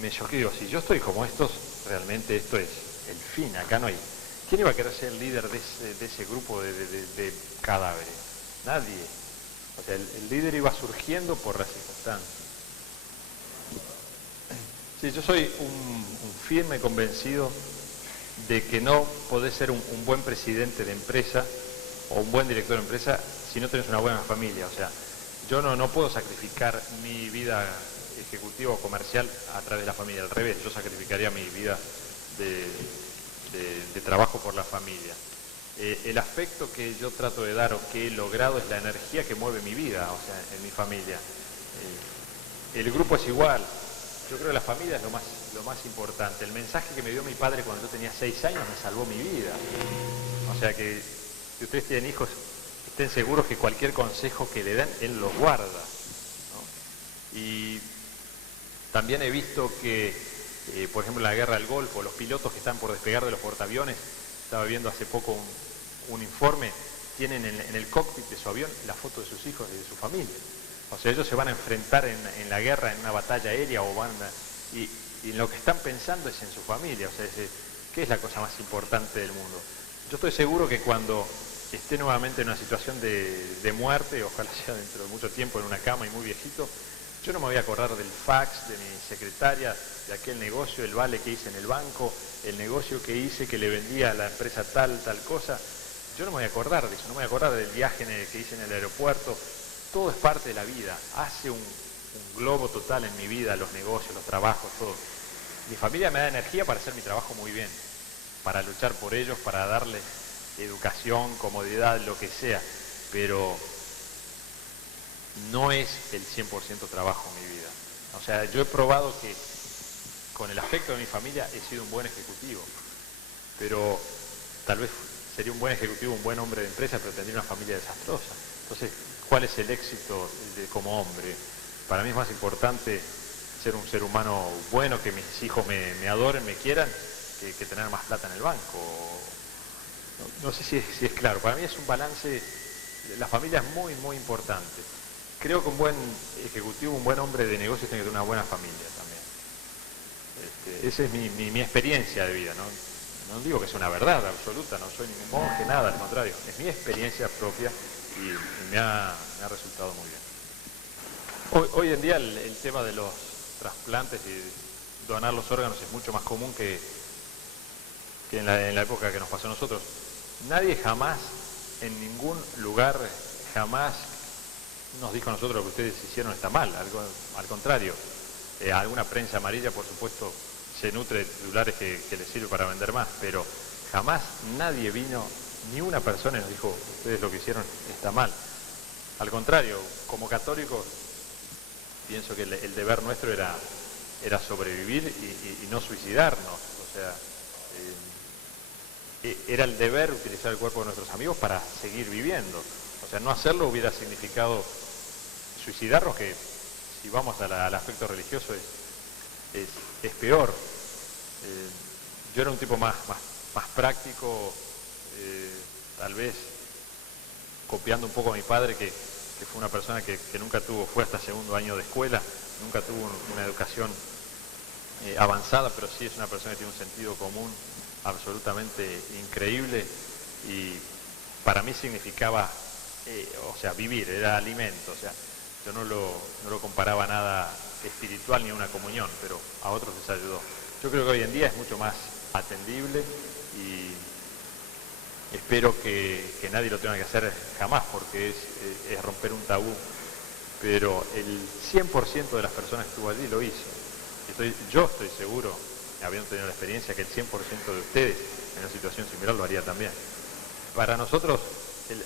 Me choqué, digo, si yo estoy como estos, realmente esto es el fin, acá no hay. ¿Quién iba a querer ser el líder de ese grupo de cadáveres? Nadie. O sea, el líder iba surgiendo por las circunstancias. Sí, yo soy un firme convencido de que no podés ser un buen presidente de empresa o un buen director de empresa si no tenés una buena familia. O sea, yo no puedo sacrificar mi vida ejecutiva o comercial a través de la familia. Al revés, yo sacrificaría mi vida de trabajo por la familia. El afecto que yo trato de dar o que he logrado es la energía que mueve mi vida, o sea, en mi familia. El grupo es igual. Yo creo que la familia es lo más importante. El mensaje que me dio mi padre cuando yo tenía 6 años me salvó mi vida. O sea que si ustedes tienen hijos, estén seguros que cualquier consejo que le den, él los guarda, ¿no? Y también he visto que, por ejemplo, en la guerra del Golfo, los pilotos que están por despegar de los portaaviones, estaba viendo hace poco un informe, tienen en el cockpit de su avión la foto de sus hijos y de su familia. O sea, ellos se van a enfrentar en la guerra, en una batalla aérea, y lo que están pensando es en su familia. O sea, ¿qué es la cosa más importante del mundo? Yo estoy seguro que cuando esté nuevamente en una situación de muerte, ojalá sea dentro de mucho tiempo en una cama y muy viejito, yo no me voy a acordar del fax de mi secretaria, de aquel negocio, el vale que hice en el banco, el negocio que hice que le vendía a la empresa tal cosa. Yo no me voy a acordar de eso, no me voy a acordar del viaje que hice en el aeropuerto. Todo es parte de la vida, hace un globo total en mi vida, los negocios, los trabajos, todo. Mi familia me da energía para hacer mi trabajo muy bien, para luchar por ellos, para darles educación, comodidad, lo que sea, pero no es el 100% trabajo en mi vida. O sea, yo he probado que con el afecto de mi familia he sido un buen ejecutivo, pero tal vez sería un buen ejecutivo, un buen hombre de empresa, pero tendría una familia desastrosa. Entonces, ¿cuál es el éxito como hombre? Para mí es más importante ser un ser humano bueno, que mis hijos me adoren, me quieran, que tener más plata en el banco. No sé si es claro. Para mí es un balance. La familia es muy, muy importante. Creo que un buen ejecutivo, un buen hombre de negocios tiene que tener una buena familia también. Esa es mi experiencia de vida, ¿no? No digo que sea una verdad absoluta, no soy ningún monje, nada, al contrario. Es mi experiencia propia y me ha resultado muy bien. Hoy en día el tema de los trasplantes y donar los órganos es mucho más común que en la época que nos pasó a nosotros. Nadie jamás, en ningún lugar, jamás nos dijo a nosotros lo que ustedes hicieron está mal, al contrario. Alguna prensa amarilla, por supuesto, se nutre de titulares que les sirve para vender más, pero jamás nadie vino, ni una persona nos dijo, ustedes lo que hicieron está mal. Al contrario, como católicos, pienso que el deber nuestro era sobrevivir y no suicidarnos. O sea, era el deber utilizar el cuerpo de nuestros amigos para seguir viviendo. O sea, no hacerlo hubiera significado suicidarnos, que si vamos al aspecto religioso es peor. Yo era un tipo más práctico, tal vez copiando un poco a mi padre, que fue una persona que nunca fue hasta segundo año de escuela, nunca tuvo una educación avanzada, pero sí es una persona que tiene un sentido común absolutamente increíble, y para mí significaba, o sea, vivir, era alimento. O sea, yo no lo comparaba a nada espiritual ni a una comunión, pero a otros les ayudó. Yo creo que hoy en día es mucho más atendible y espero que nadie lo tenga que hacer jamás, porque es romper un tabú, pero el 100% de las personas que estuvo allí lo hizo. Yo estoy seguro, habiendo tenido la experiencia, que el 100% de ustedes en una situación similar lo haría también. Para nosotros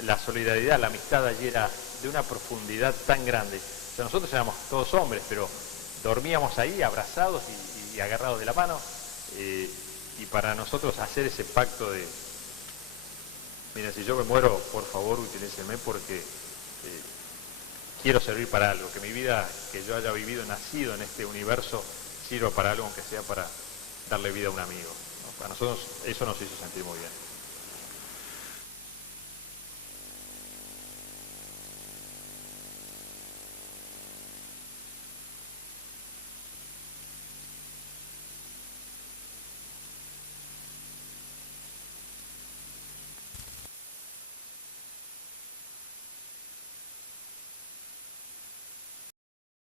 la solidaridad, la amistad allí era de una profundidad tan grande. O sea, nosotros éramos todos hombres, pero dormíamos ahí abrazados y agarrados de la mano, y para nosotros hacer ese pacto de, mira, si yo me muero, por favor, utilícenme porque quiero servir para algo, que mi vida, que yo haya vivido, nacido en este universo, sirva para algo, aunque sea para darle vida a un amigo, ¿no? Para nosotros eso nos hizo sentir muy bien.